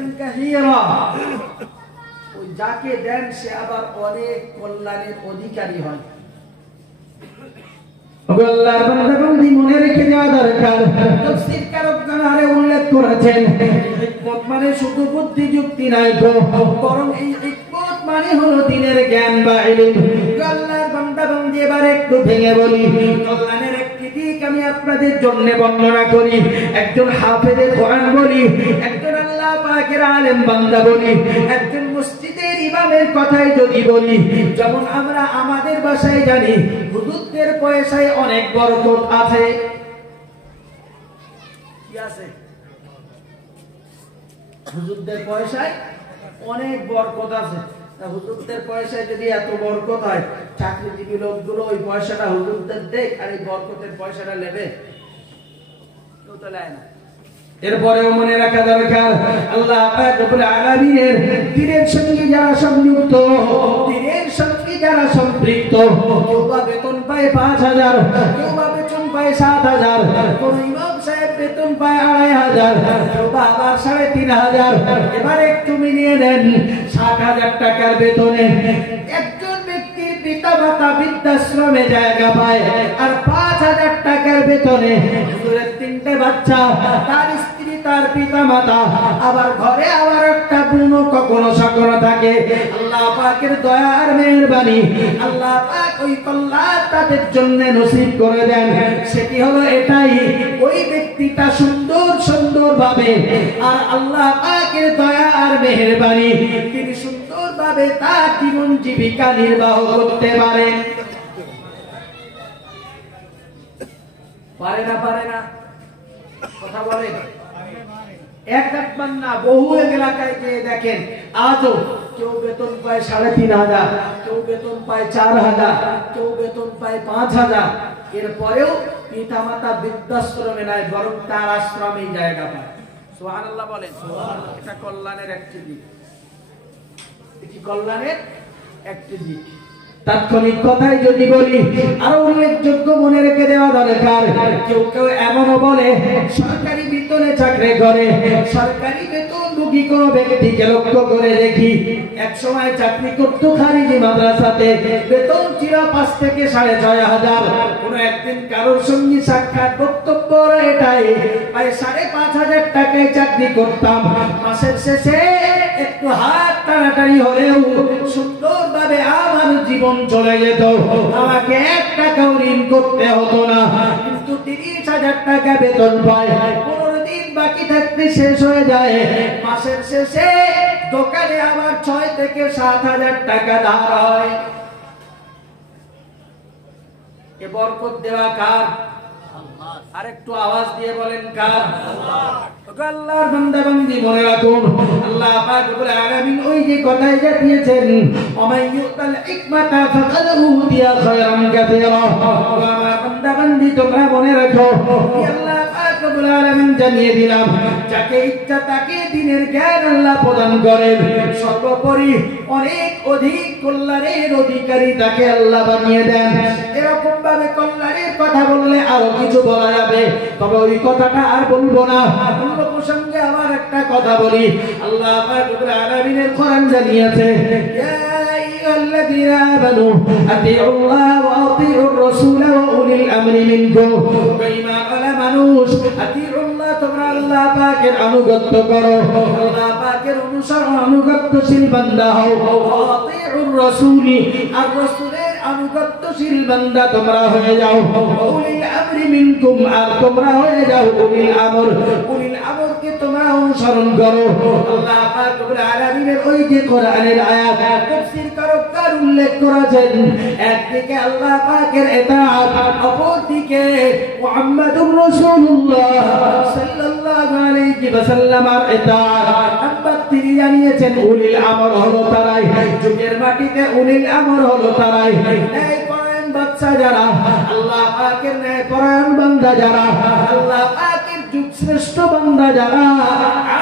রিজকান কাসীরা, ওই যাকে দেন সে আবার অনেক কল্যাণের অধিকারী হয়। আল্লাহর বান্দাগণ মনে রেখে দেওয়া দরকার। তাফসীর কারকগণ আরে উল্লেখ করেছেন হিকমত মানে শুধু বুদ্ধি যুক্তি নয় তো, বরং এই হিকমত মানে হলো দ্বীনের জ্ঞান বা ইলম। আল্লাহর বান্দাগণ এবার একটু ভেঙে বলি, কল্যাণের একটি দিক আমি আপনাদের জন্য বর্ণনা করি। একজন হাফেজে কোরআন বলি, একজন আল্লাহ পাকের আলেম বান্দা বলি, একজন মসজিদের ইমামের কথাই যদি বলি, যেমন আমরা আমাদের ভাষায় জানি হুজুরদের পয়সায় অনেক বরকত আছে। কি আছে? হুজুরদের পয়সায় অনেক বরকত আছে। হুজুরদের পয়সায় যদি এত বরকত হয়, চাকরিজীবী লোকগুলো ওই পয়সাটা হুজুরদের দেখ আর এই বরকতের পয়সাটা নেবে? কেউ তো নেয় না। এরপরেও মনে রাখা দরকার আল্লাহ পাক রব্বুল আলামিনের দ্বীনের সঙ্গে যারা সংযুক্ত, দ্বীনের সঙ্গে যারা সম্পৃক্ত, কেউ বা বেতন পায় ৫,০০০, কেউ বা বেতন পায় ৭,০০০, কোন ইমাম সাহেব বেতন পায় ২৫০০, কেউ বা আবার ৩৫০০। এবার একটু মিলিয়ে নেন, ৬০,০০০ টাকার বেতনে একজন ব্যক্তির পিতা মাতা বৃদ্ধাশ্রমে জায়গা পায়, আর ৫,০০০ টাকার বেতনে হুজুরের ৩টে বাচ্চা, তার স্ত্রী, তার পিতা মাতা, আবার ঘরে আবার একটা বোন কখনো সকল থাকে। আল্লাহ পাকের দয়া আর মেহেরবানি, আল্লাহ পাক ওই কল্যাণ তাদের জন্য নসিব করে দেন। সেটি হলো এটাই, ওই ব্যক্তিটা সুন্দর সুন্দর ভাবে, আর আল্লাহ পাকের দয়া আর মেহেরবানি তিনি সুন্দর ভাবে তার জীবন জীবিকা নির্বাহ করতে পারেন। পারে না? পারে না? কথা বলেন। একবার না, বহু এলাকায় গিয়ে দেখেন আজও কেউ বেতন পায় ৩৫০০, কেউ বেতন পায় ৪,০০০, কেউ বেতন পায় ৫,০০০। এরপরেও পিতা মাতা বৃদ্ধাশ্রমে নাই, বরং তার আশ্রমে জায়গা পায়। সুবহানাল্লাহ বলেন। এটা কল্যাণের একটি দিক, এটি কল্যাণের একটি দিক। তাৎক্ষণিক কথাই যদি বলি, আরো উল্লেখযোগ্য মনে রেখে দেওয়া দরকার, কেউ কেউ এমনও বলে সরকারি বেতনে চাকরি করে। সরকারি বেতনভোগী কোন ব্যক্তিকে লক্ষ্য করে দেখি, এক সময় চাকরি করতো খারিজি মাদ্রাসাতে, বেতন ছিল ৫ থেকে ৬,৫০০। কোন একদিন কারোর সঙ্গে সাক্ষাৎ, বক্তব্য এটাই, প্রায় ৫,৫০০ টাকায় চাকরি করতাম, মাসের শেষে একটু হাত টানাটানি হলেও সুন্দরভাবে আমার জীবন চলে যেত, আমাকে ১ টাকাও ঋণ করতে হতো না। কিন্তু ৩০,০০০ টাকা বেতন পায়, ১৫ দিন বাকি থাকতে শেষ হয়ে যায়, মাসের শেষে দোকানে আবার ৬ থেকে ৭,০০০ টাকা ধার হয়। এ বরকত দেওয়া কার? আরেকটু আওয়াজ দিয়ে বলেন কার? আল্লাহর বান্দা বান্দি মনে রাখুন, আল্লাহ পাক রব্বুল আলামিন ওই যে কথাই জানিয়েছেন, ওমাই ইউতাল হিকমাতা ফাকাদ উতিয়া খায়রান কাসীরা। আমার বান্দা বান্দি তোমরা মনে রাখো, আল্লাহ পাক রব্বুল আলামিন জানিয়ে দিলাম, যাকে ইচ্ছা তাকে দ্বীনের জ্ঞান আল্লাহ প্রদান করেন, সর্বোপরি অনেক অধিক কল্যাণের অধিকারী তাকে আল্লাহ বানিয়ে দেন। এরকম ভাবে কল্যাণের কথা বললে আরো কিছু বলা যাবে, তবে ওই কথাটা আর বলবো না। অন্য প্রসঙ্গে আবার একটা কথা বলি, আল্লাহ পাক রব্বুল আলামিনের কোরআন জানিয়েছে, ইয়া আইয়ুহাল্লাযীনা আমানু আতিউল্লাহ ওয়া আতিউর রাসূল ওয়া উলিল আমরি মিনকুম। ঈমান ওয়ালা মানুষ, আতিউল্লাহ, তোমরা আল্লাহ পাকের আনুগত্য করো, আল্লাহ পাকের অনুসরণ আনুগত্যশীল বান্দা হও। ওয়া আতিউর রাসূল, আর রাসূলের আনুগত্যশীল বান্দা তোমরা হয়ে যাও। উলিল আমরি মিনকুম, আর তোমরা হয়ে যাও উলিল আমর। উলিল আমরকে তোমরা অনুসরণ করো। আল্লাহ পাক রব্বুল আলামিনের ওই যে কোরআনের আয়াত, তাফসীর কারককার উল্লেখ করেছেন, একদিকে আল্লাহ পাকের ইতাআত, অপরদিকে মুহাম্মাদুর রাসূলুল্লাহ সাল্লাল্লাহু আলাইহি ওয়াসাল্লামের ইতাআত। নাম্বার 3 জানিয়েছেন উলিল আমর হলো তারাই, যুগের মাটিতে উলিল আমর হলো তারাই, ন্যায়পরায়ণ বাদশা যারা, আল্লাহ পাকের ন্যায়পরায়ণ বান্দা যারা, আল্লাহ পাকের যুগ শ্রেষ্ঠ বান্দা যারা,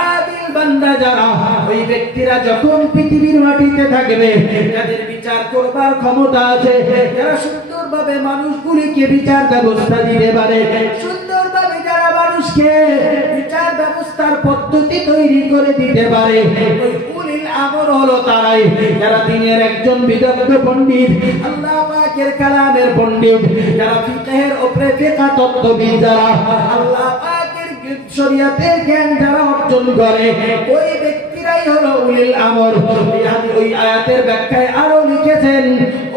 আদিল বান্দা যারা, ওই ব্যক্তিরা যখন পৃথিবীর মাটিতে থাকবে, যাদের বিচার করবার ক্ষমতা আছে, যারা সুন্দরভাবে মানুষগুলিকে বিচার ব্যবস্থা দিতে পারে, সুন্দরভাবে যারা মানুষকে বিচার ব্যবস্থা রাস্তার পদ্ধতি তৈরি করে দিতে পারে। ওই উলিল আমর হলো তারাই যারা দিনের একজন বিদগ্ধ পণ্ডিত, আল্লাহ পাকের কালামের পণ্ডিত, যারা ফিকহের উপরে ফিকহ তত্ত্ববিদ, যারা আল্লাহ পাকের শরীয়তের জ্ঞান যারা অর্জন করে, ওই ব্যক্তিরাই হলো উলিল আমর। ওই আয়াতের ব্যাখ্যায় আরো লিখেছেন,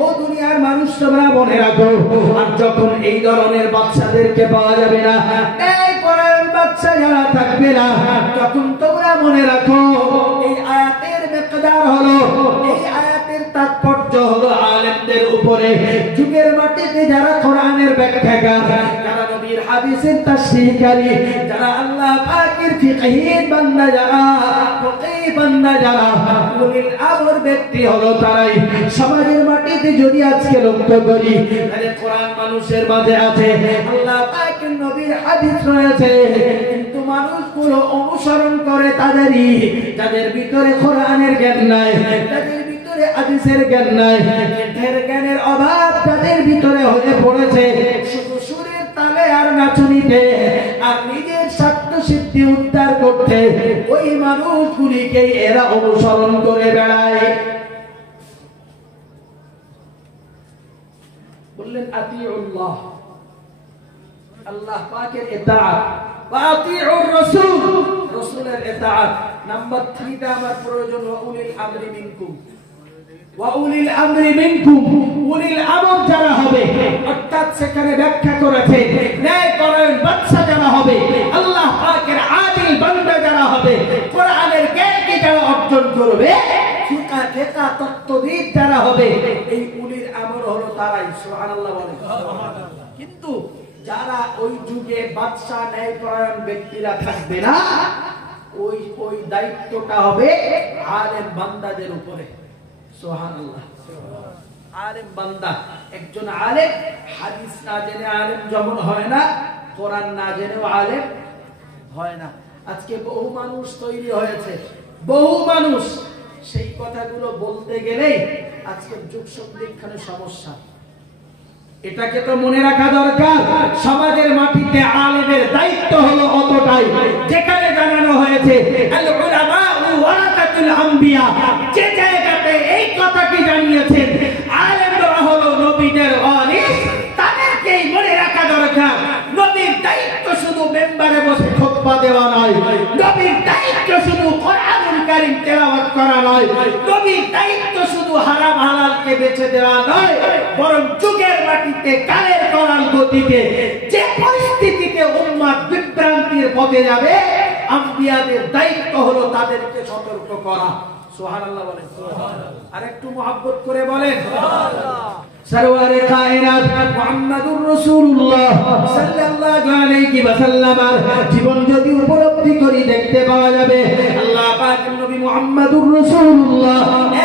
ও দুনিয়ার মানুষ তোমরা মনে রাখো, আর যখন এই ধরনের বাচ্চাদেরকে পাওয়া যাবে না, এই পরায়ণ বাচ্চা যারা থাকবে না, তখন তোমরা মনে রাখো এই আয়াতের মিকদার হলো, এই আয়াতের তাৎপর্য হলো আলেমদের উপরে, যুগের মাটিতে যারা কোরআনের ব্যাখ্যাকার, যারা নবীর হাদিসের তাফসীরকারী, যারা আল্লাহ পাকের ফিকহীন বান্দা, যারা ফকিহ বান্দা, যারা উলিল আমর ব্যক্তি হলো তারাই। সমাজের মাটিতে যদি আজকে লক্ষ্য করি, তাহলে কোরআন মানুষের মাঝে আছে, আল্লাহ পাকের নবীর হাদিস রয়েছে, কিন্তু মানুষগুলো অনুসরণ করে তাদেরই, যাদের ভিতরে কোরআনের জ্ঞান নাই, যাদের ভিতরে হাদিসের জ্ঞান নাই, জ্ঞানের অভাব যাদের ভিতরে হয়ে পড়েছে, শুধু সুরের তালে আর নাচুনিতে আর নিজের স্বার্থ সিদ্ধি উদ্ধার করতে, ওই মানুষগুলিকে এরা অনুসরণ করে বেড়ায়। বললেন আতিউল্লাহ, আল্লাহ পাকের ইতাআত, ওয়া আতিউর রাসূল, রাসূলের ইতাআত। নাম্বার 3 তে আমার প্রয়োজন ওয়া উলিল আমরি মিনকুম, ওয়া উলিল আমরি মিনকুম, উলিল আমর যারা হবে, অর্থাৎ সেখানে ব্যাখ্যা করেছে ন্যায়পরায়ণ বাদশা যারা হবে, আল্লাহ পাকের আদিল বান্দা যারা হবে, কোরআনের জ্ঞানকে যারা অর্জন করবে, ফিকহ তত্ত্ববিদ যারা হবে, এই উলিল আমর হলো তারাই। সুবহানাল্লাহ বলেন। কিন্তু যারা ওই যুগে বাদশা ন্যায়পরায়ণ ব্যক্তিরা থাকবে না, ওই দায়িত্বটা হবে আলেম বান্দাদের উপরে। সুবহানাল্লাহ। আলেম বান্দা, একজন আলেম হাদিস না জেনে আলেম যেমন হয় না, কোরআন না জেনেও আলেম হয় না। আজকে বহু মানুষ তৈরি হয়েছে, বহু মানুষ সেই কথাগুলো বলতে গেলেই আজকে যুগ সন্ধিক্ষণে সমস্যা। এটাকে তো মনে রাখা দরকার, সমাজের মাটিতে আলেমের দায়িত্ব হলো অতটাই, যেখানে জানানো হয়েছে আল উলামা ওয়ারাসাতুল আম্বিয়া, যে জায়গাতে এই কথাটি জানিয়েছেন আলেমরা হলো নবীদের ওয়ারিস, তাদেরকেই মনে রাখা দরকার। নবীর দায়িত্ব শুধু মেম্বারে বসে খুতবা দেওয়া নয়, নবীর দায়িত্ব শুধু কোরআনুল কারীম তেলাওয়াত করা নয়, নবীর দায়িত্ব শুধু হারাম হালালকে বেছে দেওয়া নয়, বরং যুগের মাটিতে কালের করার গতিতে যে পরিস্থিতিতে উম্মাহ বিভ্রান্তির পথে যাবে, আম্বিয়াদের দায়িত্ব হলো তাদেরকে সতর্ক করা। সুবহানাল্লাহ বলেন। আর একটু মহব্বত করে বলেন সুবহানাল্লাহ। সরওয়ারে কায়নাত মুহাম্মাদুর রাসূলুল্লাহ সাল্লাল্লাহু আলাইহি ওয়াসাল্লাম জীবন যদি উপলব্ধি করি, দেখতে পাওয়া যাবে আল্লাহ পাক নবী মুহাম্মাদুর রাসূলুল্লাহ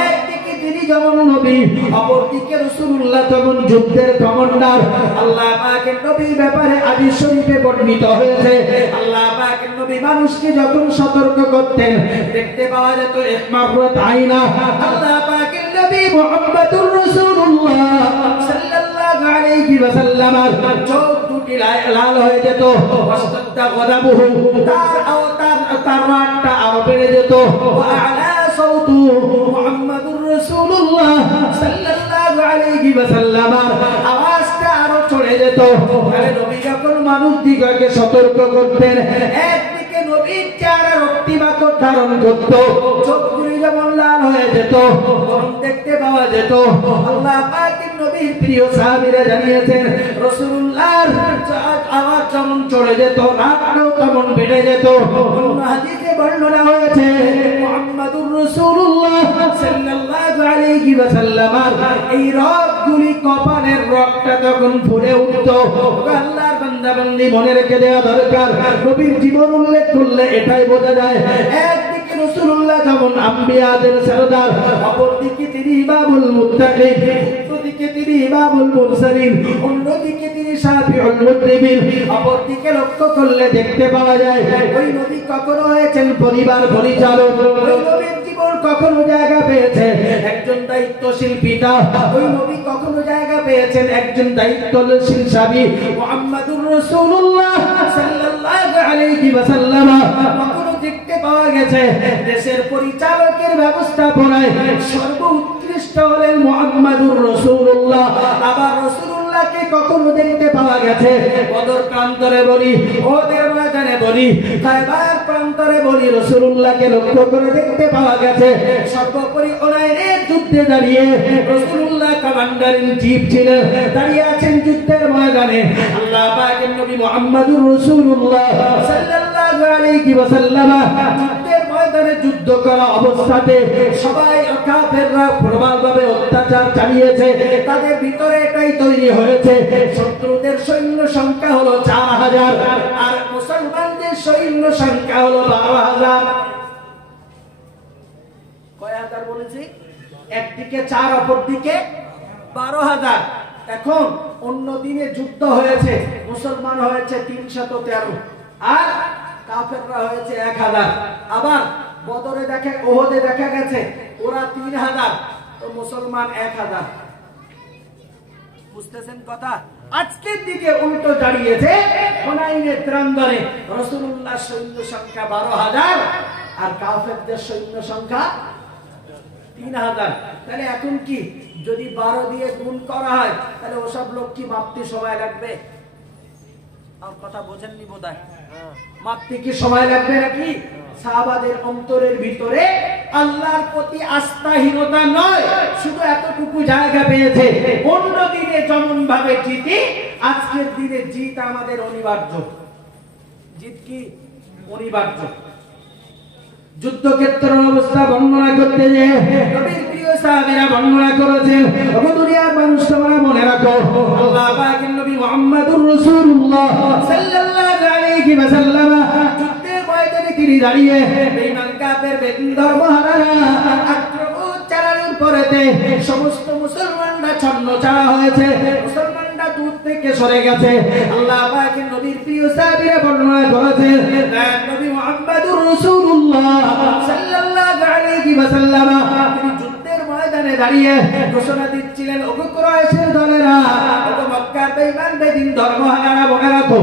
একদিকে তিনি যেমন নবী, অপরদিকে রাসূলুল্লাহ যেমন যুদ্ধের কমান্ডার। আল্লাহ পাকের নবীর ব্যাপারে হাদিস শরীফে বর্ণিত হয়েছে, আল্লাহ পাকের নবী মানুষকে যখন সতর্ক করতেন, দেখতে পাওয়া যেত ইহমাররাত আইনা, আল্লাহ পাকের নবী মুহাম্মাদুর রাসূলুল্লাহ সাল্লাল্লাহু আলাইহি ওয়াসাল্লাম চোখ দুটি লাল হয়ে যেত, ওয়াস্তাদা গদাবহু, তার রাগটা আরো বেড়ে যেত, ওয়া আলা সাউতু মুহাম্মাদুর রাসূলুল্লাহ সাল্লাল্লাহু আলাইহি ওয়াসাল্লাম আওয়াজটা আরো চড়ে যেত। তাহলে নবী যখন মানুষদিগকে সতর্ক করতেন, একদিকে নবীর চেহারা রক্তিমাক ধারণ করত, চোখগুলি যেমন লাল হয়ে যেত, গরম দেখতে পাওয়া যেত। আল্লাহ পাকের নবীর প্রিয় সাহাবীরা জানিয়েছেন রাসূলুল্লাহর আওয়াজ যেমন চড়ে যেত, রাগটাও তেমন বেড়ে যেত। অন্য হাদিসে বর্ণনা হয়েছে মুহাম্মাদুর রাসূলুল্লাহ সাল্লাল্লাহু আলাইহি ওয়াসাল্লাম এই রগগুলি, কপালের রগটা যখন ফুলে উঠত, আল্লাহর বান্দা বান্দি মনে রেখে দেওয়া দরকার। নবীর জীবন উল্লেখ করলে এটাই বোঝা যায়, একদিকে রাসূলুল্লাহ যেমন আম্বিয়াদের সরদার, অপরদিকে তিনি ইমামুল মুত্তাকিন, অন্যদিকে তিনি ইমামুল মুরসালিন, অন্যদিকে তিনি শাফিউল মুযনিবিন। অপরদিকে লক্ষ্য করলে দেখতে পাওয়া যায় ওই নবী কখনো হয়েছেন পরিবার পরিচালক, ওই নবীর জীবন কখনো জায়গা পেয়েছে একজন দায়িত্বশীল পিতা, ওই নবী কখনো জায়গা পেয়েছেন একজন দায়িত্বশীল স্বামী। মুহাম্মাদুর রাসূলুল্লাহ সাল্লাল্লাহু আলাইহি ওয়াসাল্লাম কখনো পাওয়া গেছে দেশের পরিচালকের ব্যবস্থাপনায় সর্বোৎকৃষ্ট হলেন মুহাম্মাদুর রাসূলুল্লাহ। আবার রাসূলুল্লাহকে কখনো দেখতে পাওয়া গেছে বদর প্রান্তরে বলি, ওদের ময়দানে বলি, খায়বার প্রান্তরে বলি, রাসূলুল্লাহকে লক্ষ্য করে দেখতে পাওয়া গেছে। সর্বোপরি হুনাইনের যুদ্ধে দাঁড়িয়ে রাসূলুল্লাহ কমান্ডার ইন চিফ ছিলেন, দাঁড়িয়ে আছেন যুদ্ধের ময়দানে। আল্লাহ পাকের নবী মুহাম্মাদুর রাসূলুল্লাহ সাল্লাল্লাহু আলাইহি ওয়াসাল্লাম যুদ্ধের ময়দানে যুদ্ধ করা অবস্থাতে সবাই কাফেররা প্রবলভাবে অত্যাচার চালিয়েছে। তাদের ভিতরে এটাই তৈরি হয়েছে, শত্রুদের সৈন্য সংখ্যা হলো 4000 আর মুসলমানদের সৈন্য সংখ্যা হলো 12000। কয় হাজার বলেছি? একদিকে 4, অপর দিকে 12000। এখন অন্য দিনে যুদ্ধ হয়েছে, মুসলমান হয়েছে 313 আর কাফেররা হয়েছে 1000। আবার বদরে দেখে, ওহদে দেখা গেছে ওরা 3000 তো মুসলমান 1000। বুঝতেছেন কথা? আজকের দিকে উল্টো দাঁড়িয়েছে, হুনাইনের প্রান্তরে রাসূলুল্লাহ সৈন্য সংখ্যা 12000 আর কাফেরদের সৈন্য সংখ্যা 3000। তাহলে এখন কি যদি 12 দিয়ে গুণ করা হয় তাহলে ওসব লোক কি মাপতে সময় লাগবে? আর কথা বোঝেননি বোধহয়। মাপতে কি সময় লাগবে নাকি? সাহাবাদের অন্তরের ভিতরে আল্লাহর প্রতি আস্থাহীনতা নয়, শুধু এতটুকু জায়গা পেয়েছে। অন্য দিনে যেমন ভাবে জিতি, আজকের দিনে জিত আমাদের অনিবার্য। জিত কি অনিবার্য? যুদ্ধক্ষেত্রের অবস্থা বর্ণনা করতে যে নবীর প্রিয় সাহাবীরা বর্ণনা করেছেন, ওগো দুনিয়ার মানুষ তোমরা মনে রাখো, আল্লাহ পাকের নবী মুহাম্মাদুর রাসূলুল্লাহ সাল্লাল্লাহু আলাইহি ওয়াসাল্লাম যুদ্ধের ময়দানে তিনি দাঁড়িয়ে বেঈমান কাফের বেদিন ধর্মহারারা আক্রমণ চালানোর পরেতে সমস্ত মুসলমানরা ছন্নছাড়া হয়েছে, মুসলমানরা দূর থেকে সরে গেছে। আল্লাহ পাকের নবীর প্রিয় সাহাবীরা বর্ণনা করেছেন, নবী মুহাম্মাদুর রাসূলুল্লাহ সাল্লাল্লাহু আলাইহি ওয়াসাল্লাম তিনি যুদ্ধের ময়দানে দাঁড়িয়ে ঘোষণা দিচ্ছিলেন, ওগো কুরাইশের দলেরা, ওগো মক্কার বেঈমান বেদিন ধর্মহারারা মনে রাখো,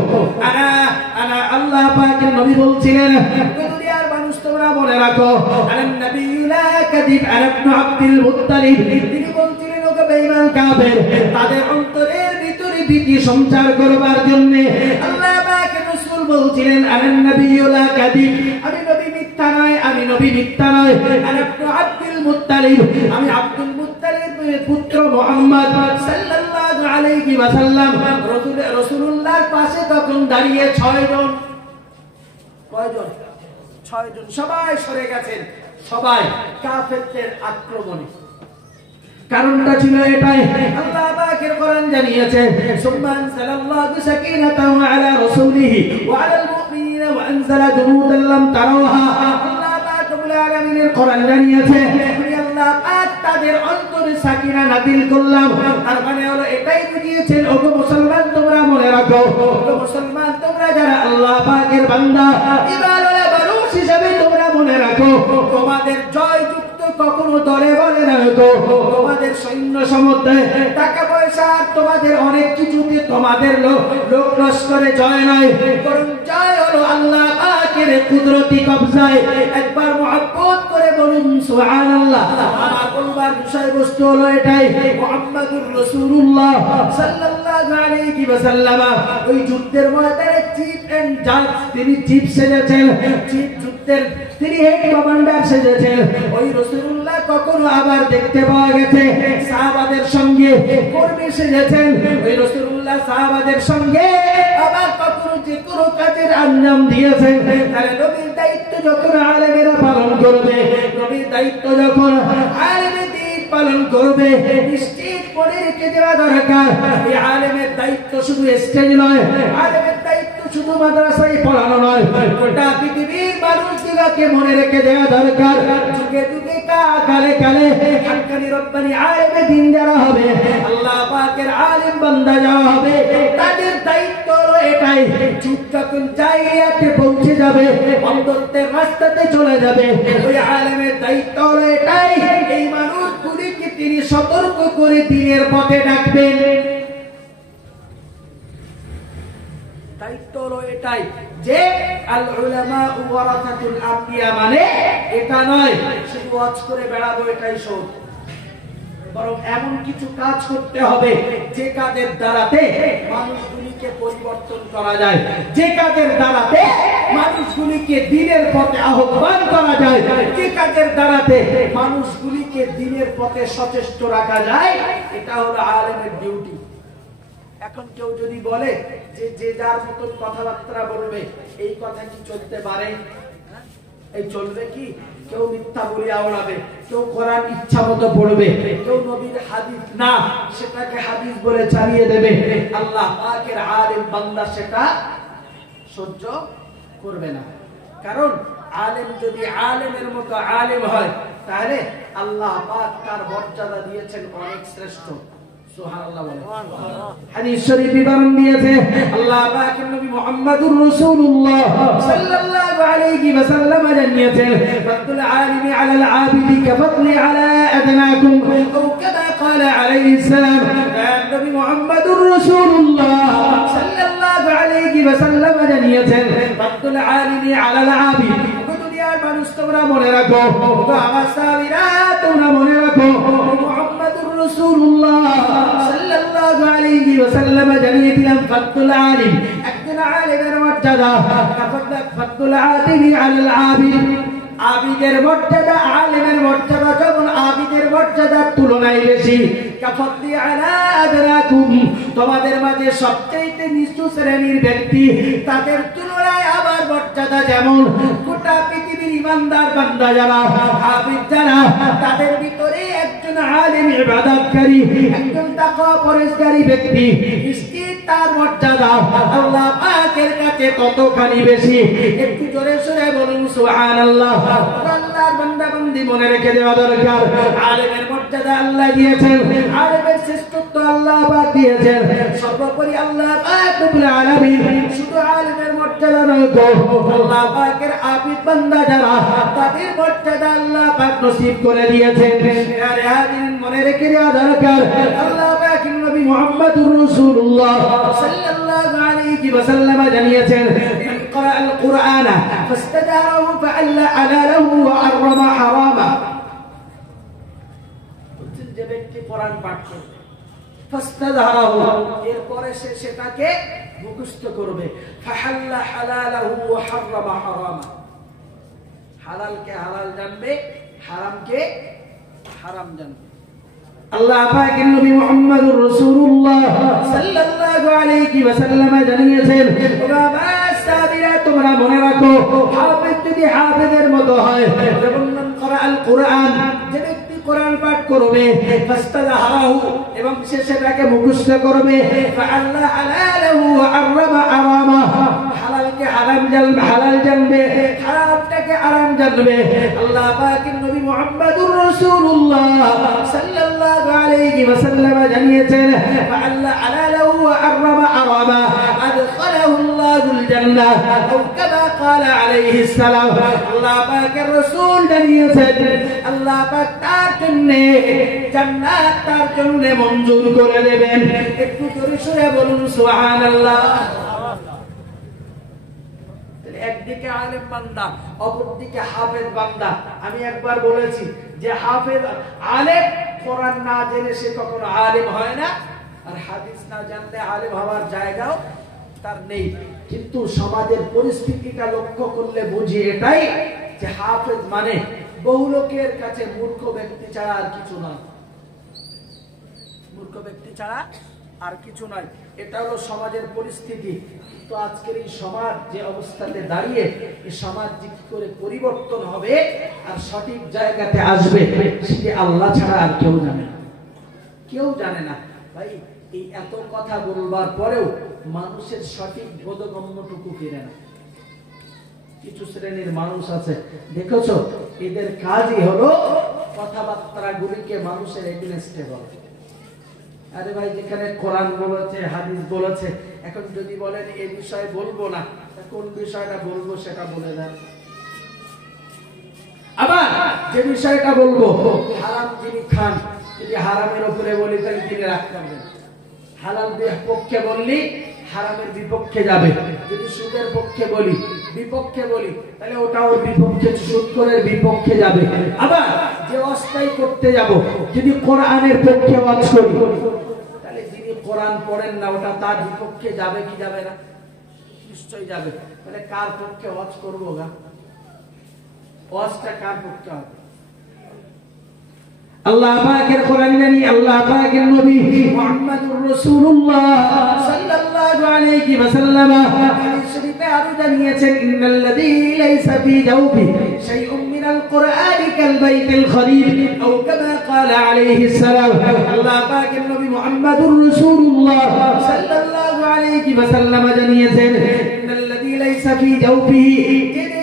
আনা আল্লাহ পাকের নবী বলছিলেন, দুনিয়ার মানুষ তোমরা মনে রাখো, আলান নবিয়্যু লা কাযিব আনা ইবনে আব্দুল মুত্তালিব। তিনি বলছিলেন, ওগো বেঈমান কাফের, তাদের অন্তরের ভিতরে ভীতি সঞ্চার করবার জন্য আল্লাহ পাকের রাসূল বলছিলেন, আলান নবিয়্যু লা কাযিব, আমি নবী মিথ্যা নয়, আমি নবী মিথ্যা নয়, আনা ইবনে আব্দুল মুত্তালিব, আমি আব্দুল মুত্তালিবের পুত্র মুহাম্মদ সাল্লাল্লাহু আলাইহি ওয়াসাল্লাম। রাসূলুল্লাহর পাশে তখন দাঁড়িয়ে 6 জন। কয়জন? 6 জন। সবাই সরে গেছেন, সবাই কাফেরদের আক্রমণে। কারণটা ছিল এটাই, আল্লাহ পাকের কোরআন জানিয়েছে, সুবহান সাল্লাল্লাহু সাকিনাতাহু আলা রাসূলিহি ওয়া আলাল মুমিনিনা ওয়া আনজালা জুনুদান লাম তারাওহা। আল্লাহ পাক রব্বুল আলামিনের কোরআন জানিয়েছে, আমি আল্লাহ পাক তাদের অন্তরে সাকিনা নাযিল করলাম। তার মানে হলো এটাই বুঝিয়েছেন, ওগো মুসলমান তোমরা মনে রাখো, ওগো মুসলমান তোমরা যারা আল্লাহ পাকের বান্দা ইবাদুল্লাহ মানুষ হিসেবে তোমরা মনে রাখো, তোমাদের জয় কখনো দলে বলে না হতো, তোমাদের সৈন্য সমুদ্রে টাকা পয়সা তোমাদের অনেক কিছুতে তোমাদের লোক লস্করে জয় নয়, বরং জয় হলো আল্লাহ পাকের কুদরতি কবজায়। একবার মুহাব্বত করে বলুন সুবহানাল্লাহ। আমার বলবার বিষয়বস্তু হলো এটাই, মুহাম্মাদুর রাসূলুল্লাহ সাল্লাল্লাহু আলাইহি ওয়াসাল্লাম ওই যুদ্ধের ময়দানে চিফ এন্ড জাজ, তিনি চিফ সেজেছেন, চিফ যুদ্ধের তিনি হেড কমান্ডার সেজেছেন। ওই রাসূলুল্লাহ কখনো আবার দেখতে পাওয়া গেছে সাহাবাদের সঙ্গে কর্মী সেজেছেন। ওই রাসূলুল্লাহ সাহাবাদের সঙ্গে আবার কখনো যে কোনো কাজের আঞ্জাম দিয়েছেন। তাহলে নবীর দায়িত্ব যখন আলেমেরা পালন করবে, নবীর দায়িত্ব যখন আলেমে দ্বীন পালন করবে, নিশ্চিত মনে রেখে দেওয়া দরকার, এই আলেমের দায়িত্ব শুধু স্টেজ নয়, আলেমের দায়িত্ব শুধু মাদ্রাসায় পড়ানো নয়, গোটা পৃথিবীর মানুষগুলোকে মনে রেখে দেওয়া দরকার। যুগে যুগে কালে কালে হাক্কানি রব্বানি আলেমে দ্বীন যারা হবে, আল্লাহ পাকের আলেম বান্দা যারা হবে, তাদের দায়িত্ব হলো এটাই, যুগ যখন জাহিলিয়াতে পৌঁছে যাবে, অন্ধত্বের রাস্তাতে চলে যাবে, ওই আলেমের দায়িত্ব হলো এটাই, এই মানুষগুলিকে তিনি সতর্ক করে দ্বীনের পথে ডাকবেন। দায়িত্ব হলো এটাই যে আল উলামা ওয়ারাসাতুল আমবিয়া, মানে এটা নয় শুধু ওয়াজ করে বেড়াবো এটাই সব, বরং এমন কিছু কাজ করতে হবে যে কাজের দ্বারাতে মানুষগুলিকে পরিবর্তন করা যায়, যে কাজের দ্বারাতে মানুষগুলিকে দ্বীনের পথে আহ্বান করা যায়, যে কাজের দ্বারাতে মানুষগুলিকে দ্বীনের পথে সচেষ্ট রাখা যায়। এটা হলো আলেমের ডিউটি। এখন কেউ যদি বলে যে যে যার মতন কথাবার্তা বলবে, এই কথা কি চলতে পারে? এই চলবে কি? কেউ মিথ্যা বলিয়া ওড়াবে, কেউ কোরআন ইচ্ছা মতো পড়বে, কেউ নবীর হাদিস না সেটাকে হাদিস বলে চালিয়ে দেবে। আল্লাহ পাকের আলেম বান্দা সেটা সহ্য করবে না। কারণ আলেম যদি আলেমের মতো আলেম হয়, তাহলে আল্লাহ পাক তার মর্যাদা দিয়েছেন অনেক শ্রেষ্ঠ। সুবহানাল্লাহ বলে হাদিস শরীফ বিবরণ দিয়েছে আল্লাহ পাকের নবী মুহাম্মদুর রাসূলুল্লাহ সাল্লাল্লাহু আলাইহি ওয়াসাল্লাম জানিয়েছেন, ফাদলুল আলিমি আলাল আবিদি কাফদলি আলা আদনাকুম, আও কামা ক্বালা আলাইহিস সালাম। নবী মুহাম্মদুর রাসূলুল্লাহ সাল্লাল্লাহু আলাইহি ওয়াসাল্লাম জানিয়েছেন, ফাদলুল আলিমি আলাল আবিদ, দুনিয়ার মানুষ তোমরা মনে রাখো, আমার সাহাবীরা তোমরা মনে রাখো, মুহাম্মদুর রাসূলুল্লাহ সাল্লাল্লাহু আলাইহি ওয়াসাল্লাম জানিয়ে দিলেন ফাদলুল আলিম, একজন আলেমের মর্যাদা, ফাদলুল আলিমি আলাল আবিদ, আবিদের মর্যাদা আলেমের মর্যাদা যেমন আবিদের মর্যাদার তুলনায় বেশি, কাফদলি আলা আদরাকুম, তোমাদের মাঝে সবচেয়ে নিচু শ্রেণীর ব্যক্তি তাদের তুলনায় আবার মর্যাদা যেমন, গোটা পৃথিবীর ইমানদার বান্দা যারা আবিদ যারা তাদের ভিতরে একজন আলেম ইবাদতকারী, একজন তাকওয়া পরহেজগারী ব্যক্তি, নিশ্চিত তার মর্যাদা আল্লাহ পাকের কাছে ততখানি বেশি। একটু জোরে সরে বলুন সুবহানাল্লাহ। আল্লাহর বান্দা বান্দি মনে রেখে দেওয়া দরকার, আলেমের মর্যাদা আল্লাহ দিয়েছেন, আলেমের শ্রেষ্ঠত্ব আল্লাহ পাক দিয়েছেন। সর্বোপরি আল্লাহ পাক রব্বুল আলামিন শুধু আলেমের মর্যাদা নয় গো, আল্লাহ পাকের আবিদ বান্দা যারা তাদের মর্যাদা আল্লাহ পাক নসিব করে দিয়েছেন। আরে হাজিরিন মনে রেখে দেওয়া দরকার, আল্লাহ পাকের নবী মুহাম্মদুর রাসূলুল্লাহ সাল্লাল্লাহু আলাইহি ওয়াসাল্লাম জানিয়েছেন, মান ক্রাআল কুরআনা ফাস্তাদারাহু ফাআল্লা হালালাহু ওয়া হারামা হারামা। যে ব্যক্তি কোরআন পাঠ করবে, ফাস্তাদারাহু, এরপরে সে সেটাকে মুখস্থ করবে, ফাহাল্লা হালালাহু ওয়া হারামা হারামা, হালালকে হালাল জানবে, হারামকে হারাম জানবে। আল্লাহ পাকের নবী মুহাম্মদুর রাসূলুল্লাহ সাল্লাল্লাহু আলাইহি ওয়াসাল্লাম জানিয়েছেন, ও বাবা সাহাবীরা তোমরা মনে রাখো, হাফেজ যদি হাফেজের মতো হয়, যেমন মান ক্রাআল কুরআন, যে ব্যক্তি কোরআন পাঠ করবে, ফাস্তাদারাহু, এবং সে সেটাকে মুখস্থ করবে, ফাআল্লা হালালাহু ওয়া হারামা হারামা, হালালকে হারাম জানবে, হালাল জানবে, হারামটাকে হারাম জানবে। আল্লাহ পাকের নবী মুহাম্মদুর রাসূলুল্লাহ সাল্লাল্লাহু আলাইহি ওয়াসাল্লাম জানিয়েছেন, ফাআল্লা হালালাহু ওয়া হারামা হারামা আদখালাহু আল্লাহুল জান্নাহ, আও কামা ক্বালা আলাইহিস সালাম। আল্লাহ পাকের রাসূল জানিয়েছেন, আল্লাহ পাক তার জন্য জান্নাত তার জন্য মঞ্জুর করে দেবেন। একটু জোরে সরে বলুন সুবহানাল্লাহ। একদিকে আলেম বান্দা, অপরদিকে হাফেজ বান্দা। আমি একবার বলেছি যে হাফেজ আলেম কোরআন না জেনে সে কখনো আলেম হয় না, আর হাদিস না জানলে আলেম হওয়ার জায়গাও তার নেই। কিন্তু সমাজের পরিস্থিতিটা লক্ষ্য করলে বুঝি এটাই যে হাফেজ মানে বহু লোকের কাছে মূর্খ ব্যক্তি ছাড়া আর কিছু নয়, মূর্খ ব্যক্তি ছাড়া আর কিছু নয়। এটা হলো সমাজের পরিস্থিতি। তো আজকের এই সমাজ যে অবস্থাতে দাঁড়িয়ে, এই সমাজ যে কি করে পরিবর্তন হবে আর সঠিক জায়গাতে আসবে, সেটি আল্লাহ ছাড়া আর কেউ জানে না, কেউ জানে না। ভাই এই এত কথা বলবার পরেও মানুষের সঠিক বোধগম্যটুকু ফিরে না। কিছু শ্রেণীর মানুষ আছে দেখেছো, এদের কাজই হলো কথাবার্তা গুলিকে মানুষের এগেইনস্টে বলে। আরে ভাই যেখানে কোরআন বলেছে, হাদিস বলেছে, এখন যদি বলেন এই বিষয়ে বলবো না, কোন বিষয়টা বলবো সেটা বলে দেন। আবার যে বিষয়টা বলবো, হারাম যিনি খান, যদি হারামের উপরে বলি তাহলে তিনি রাগ করবেন, হালাল পক্ষে বললি হারামের বিপক্ষে যাবে। যদি সুদের পক্ষে বলি, বিপক্ষে বলি, তাহলে ওটা ওর বিপক্ষে, সুদখোরের বিপক্ষে যাবে। আবার যে অস্থায়ী করতে যাব, যদি কোরআনের পক্ষে ওয়াজ করি, তাহলে যিনি কোরআন পড়েন না ওটা তার বিপক্ষে যাবে কি যাবে না? নিশ্চয়ই যাবে। তাহলে কার পক্ষে ওয়াজ করবো গা? ওয়াজটা কার পক্ষে হবে? আল্লাহ পাকের কোরআন জানি, আল্লাহ পাকের নবী মুহাম্মদুর রাসূলুল্লাহ সাল্লাল্লাহু আলাইহি ওয়াসাল্লাম হাদিস শরীফে আরো জানিয়েছেন, ইন্নাল্লাযী লাইসা ফী জাওফি শাইউম মিনাল কুরআনি কাল বাইতিল খরিব আও কামা ক্বালা আলাইহিস সালাম। আল্লাহ পাকের নবী মুহাম্মদুর রাসূলুল্লাহ সাল্লাল্লাহু আলাইহি ওয়াসাল্লাম জানিয়েছেন, ইন্নাল্লাযী লাইসা ফী জাওফি,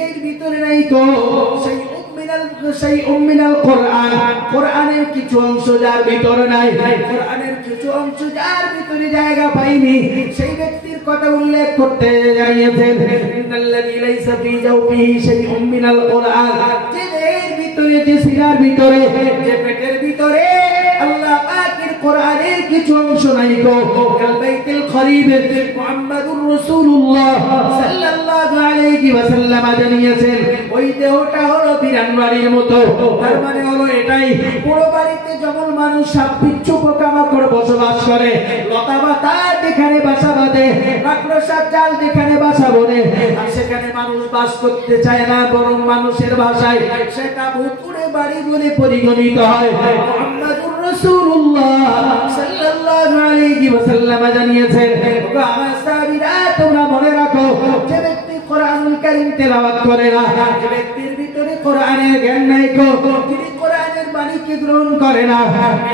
এর ভিতরে নাই তো শাইউম মিনাল কুরআন, কোরআনের কিছু অংশ যার ভিতরে নাই, কোরআনের কিছু অংশ যার ভিতরে জায়গা পায়নি, সেই ব্যক্তির কথা উল্লেখ করতে জানিয়েছেন, ইন্নাল্লাযী লাইসা ফী জাওফিহি শাইউম মিনাল কুরআন, এর ভিতরে, যে সিনার ভিতরে, যে পেটের ভিতরে আল্লাহ পাকের কোরআনের কিছু অংশ নাই গো, কাল বাইতুল খরিব। মুহাম্মদুর রাসূলুল্লাহ সাল্লাল্লাহু আলাইহি ওয়াসাল্লাম জানিয়েছেন, ওই দেহটা হলো বিরান বাড়ির মতো। তার মানে হলো এটাই, পুরো বাড়িতে যেমন মানুষ সাপ বিচ্ছু পোকামাকড় বসবাস করে, লতা পাতা যেখানে বাসা বাঁধে, মাকড়সার জাল যেখানে বাসা বোনে, আর সেখানে মানুষ বাস করতে চায় না, বরং মানুষের ভাষায় সেটা ভুতুড়ে বাড়ি বলে পরিগণিত হয়। মুহাম্মদুর রাসূলুল্লাহ সাল্লাল্লাহু আলাইহি ওয়াসাল্লাম জানিয়েছেন, আমার সাহাবীরা তোমরা মনে রাখো, যে ব্যক্তি কোরআনুল কারীম তেলাওয়াত করে না, যে ব্যক্তির ভিতরে কোরআনের জ্ঞান নাই গো, তিনি কোরআনের বাণীকে গ্রহণ করে না,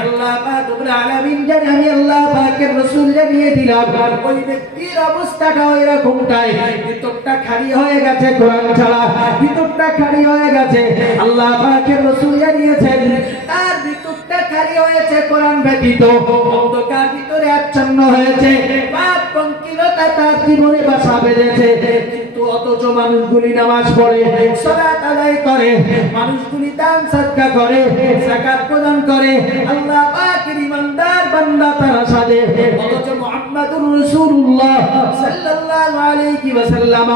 আল্লাহ পাক রব্বুল আলামিন জানে, আমি আল্লাহ পাকের রাসূল জানিয়ে দিলাম, ওই ব্যক্তির অবস্থাটা এরকমটাই, ভিতরটা খালি হয়ে গেছে কোরআন ছাড়া, ভিতরটা খালি হয়ে গেছে। আল্লাহ পাকের রাসূল জানিয়েছেন, তার ভিতরটা খালি হয়েছে কোরআন ব্যতীত, অন্ধকার ভিতরে আচ্ছন্ন হয়েছে, পাপ পঙ্কিলতা তার জীবনে বাসা বেঁধেছে। কিন্তু অথচ মানুষগুলি নামাজ পড়ে, সালাত আদায় করে, মানুষগুলি দান সদকা করে, যাকাত প্রদান করে, আল্লাহ পাকের ইমানদার বান্দা তারা সাজে। অথচ মুহাম্মদুর রাসূলুল্লাহ সাল্লাল্লাহু আলাইহি ওয়াসাল্লাম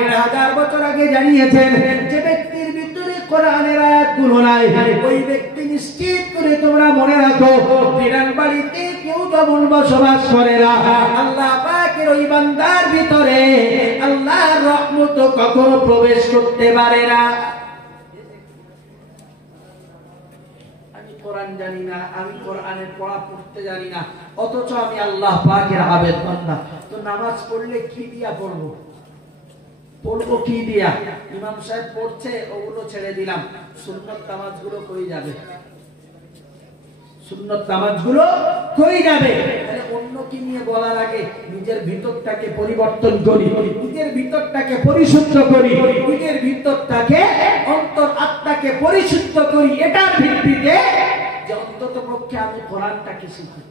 1000 বছর আগে জানিয়েছেন, যে ব্যক্তির ভিতরে কোরআনের আয়াতগুলো নাই, ওই ব্যক্তি নিশ্চিত করে তোমরা মনে রাখো, বিরান বাড়িতে কেউ যেমন বসবাস করে না, আল্লাহ পাকের ওই বান্দার ভিতরে আল্লাহর রহমত কখনো প্রবেশ করতে পারে না। আমি কোরআন জানি না, আমি কোরআনের পড়া পড়তে জানি না, অথচ আমি আল্লাহ পাকের আবেদ বান্দা, তো নামাজ পড়লে কি দিয়া পড়বো? পড়বো কি দিয়া? ইমাম সাহেব পড়ছে, ওগুলো ছেড়ে দিলাম, সুন্নত নামাজগুলো কই যাবে? সুন্নত নামাজগুলো কই যাবে? তাহলে অন্যকে নিয়ে বলার আগে নিজের ভিতরটাকে পরিবর্তন করি, নিজের ভিতরটাকে পরিশুদ্ধ করি, নিজের ভিতরটাকে, অন্তর আত্মাকে পরিশুদ্ধ করি, এটার ভিত্তিতে যে অন্তত পক্ষে আমি কোরআনটাকে শিখি,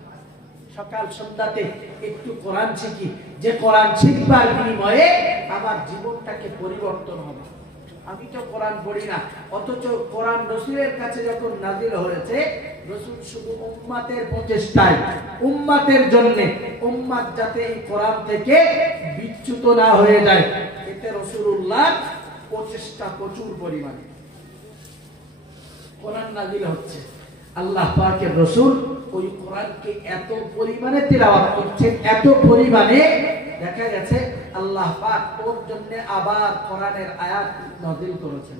সকাল সন্ধ্যাতে একটু কোরআন শিখি, যে কোরআন শিখবার বিনিময়ে আমার জীবনটাকে পরিবর্তন হবে। আমি তো কোরআন পড়ি না, অথচ কোরআন রাসূলের কাছে যখন নাযিল হয়েছে, রাসূল শুধু উম্মতের প্রচেষ্টায়, উম্মতের জন্য, উম্মত যাতে এই কোরআন থেকে বিচ্যুত না হয়ে যায়, এতে রাসূলুল্লাহ প্রচেষ্টা প্রচুর পরিমাণে। কোরআন নাযিল হচ্ছে, আল্লাহ পাকের রাসূল ওই কোরআনকে এত পরিমাণে তেলাওয়াত করছেন, এত পরিমাণে, দেখা গেছে আল্লাহ পাক ওর জন্য আবার কোরআনের আয়াত নাযিল করেছেন।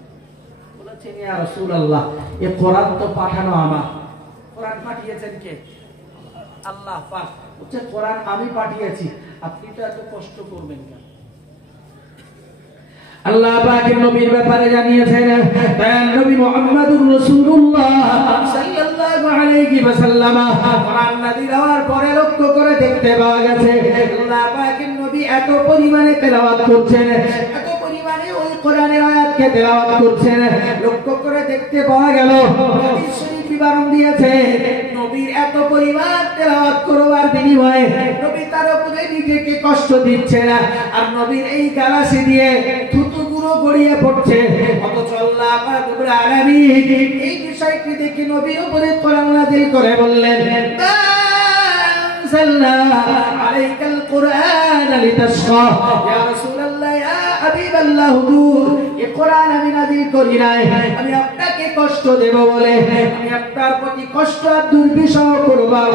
বলেছেন, ইয়া রাসূলুল্লাহ, এই কোরআন তো পাঠানো আমার, কোরআন পাঠিয়েছেন কে? আল্লাহ পাক। বলছে, কোরআন আমি পাঠিয়েছি, আপনি তো এত কষ্ট করবেন না। আল্লাহ পাকের নবীর ব্যাপারে জানিয়েছেন, দয়াল নবী মুহাম্মদুর রাসূলুল্লাহ সাল্লাল্লাহু আলাইহি ওয়াসাল্লাম কোরআন নাযিল হওয়ার পরে লক্ষ্য করে দেখতে পাওয়া গেছে, আল্লাহ পাকের নবী এত পরিমাণে তেলাওয়াত করছেন, এত পরিমাণে ওই কোরআনের আয়াতকে তেলাওয়াত করছেন, লক্ষ্য করে দেখতে পাওয়া গেল, হাদিস শরীফ বিবরণ দিয়েছে, নবীর এত পরিমাণ তেলাওয়াত করবার বিনিময়ে নবী তার উপরে নিজেকে কষ্ট দিচ্ছে না, আর নবীর এই গালাসি দিয়ে থুতুগুলো গড়িয়ে পড়ছে। অথচ আল্লাহ পাক রব্বুল আলামিন এই বিষয়টি দেখে নবীর উপরে কোরআন নাযিল করে বললেন, আনজালনা আলাইকাল কুরআন লিতাশকা ইয়া রাসূলুল্লাহ ইয়া হাবিবাল্লাহ হুজুর এই কোরআন আমি নাযিল করি নাই আমি আপনাকে কষ্ট দেব বলে, আমি আপনার প্রতি কষ্ট আর দুর্বিষহ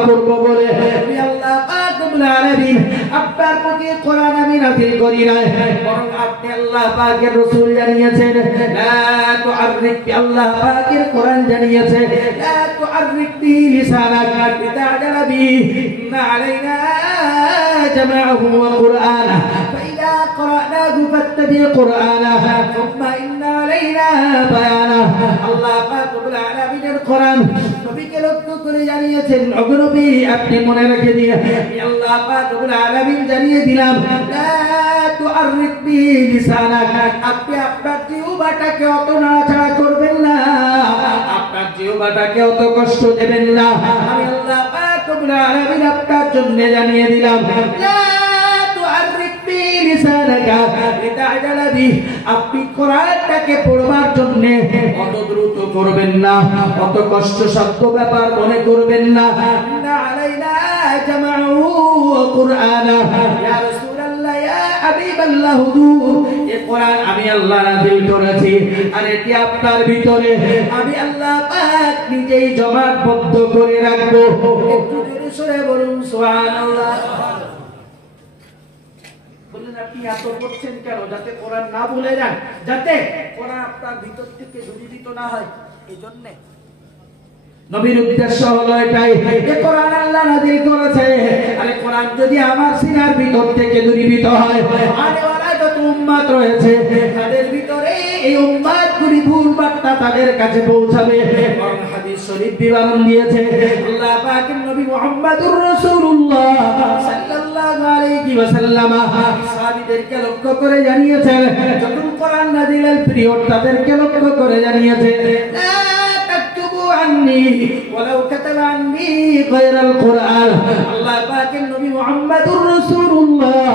করব বলে আমি আল্লাহ পাক রব্বুল আলামিন আপনার প্রতি কোরআন আমি নাযিল করি নাই, বরং আপনি আল্লাহ পাকের রাসূল জানিয়েছেন লা তুআররিক, আল্লাহ পাকের কোরআন জানিয়েছে লা তুআররিক বি লিসানাকা লিতা'জালা বি ইন্না আলাইনা জামাআহু ওয়া কুরআনা ফাইদা ক্রানাহু ফাত্তাবি কুরআনা সুম্মা ইন্না আলাইনা বায়ানা। আল্লাহ পাক রব্বুল আলামিনের কোরআন নবীকে লক্ষ্য করে জানিয়েছেন, ওগো নবী আপনি মনে রেখে দিন আমি আল্লাহ পাক রব্বুল আলামিন জানিয়ে দিলাম লা তুআররিক বি লিসানাকা, আপনি আপনার জিহ্বাটাকে অত নাড়াচাড়া করবেন না, আপনার জিহ্বাটাকে অত কষ্ট দেবেন না, আমি আল্লাহ পাক রব্বুল আলামিন আপনার জন্য জানিয়ে দিলাম লা তুআররিক বি লিসানাকা লিতা'জালা বি, আপনি কোরআনটাকে পড়বার জন্য অত দ্রুত করবেন না, অত কষ্টসাধ্য ব্যাপার মনে করবেন না। ইন্না আলাইনা জামাউ ওয়া কুরআনা ইয়া রাসূলুল্লাহ ইয়া হাবিবাল্লাহ হুজুর এই কোরআন আমি আল্লাহ নাযিল করেছি আর এটি আপনার ভিতরে আমি আল্লাহ পাক নিজেই জমাবদ্ধ করে রাখবো। একটু জোরে সরে বলুন সুবহানাল্লাহ। বললেন আপনি এত করছেন কেন? যাতে কোরআন না ভুলে যান, যাতে কোরআন আপনার ভিতর থেকে দূরীভূত না হয়, এইজন্য নবীর উদ্দেশ্য হলো এটাই যে কোরআন আল্লাহ নাযিল করেছে, আরে কোরআন যদি আমার সিনার ভিতর থেকে দূরীভূত হয়, আরে ওরা যত উম্মত রয়েছে তাদের ভিতরে এই উম্মতগুলি ভুল বার্তা তাদের কাছে পৌঁছাবে। কারণ হাদিস শরীফ বিবরণ দিয়েছে আল্লাহ পাকের নবী মুহাম্মদুর রাসূলুল্লাহ সাল্লাল্লাহু আলাইহি ওয়াসাল্লাম সাহাবীদেরকে লক্ষ্য করে জানিয়েছেন, যখন কোরআন নাযিলের পিরিয়ড তাদেরকে লক্ষ্য করে জানিয়েছেন عني ولو كتب عني غير القرآن। আল্লাহ পাকের নবী মুহাম্মদুর রাসূলুল্লাহ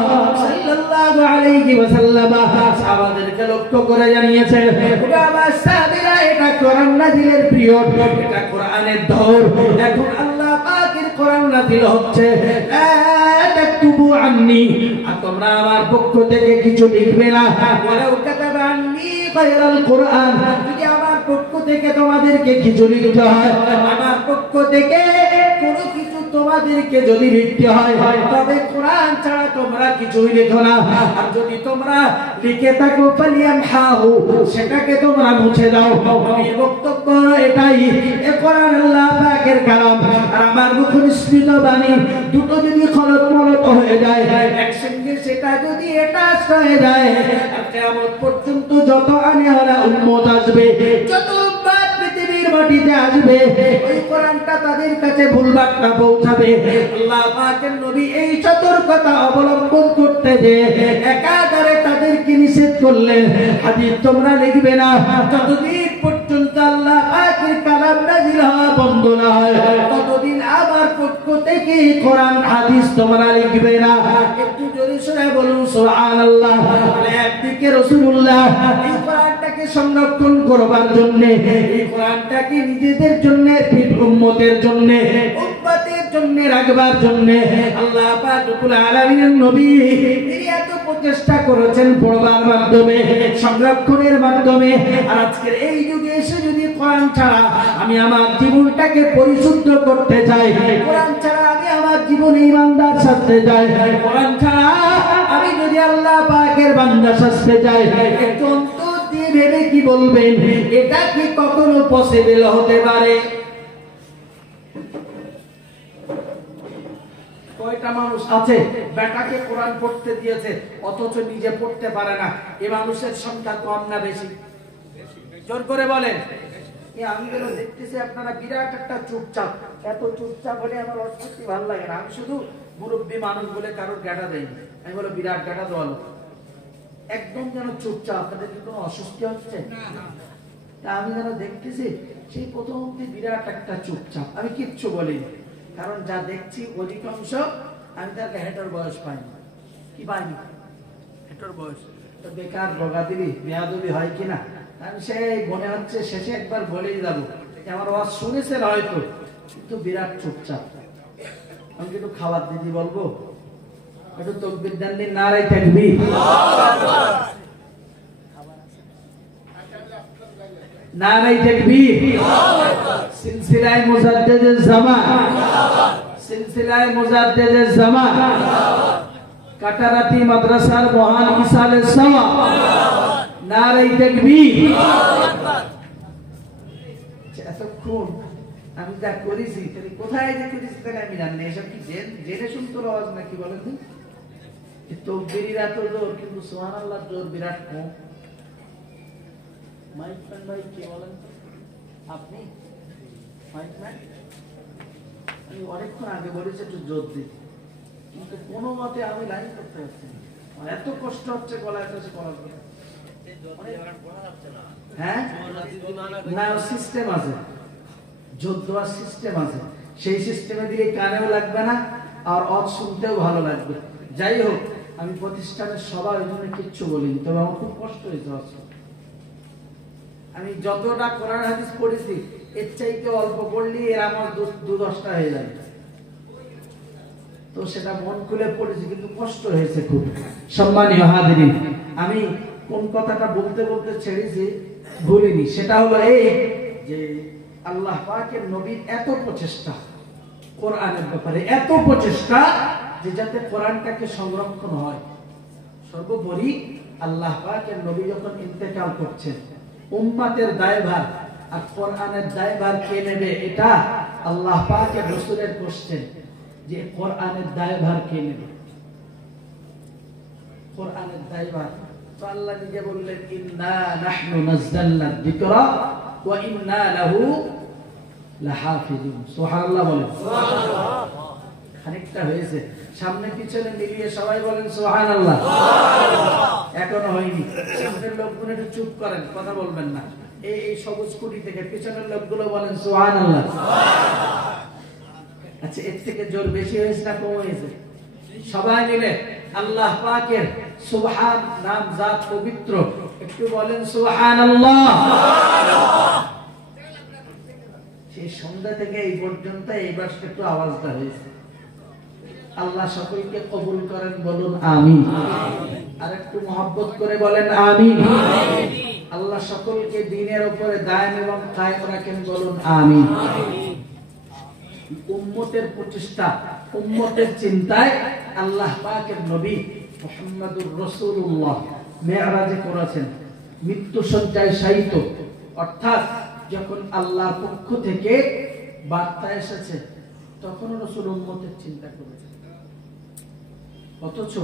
সাল্লাল্লাহু আলাইহি ওয়াসাল্লাম সাহাবাদেরকে লক্ষ্য করে জানিয়েছেন, বাবা সাহাবীরা এটা কোরআন নাযিলের পিরিয়ড, এটা কোরআনের দৌর, এখন আল্লাহ পাকের কোরআন নাযিল হচ্ছে, লা তাকতুবু আন্নি, আর তোমরা আমার পক্ষ থেকে কিছু লিখবে না, ওয়ালাউ কাতাবা আন্নি গায়রাল কুরআন, যদি আমার পক্ষ থেকে তোমাদেরকে কিছু লিখতে হয়, আমার পক্ষ থেকে কোনো কিছু তোমাদেরকে যদি লিখতে হয়, তবে কোরআন ছাড়া তোমরা কিছুই লিখো না, আর যদি তোমরা লিখে থাকো ফালিয়ামহাহু, সেটাকে তোমরা মুছে দাও। আমি বক্তব্য এটাই, এ কোরআন আল্লাহ পাকের কালাম আর আমার মুখনিসৃত বাণী দুটো যদি খলত মলত হয়ে যায়, একসঙ্গে সেটা যদি অ্যাটাচ হয়ে যায়, আর কিয়ামত পর্যন্ত যত আনেওয়ালা উম্মত আসবে, যত উম্মত পৃথিবীর মাটিতে আসবে, ওই কোরআনটা তাদের কাছে ভুল বার্তা পৌঁছাবে। আল্লাহ পাকের নবী এই সতর্কতা অবলম্বন করতে যে একাধারে তাদেরকে নিষেধ করলেন, হাদিস তোমরা লিখবে না যতদিন পর্যন্ত আল্লাহ পাকের কালাম নাযিল হওয়া বন্ধ না হয়, ততদিন আমার পক্ষ থেকে কোরআন হাদিস তোমরা লিখবে না। একটু জোরে সরে বলুন সুবহানাল্লাহ। একদিকে রাসূলুল্লাহ এই কোরআনটাকে সংরক্ষণ করবার জন্য, এই কোরআনটাকে নিজেদের জন্য, উম্মতের জন্য, উম্মতের জন্য রাখবার জন্য আল্লাহ পাক রব্বুল আলামিনের নবী তিনি এত প্রচেষ্টা করেছেন পড়বার মাধ্যমে, সংরক্ষণের মাধ্যমে। আর আজকের এই যুগে এসে যদি কোরআন ছাড়া আমি আমার জীবনটাকে পরিশুদ্ধ করতে চাই, কোরআন ছাড়া আমি আমার জীবনে ইমানদার সাজতে চাই, কোরআন ছাড়া আমি যদি আল্লাহ পাকের বান্দা সাজতে চাই, একটু অন্তর দিয়ে ভেবে কি বলবেন, এটা কি কখনো পসিবল হতে পারে? কয়টা মানুষ আছে বেটাকে কোরআন পড়তে দিয়েছে অথচ নিজে পড়তে পারে না? এই মানুষের সংখ্যা কম না বেশি? জোর করে বলেন। আমি যেন দেখতেছি আপনারা বিরাট একটা চুপচাপ, এত চুপচাপ হলে আমার অস্বস্তি ভালো লাগে না। আমি শুধু মুরব্বী মানুষ বলে কারোর গাটা দেই, আমি বলো বিরাট গাটা দল, একদম যেন চুপচাপ। আপনাদের কি কোনো অস্বস্তি হচ্ছে? আমি যেন দেখতেছি সেই প্রথম বিরাট একটা চুপচাপ, আমি কিচ্ছু বলিনি, কারণ যা দেখছি অধিকাংশ আমি তাকে হেঁটোর বয়স পাইনি। কি পাইনি? হেঁটোর বয়স। তো বেকার বগাদিবি বেয়াদবি হয় কিনা আমি সেই মনে হচ্ছে শেষে একবার বলেই যাবো, আমার আওয়াজ শুনেছেন হয়তো, কিন্তু বিরাট চুপচাপ। আমি একটু খাবার দিদি বলবো, একটু তাকবীর দেন দিন, নারে তাকবীর, নারে তাকবীর। সিলসিলায়ে মুজাদ্দিদুজ জামান, সিলসিলায়ে মুজাদ্দিদুজ জামান, কাটারাতি মাদ্রাসার মহান মিসালে সাওয়া, নারে তাকবীর। এতক্ষণ আমি যা করেছি তাহলে কোথায় যে করেছি তাহলে আমি জানি, এসব কি জেনে শুনতো আওয়াজ নাকি বলেন? তাকবীরের এত জোর, কিন্তু সুবহানাল্লাহ জোর বিরাট কম। মাইক ম্যান ভাই কে বলেন? আপনি মাইক ম্যান? আমি অনেকক্ষণ আগে বলেছি একটু জোর দিই, কিন্তু কোনো মতে আমি লাইন করতে পারছি না, এত কষ্ট হচ্ছে গলায় কাছে করার পরে। হ্যাঁ না, সিস্টেম আছে, জোর দেওয়ার সিস্টেম আছে, সেই সিস্টেমে দিলে কানেও লাগবে না আর অত শুনতেও ভালো লাগবে। যাই হোক, আমি প্রতিষ্ঠানের সবার জন্য কিচ্ছু বলিনি, তবে আমার খুব কষ্ট হয়েছে আজকে। আমি যতটা কোরআন হাদিস পড়েছি এর চাইতে অল্প পড়লে এর আমার 2-10টা হয়ে যাবে, তো সেটা মন খুলে পড়েছি, কিন্তু কষ্ট হয়েছে খুব। সম্মানীয় হাজিরিন, আমি কোন কথাটা বলতে বলতে ছেড়েছি ভুলিনি, সেটা হলো এই যে আল্লাহ পাকের নবীর এত প্রচেষ্টা কোরআনের ব্যাপারে, এত প্রচেষ্টা যে যাতে কোরআনটাকে সংরক্ষণ হয়। সর্বোপরি আল্লাহ পাকের নবী যখন ইন্তেকাল করছেন, উম্মতের দায়ভার আর কোরআনের দায়ভার কে নেবে, এটা আল্লাহ পাকের রাসূলের কোশ্চেন যে কোরআনের দায়ভার কে নেবে, কোরআনের দায়ভার। তো আল্লাহ নিজে বললেন, ইন্না নাহনু নাযালনা যিকরা ওয়া ইন্না লাহু লাহাফিজুন। সুবহানাল্লাহ বলেন। সুবহানাল্লাহ। খানিকটা হয়েছে, সামনে পিছনে মিলিয়ে সবাই বলেন সুবহানাল্লাহ। এখনো হয়নি, সামনের লোকগুলো একটু চুপ করেন, কথা বলবেন না। এই সবুজ কুটি থেকে পিছনের লোকগুলো বলেন সুবহানাল্লাহ। আচ্ছা, এর থেকে জোর বেশি হয়েছে না কম হয়েছে? সবাই মিলে আল্লাহ পাকের সুবহান নাম, জাত পবিত্র, একটু বলেন সুবহানাল্লাহ। সেই সন্ধ্যা থেকে এই পর্যন্ত এইবার একটু আওয়াজটা হয়েছে। আল্লাহ সকলকে কবুল করেন, বলুন আমিন। আর একটু মহব্বত করে বলেন আমিন। আল্লাহ সকলকে দ্বীনের উপরে দায়েম এবং কায়েম রাখেন, বলুন আমিন। উম্মতের প্রচেষ্টা, উম্মতের চিন্তায় আল্লাহ পাকের নবী মুহাম্মদুর রাসূলুল্লাহ মেরাজে করেছেন, মৃত্যু সজ্জায় শায়িত, অর্থাৎ যখন আল্লাহর পক্ষ থেকে বার্তা এসেছে তখন রাসূল উম্মতের চিন্তা করেছেন। অথচ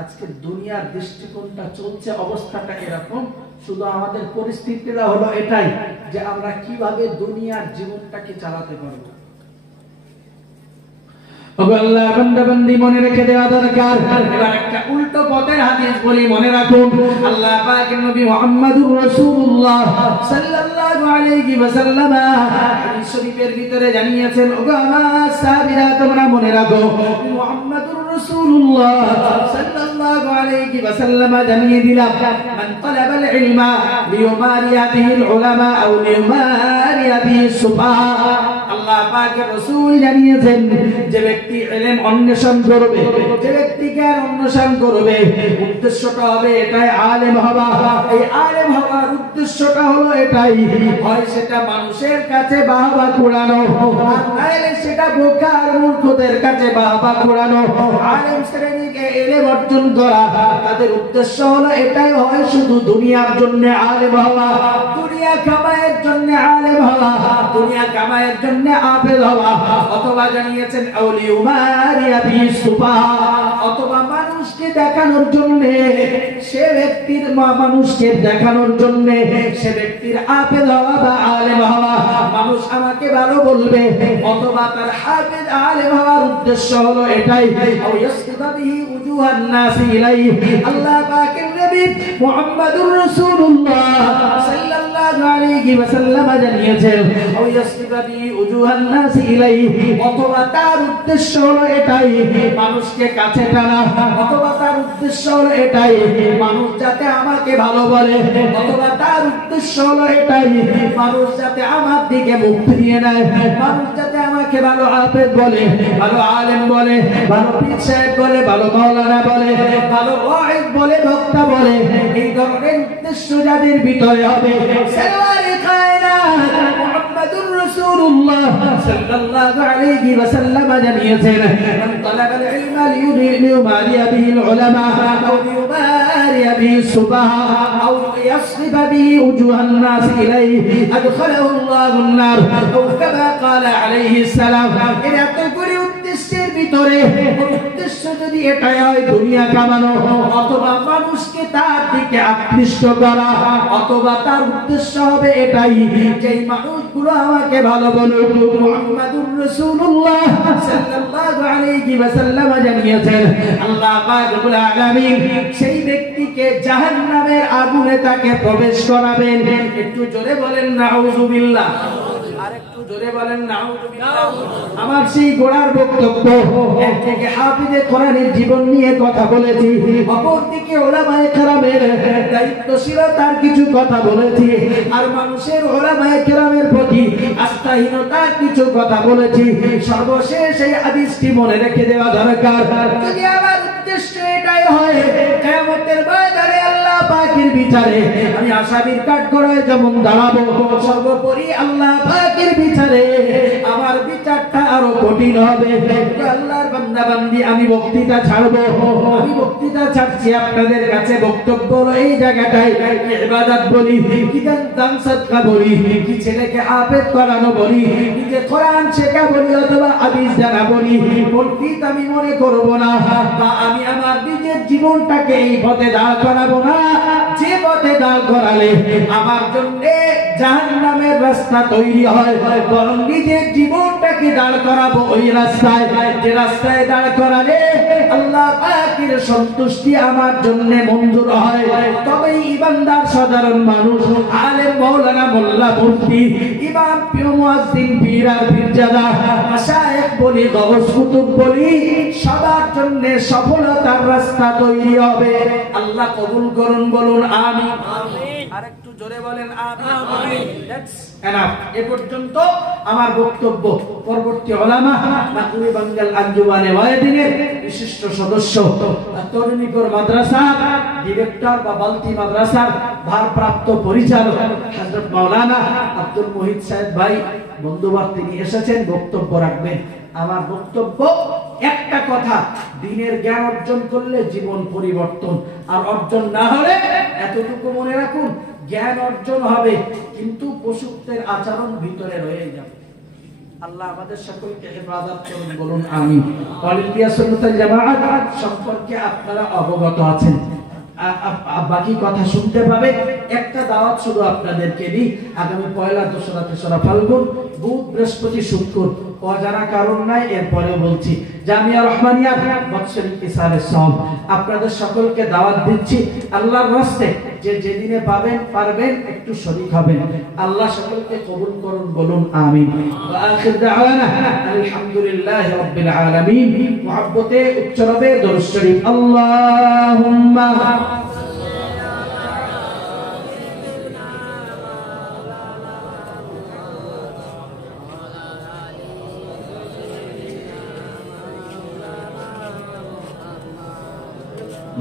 আজকে দুনিয়ার দৃষ্টিকোণটা চলছে, অবস্থাটা এরকম, শুধু আমাদের পরিস্থিতিটা হলো এটাই যে আমরা কিভাবে দুনিয়ার জীবনটাকে চালাতে পারবো। আল্লাহ বান্দা বান্দি মনে রেখে দেওয়া দরকার। এবার একটা উল্টো পথের হাদিস বলি, মনে রাখুন। আল্লাহ পাকের নবী মুহাম্মদুর রাসূলুল্লাহ সাল্লাল্লাহু আলাইহি ওয়াসাল্লাম হাদিস শরীফের ভিতরে জানিয়েছেন, ওগো আমার সাহাবীরা তোমরা মনে রাখো, মুহাম্মদুর রাসূলুল্লাহ সাল্লাল্লাহু আলাইহি ওয়াসাল্লাম জানিয়ে দিলাম, মান তালাবাল ইলমা লিয়ুমারিয়া বিহিল উলামা আও লিয়ুমারিয়া বিহিস সুফাহা। আল্লাহ পাকের রাসূল জানিয়েছেন, যে ব্যক্তি ইলম অন্বেষণ করবে, যে ব্যক্তি জ্ঞান অন্বেষণ করবে, উদ্দেশ্যটা হবে এটাই, আলেম হওয়া। এই আলেম হওয়ার উদ্দেশ্যটা হলো এটাই, হয় সেটা মানুষের কাছে বাহবা কুড়ানো, আর নাইলে সেটা বোকা আর মূর্খদের কাছে বাহবা কুড়ানো। আলেম শ্রেণীকে ইলম অর্জন করা, তাদের উদ্দেশ্য হলো এটাই, হয় শুধু দুনিয়ার জন্য আলেম হওয়া, দুনিয়া কামাইয়ের জন্য আলেম হওয়া, দুনিয়া কামাইয়ের জন্য আবেদ হওয়া, অথবা জানিয়েছেন আউলিউমারিয়া বিহিস সুফাহা, অথবা মানুষকে দেখানোর জন্য, সে ব্যক্তির মানুষকে দেখানোর জন্য সে ব্যক্তির আবেদ হওয়া বা আলেম হওয়া, মানুষ আমাকে ভালো বলবে, অথবা তার আবেদ আলেম হওয়ার উদ্দেশ্য হলো এটাই, আও ইয়াসকিদা বিহি উজুহান নাসি ইলাইহি। আল্লাহ পাকের নবী মুহাম্মদুর রাসূলুল্লাহ সাল্লাল্লাহু আলাইহি ওয়াসাল্লাম জানিয়েছেন, আও ইয়াসকিদা বিহি উজুহান নাসি ইলাইহি, অথবা তার উদ্দেশ্য হলো এটাই, মানুষকে কাছে টানা, অথবা তার উদ্দেশ্য হলো এটাই, মানুষ যাতে আমাকে ভালো বলে, অথবা তার উদ্দেশ্য হলো এটাই, মানুষ যাতে আমার দিকে মুখ ফিরিয়ে নেয়, মানুষ যাতে আমাকে আমাকে ভালো হাফেজ বলে, ভালো আলেম বলে, ভালো পীর সাহেব বলে, ভালো মাওলানা বলে, ভালো ওয়াইজ বলে, বক্তা বলে, এই ধরনের উদ্দেশ্য যাদের ভিতরে হবে, সরওয়ারে কায়নাত মুহাম্মদুর রাসূলুল্লাহ সাল্লাল্লাহু আলাইহি ওয়াসাল্লাম জানিয়েছেন, মান তালাবাল ইলমা লিয়ুমারিয়া বিহিল উলামা আও লিয়ুমারিয়া বিহি সুবাহা আও ইয়াসরিফা বিহি উজুহান নাস ইলাইহি আদখালাহু আল্লাহুন নার আও কামা ক্বালা আলাইহিস সালাম। এর এতগুলি উদ্দেশ্যের ভিতরে উদ্দেশ্য যদি এটাই হয় দুনিয়া কামানো অথবা মানুষকে তার দিকে আকৃষ্ট করা, অথবা তার উদ্দেশ্য হবে এটাই যে মানুষগুলো আমাকে ভালো বলুক, মুহাম্মাদুর রাসূলুল্লাহ সাল্লাল্লাহু আলাইহি ওয়াসাল্লাম জানিয়েছেন আল্লাহ পাক রব্বুল আলামিন সেই ব্যক্তিকে জাহান্নামের আগুনে তাকে প্রবেশ করাবেন। একটু জোরে বলেন নাউযুবিল্লাহ, আর একটু জোরে বলেন নাউযুবিল্লাহ। আমার সেই গোড়ার বক্তব্য একদিকে হাফিজে কোরআনের জীবন নিয়ে কথা বলেছি, অপরদিকে উলামায়ে কেরামের দায়িত্বশীলতার কিছু কথা বলেছি, আর মানুষের উলামায়ে কেরামের প্রতি আস্থাহীনতার কিছু কথা বলেছি। সর্বশেষ এই হাদিসটি মনে রেখে দেওয়া দরকার, যদি আমার উদ্দেশ্য এটাই হয় কিয়ামতের ময়দানে আল্লাহ পাকের বিচারে আমি আসামির কাঠগড়ায় যেমন দাঁড়াবো, সর্বোপরি আল্লাহ পাকের বিচারে আমার বিচারটা আরো কঠিন হবে। আল্লাহর বান্দা বান্দি, আমি বক্তৃতা ছাড়বো, আমি বক্তৃতা ছাড়ছি, আপনাদের কাছে বক্তব্য হলো এই জায়গাটায় ইবাদত বলি, কি দান সদকা বলি, কি ছেলেকে হাফেজ করানো বলি, নিজে কোরআন শেখা বলি, অথবা হাদিস জানা বলি, বক্তৃতা আমি মনে করব না, বা আমি আমার নিজের জীবনটাকে এই পথে দাঁড় করাবো না যে পথে দাঁড় করালে আমার জন্য জাহান্নামের রাস্তা তৈরি হয়, বরং নিজের জীবনটাকে দাঁড় করাবো ওই রাস্তায়, যে রাস্তায় দাঁড় করালে আল্লাহ পাকের সন্তুষ্টি আমার জন্য মঞ্জুর হয়। তবে ইমানদার সাধারণ মানুষ, আলেম মাওলানা মোল্লা মুফতি ইমাম পীর মুয়াজ্জিন পীর আর পীরজাদা মাশায়েখ বলি, গওস কুতুব বলি, সবার জন্য সফলতার রাস্তা তৈরি হবে। আল্লাহ কবুল করুন, বলুন আমিন। আরেকটু জোরে বলেন আমিন। That's enough. এ পর্যন্ত আমার বক্তব্য। পরবর্তী উলামা নাকুরি বাঙ্গাল আঞ্জুমানে ওয়াইদিনের বিশিষ্ট সদস্য, তরুণীপুর মাদ্রাসার ডিরেক্টর বা বালতি মাদ্রাসার ভারপ্রাপ্ত পরিচালক হযরত মাওলানা আব্দুল মুহিত সাহেব ভাই বন্ধুবার তিনি এসেছেন, বক্তব্য রাখবেন। আমার বক্তব্য একটা কথা, দ্বীনের জ্ঞান অর্জন করলে জীবন পরিবর্তন, আর অর্জন না হলে এতটুকু মনে রাখুন, জ্ঞান অর্জন হবে কিন্তু পশুত্বের আচরণ ভিতরে রয়ে যাবে। আল্লাহ আমাদের সকলকে হেফাজত করুন, বলুন আমিন। ওয়ালিয়া সুন্নাতুল জামাআত সম্পর্কে আপনারা অবগত আছেন, বাকি কথা শুনতে পাবে। একটা দাওয়াত শুধু আপনাদেরকে দিই, আগামী পয়লা, দোসরা, তেসরা ফাল্গুন, বুধ, বৃহস্পতি, শুক্র, অজানা কারণ নাই, এরপরেও বলছি জামিয়া রহমানিয়া বাৎসরিক ইসারের সওয়াব আপনাদের সকলকে দাওয়াত দিচ্ছি আল্লাহর রাস্তায়, যে যেদিনে পারবেন একটু শরীক হবেন। আল্লাহ সকলকে কবুল করুন, বলুন আমিন। ওয়া আখির দাওয়ানা আলহামদুলিল্লাহি রাব্বিল আলামিন। মুহাব্বতে উচ্চারণে দরুদ শরীফ। আল্লাহুম্মা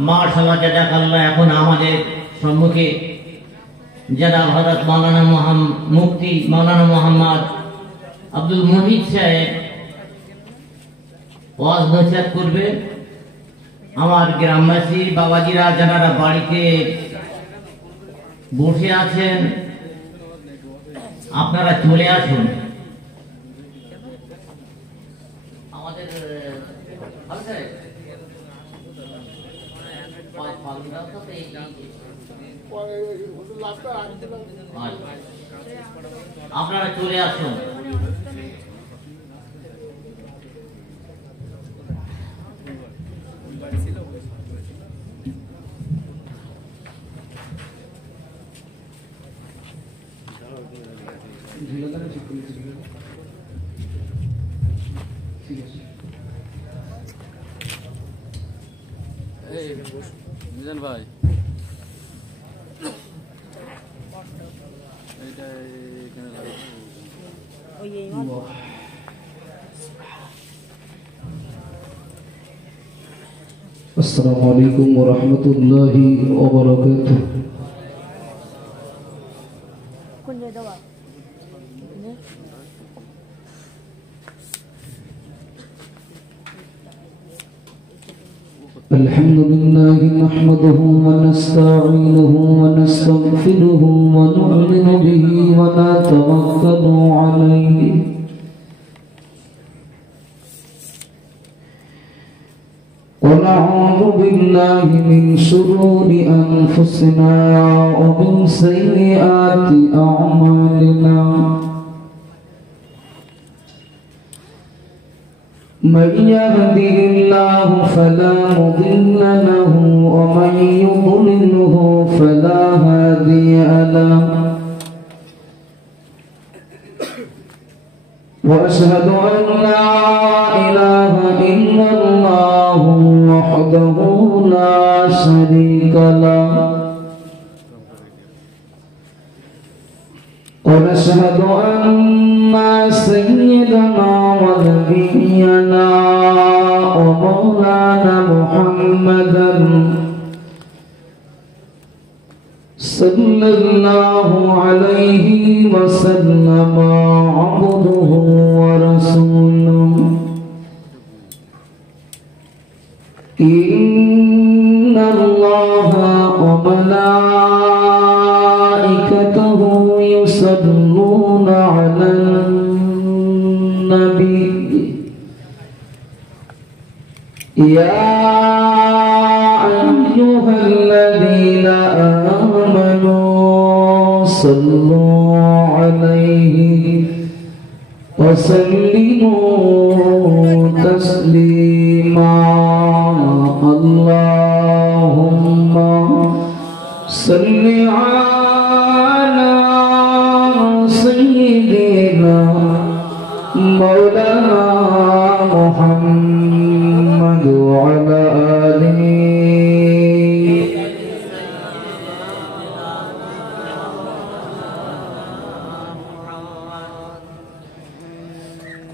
মাশাআল্লাহ, জাযাকাল্লাহ। এখন আমাদের সম্মুখে যারা হযরত মাওলানা মুফতি মাওলানা মোহাম্মদ আব্দুল মুহিত সাহেব ওয়াজ নসিহত করবে। আমার গ্রামবাসী বাবাজিরা যারা বাড়িতে বসে আছেন, আপনারা চলে আসুন। আমাদের আপনারা চলে আসুন। মিজান ভাই, এটা এখানে السلام عليكم ورحمة الله وبركاته. الحمد لله نحمده ونستعينه ونستغفره ونؤمن به ونتوكل عليه ونعوذ بالله من شرور أنفسنا ومن سيئات أعمالنا من يهده الله فلا مضل له ومن يضلله فلا هادي له وأشهد أن لا إله إلا الله وحده لا شريك له ونشهد أن سيدنا ونبينا ومولانا محمدا صلى الله عليه وسلم عبده ورسوله إن الله وملائكته يصلون على النبي يا أيها الذين آمنوا صلوا عليه وسلموا تسليما اللهم صل على سيدنا مولانا محمد وعلى آله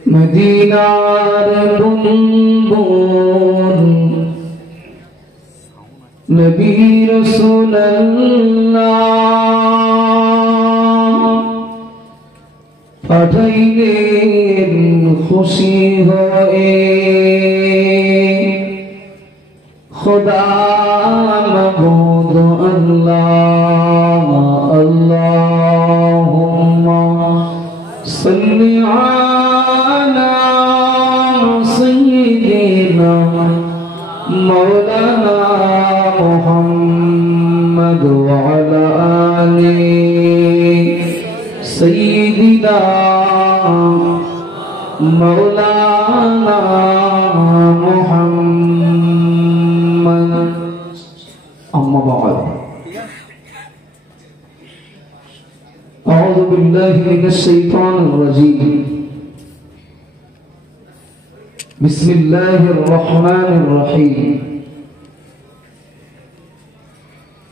مدينة بنبون نبي رسول الله পাঠাইলেন খুশি হয়ে খোদা মাবুদ আল্লাহ আল্লাহুম্মা সাল্লি আলা সাইয়্যিদিনা মাওলানা মুহাম্মদ ওয়া আলা আলি سيدنا مولانا محمد أما بعد أعوذ بالله من الشيطان الرجيم بسم الله الرحمن الرحيم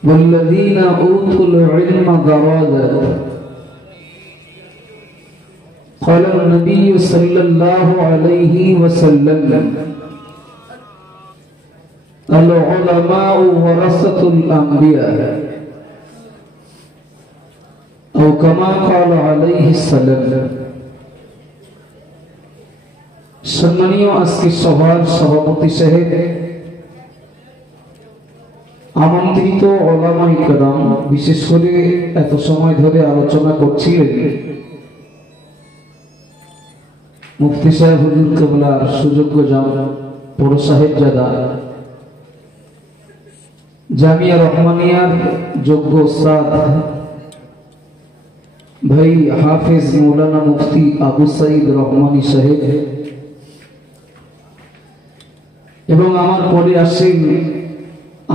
والذين أوتوا العلم درجات قال النبي صلى الله عليه وسلم العلماء ورثة الأنبياء أو كما قال عليه السلام সম্মানীয় আজকে সভার সভাপতি সাহেব আমন্ত্রিত ওলামায়ে কেরাম বিশেষ করে এত সময় ধরে আলোচনা করছিলেন মুফতি সাহেব হুজুর কেবলার সুযোগ্য বড় সাহেবজাদা জামিয়া রহমানিয়ার যোগ্য উস্তাদ ভাই হাফেজ মৌলানা মুফতি আবু সাইদ রহমানি সাহেব এবং আমার পরে আসেন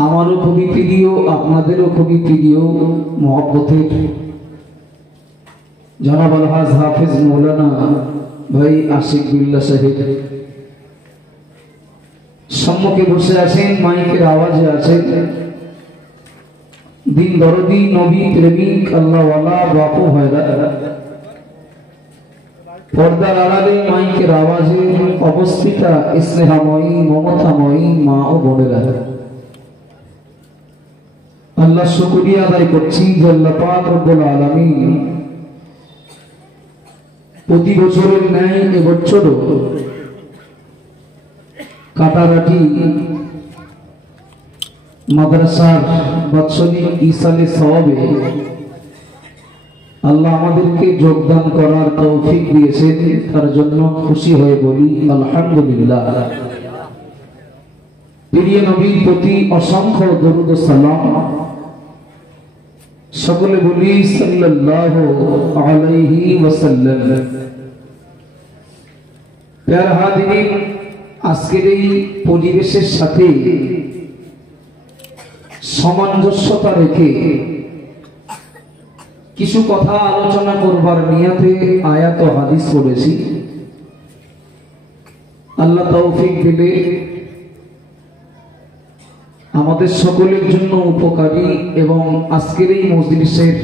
আমারও খুবই প্রিয় আপনাদেরও খুবই প্রিয় মহব্বতের জনাব আলহাজ হাফেজ মৌলানা ভাই আশিক বিল্লাহ সাহেব সম্মুখে বসে আছেন মাইকের আওয়াজে আছেন দিন দরদি নবী প্রেমিক আল্লাহওয়ালা বাপু ভাইরা পর্দার আড়ালে মাইকের আওয়াজে অবস্থিতা স্নেহাময়ী মমতাময়ী মা ও বোনেরা, আল্লাহ শুকরিয়া আদায় করছি যে আল্লাহ পাক রব্বুল আলামিন প্রতি বছরের ন্যায় এবছরও কাটারাটি মাদ্রাসার বাৎসরিক ইসালে সওয়াবে আল্লাহ আমাদেরকে যোগদান করার তৌফিক দিয়েছেন, তার জন্য খুশি হয়ে বলি আলহামদুলিল্লাহ। প্রিয় নবীর প্রতি অসংখ্য দরুদ ও সালাম, সকলে বলি সাল্লাল্লাহু আলাইহি ওয়াসাল্লাম। প্যারা হাদিরিন, আজকের এই পরিবেশের সাথে সামঞ্জস্যতা রেখে কিছু কথা আলোচনা করবার নিয়তে আয়াত ও হাদিস পড়েছি। আল্লাহ তৌফিক দিলে আমাদের সকলের জন্য উপকারী এবং আজকের এই মজলিসের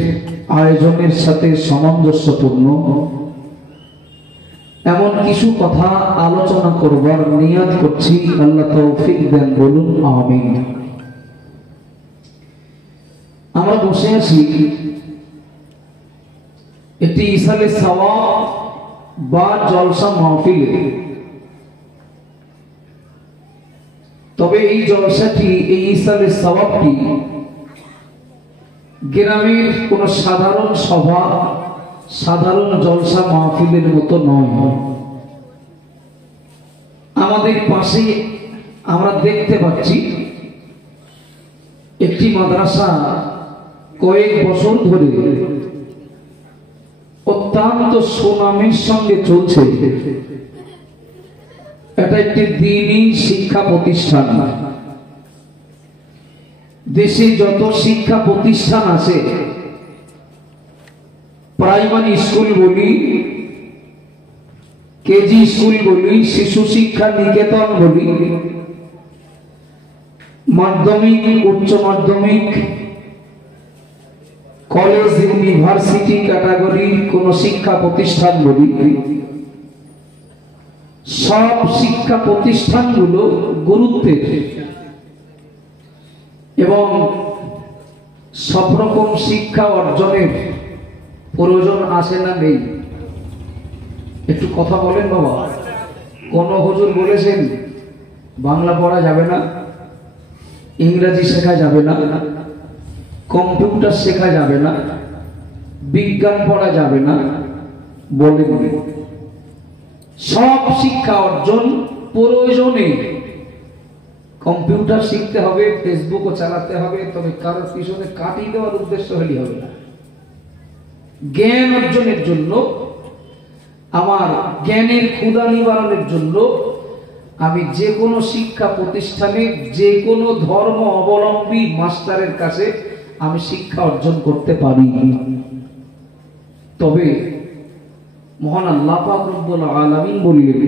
আয়োজনের সাথে সামঞ্জস্যপূর্ণ এমন কিছু কথা আলোচনা করবার নিয়ত করছি। আল্লাহ তৌফিক দেন, বলুন আমিন। আমরা বসে আছি একটি ইসালে সওয়াব বা জলসা মাহফিলে। তবে এই জলসাটি, এই ইসালে সওয়াবটি গ্রামের কোন সাধারণ সভা, সাধারণ জলসা মাহফিলের মতো নয়। আমাদের পাশে আমরা দেখতে পাচ্ছি একটি মাদ্রাসা কয়েক বছর ধরে অত্যন্ত সুনামের সঙ্গে চলছে। এটা একটি দ্বীনি শিক্ষা প্রতিষ্ঠান। দেশে যত শিক্ষা প্রতিষ্ঠান আছে, প্রাইমারি স্কুল বলি, কেজি স্কুল বলি, শিশু শিক্ষা নিকেতন বলি, মাধ্যমিক, উচ্চ মাধ্যমিক, কলেজ, ইউনিভার্সিটি ক্যাটাগরির কোন শিক্ষা প্রতিষ্ঠান বলি, সব শিক্ষা প্রতিষ্ঠানগুলো গুরুত্বের এবং সব রকম শিক্ষা অর্জনের প্রয়োজন আছে না নেই? একটু কথা বলেন বাবা। কোন হুজুর বলেছেন বাংলা পড়া যাবে না, ইংরেজি শেখা যাবে না, কম্পিউটার শেখা যাবে না, বিজ্ঞান পড়া যাবে না? বলেননি। সব শিক্ষা অর্জন প্রয়োজনে। কম্পিউটার শিখতে হবে, ফেসবুকও চালাতে হবে, তবে কারোর পিছনে কাটিয়ে দেওয়ার উদ্দেশ্য হলেই হবে না। জ্ঞান অর্জনের জন্য, আমার জ্ঞানের ক্ষুধা নিবারণের জন্য আমি যে কোনো শিক্ষা প্রতিষ্ঠানে, যে কোনো ধর্ম অবলম্বী মাস্টারের কাছে আমি শিক্ষা অর্জন করতে পারি। তবে মহান আল্লাহ পাক রব্বুল আলামিন বললেন,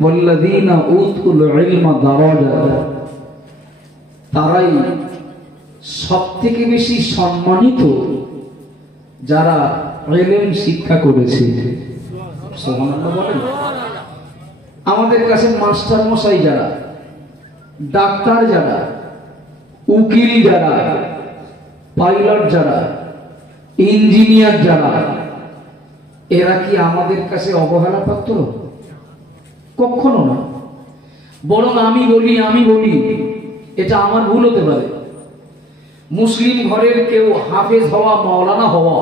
ওয়াল্লাযীনা উতুল ইলমা দারাজাত, তারাই সবথেকে বেশি সম্মানিত যারা ইলম শিক্ষা করেছে। সুবহানাল্লাহ বলেন। আমাদের কাছে মাস্টার মশাই যারা, ডাক্তার যারা, উকিল যারা, পাইলট যারা, ইঞ্জিনিয়ার যারা, এরা কি আমাদের কাছে অবহেলা পাত্র? কখনো না। বরং আমি বলি এটা আমার ভুল হতে পারে। মুসলিম ঘরের কেউ হাফেজ হওয়া, মাওলানা হওয়া,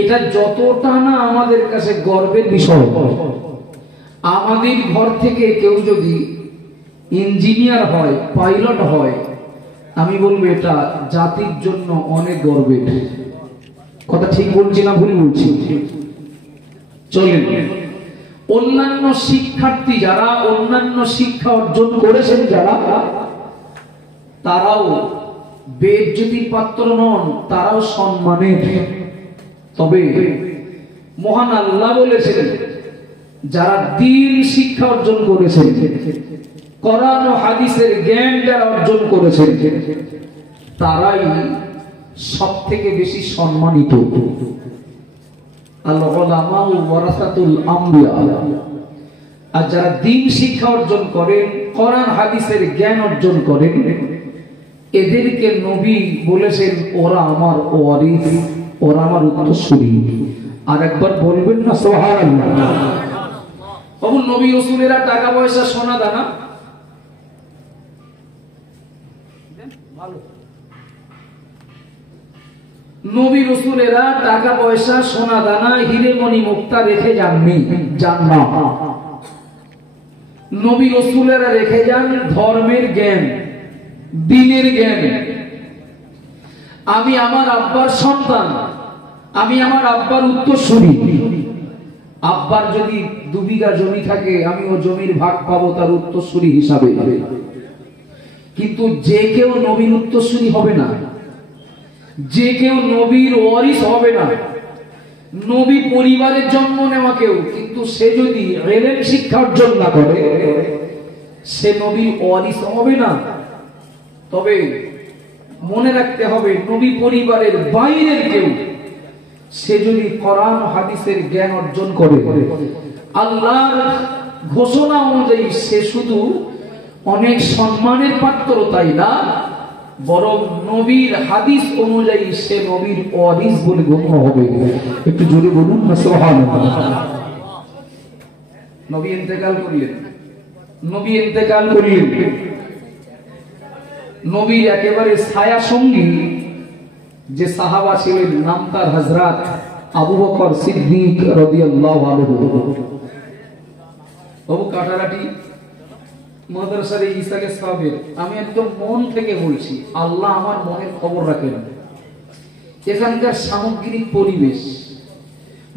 এটা যতটা না আমাদের কাছে গর্বের বিষয়, আমাদের ঘর থেকে কেউ যদি ইঞ্জিনিয়ার হয়, পাইলট হয়, আমি বলবো এটা জাতির জন্য অনেক গর্বের কথা। ঠিক বলছি না ভুল বলছি? চলেন, অন্যান্য শিক্ষার্থী যারা, অন্যান্য শিক্ষা অর্জন করেছেন যারা, তারাও বেইজ্জতির পাত্র নন, তারাও সম্মানের। তবে মহান আল্লাহ বলেছেন, যারা দ্বীন শিক্ষা অর্জন করেছেন, কোরআন ও হাদিসের জ্ঞান যারা অর্জন করেছেন, তারাই সব থেকে বেশি সম্মানিত। আল উলামা ওয়ারাসাতুল আমবিয়া। আর যারা দ্বীন শিক্ষা অর্জন করেন, কোরআন হাদিসের জ্ঞান অর্জন করেন, এদেরকে নবী বলেছেন ওরা আমার ওয়ারিস, ওরা আমার উত্তরসূরি। আর একবার বলবেন না সুবহানাল্লাহ। তখন নবী রাসূলেরা টাকা পয়সা সোনা দানা নবী রাসূলেরা টাকা পয়সা সোনা দানা হিরে মণি মুক্তা রেখে যাননি, যান না। নবী রাসূলেরা রেখে যান ধর্মের জ্ঞান, দ্বীনের জ্ঞান। আমি আমার আব্বার সন্তান, আমি আমার আব্বার উত্তরসূরি। আব্বার যদি 2 বিঘা জমি থাকে, আমি ও জমির ভাগ পাবো তার উত্তরসূরি হিসাবে। কিন্তু যে কেউ নবীর উত্তরসূরি হবে না, যে কেউ নবীর ওয়ারিস হবে না। নবী পরিবারের জন্ম নেওয়া কেউ, কিন্তু সে যদি ইলম শিক্ষা অর্জন না করে, সে নবীর ওয়ারিস হবে না। তবে মনে রাখতে হবে, নবী পরিবারের বাইরের কেউ সে যদি কোরআন ও হাদিসের জ্ঞান অর্জন করে, আল্লাহর ঘোষণা অনুযায়ী সে শুধু অনেক সম্মানের পাত্র তাই না, বরং নবীর হাদিস অনুযায়ী সে নবীর ওয়ারিস বলে গণ্য হবে। একটু জোরে বলুন না সুবহানাল্লাহ। নবী ইন্তেকাল করলেন, নবী ইন্তেকাল করলেন, নবীর একেবারে ছায়া সঙ্গী যে সাহাবা ছিলেন, নাম তার হযরত আবু বকর সিদ্দিক রাদিয়াল্লাহু আনহু। বাবু কাটারাটি মাদ্রাসার ইসাকে সাহেবের, আমি একদম মন থেকে বলছি, আল্লাহ আমার মনের খবর রাখেন। এখানকার সামগ্রিক পরিবেশ,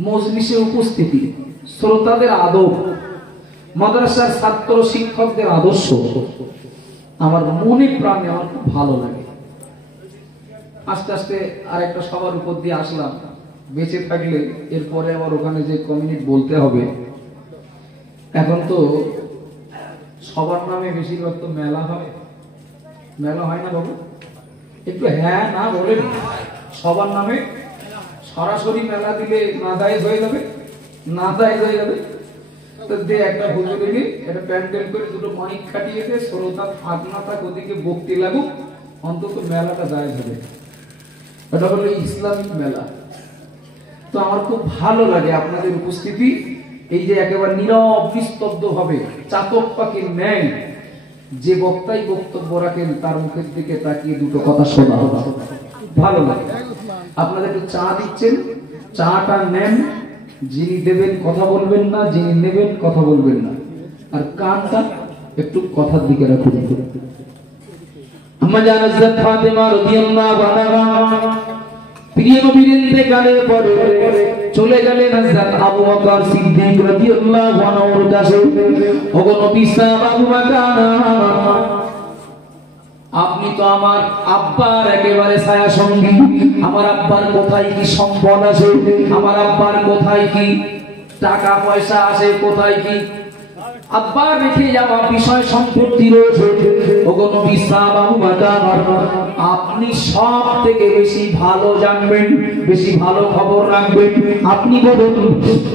মজলিসে উপস্থিতি, শ্রোতাদের আদব, মাদ্রাসার ছাত্র শিক্ষকদের আদর্শ আমার মনে প্রাণে আমার খুব ভালো লাগে। আস্তে আস্তে আর একটা সবার উপর দিয়ে আসলাম। বেঁচে থাকলে এরপরে আবার ওখানে যে কমিউনিটি বলতে হবে। এখন তো সবার নামে বেশিরভাগ তো মেলা হয়, মেলা হয় না বাবু? একটু হ্যাঁ না বলেন। সবার নামে সরাসরি মেলা দিলে না দায় হয়ে যাবে, না দায় হয়ে যাবে। তো দে একটা হুজুরকে একটা প্যান্ডেল করে 2টো মাইক খাটিয়ে দে, শ্রোতা ফাঁক না থাক, ওদিকে বক্তি লাগুক, অন্তত মেলাটা দায় হবে। এটা হলো ইসলামিক মেলা। তো আমার খুব ভালো লাগে আপনাদের উপস্থিতি। এই যে একেবারে নীরব নিস্তব্ধ ভাবে চাতক পাখির ন্যায় যে বক্তাই বক্তব্য রাখেন, তার মুখের দিকে তাকিয়ে 2টো কথা শোনা ভালো লাগে। আপনাদের একটু চা দিচ্ছেন, চাটা নেন, যিনি দেবেন কথা বলবেন না, যিনি নেবেন কথা বলবেন না, আর কানটা একটু কথার দিকে রাখুন। আম্মা জান হযরত ফাতেমা রাদিয়াল্লাহু আনহা প্রিয় নবীর ইন্তেকালের পরে চলে গেলেন হযরত আবু বকর সিদ্দিক রাদিয়াল্লাহু আনহুর কাছে। ওগো নবী সাহেব আবু বকর, আপনি তো আমার আব্বার একেবারে ছায়া সঙ্গী। আমার আব্বার কোথায় কি সম্পদ আছে, আমার আব্বার কোথায় কি টাকা পয়সা আছে, কোথায় কি আব্বার রেখে যাওয়া বিষয় সম্পত্তি রয়েছে। ওগো নবী সাহেব আবু বকর, আপনি সব থেকে বেশি ভালো জানবেন, বেশি ভালো খবর রাখবেন। আপনি বলুন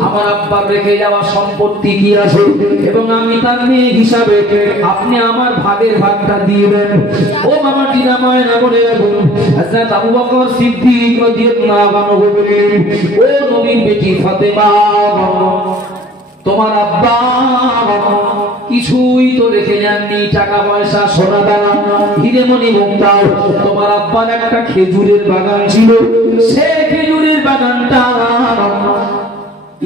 আমার আব্বার রেখে যাওয়া সম্পত্তি কি আছে, এবং আমি তার মেয়ে হিসাবে আপনি আমার ভাগের ভাগটা দিয়ে দেন। ও মামা টিনাময় না বলে রাখুন, হযরত আবু বকর সিদ্দিক রাদিয়াল্লাহু আনহু বলেন, ও নবীর বেটি ফাতেমা, তোমার আব্বা কিছুই তো রেখে যাননি, টাকা পয়সা সোনা দানা হিরে মণি মুক্তা। তোমার আব্বার একটা খেজুরের বাগান ছিল, সে খেজুরের বাগানটা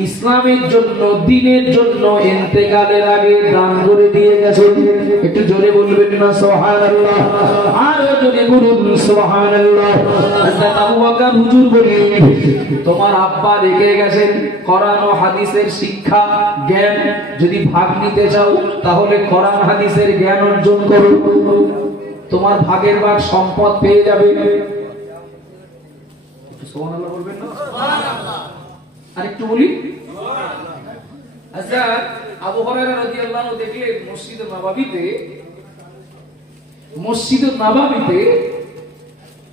ইসলামের জন্য, দ্বীনের জন্য ইন্তেকালের আগে দান করে দিয়ে গেছেন। একটু জোরে বলবেন না সুবহানাল্লাহ, আর জোরে বলুন সুবহানাল্লাহ। হযরত আবু বকর হুজুর বলেন, তোমার আব্বা রেখে গেছেন কোরআন ও হাদিসের শিক্ষা জ্ঞান। যদি ভাগ নিতে চাও তাহলে কোরআন হাদিসের জ্ঞান অর্জন করো, তোমার ভাগের ভাগ সম্পদ পেয়ে যাবে। সুবহানাল্লাহ বলবেন না? সুবহানাল্লাহ। আরেকটু বলি, হযরত আবু হুরায়রা রাদিয়াল্লাহু আনহু দেখলেন মসজিদে নববীতে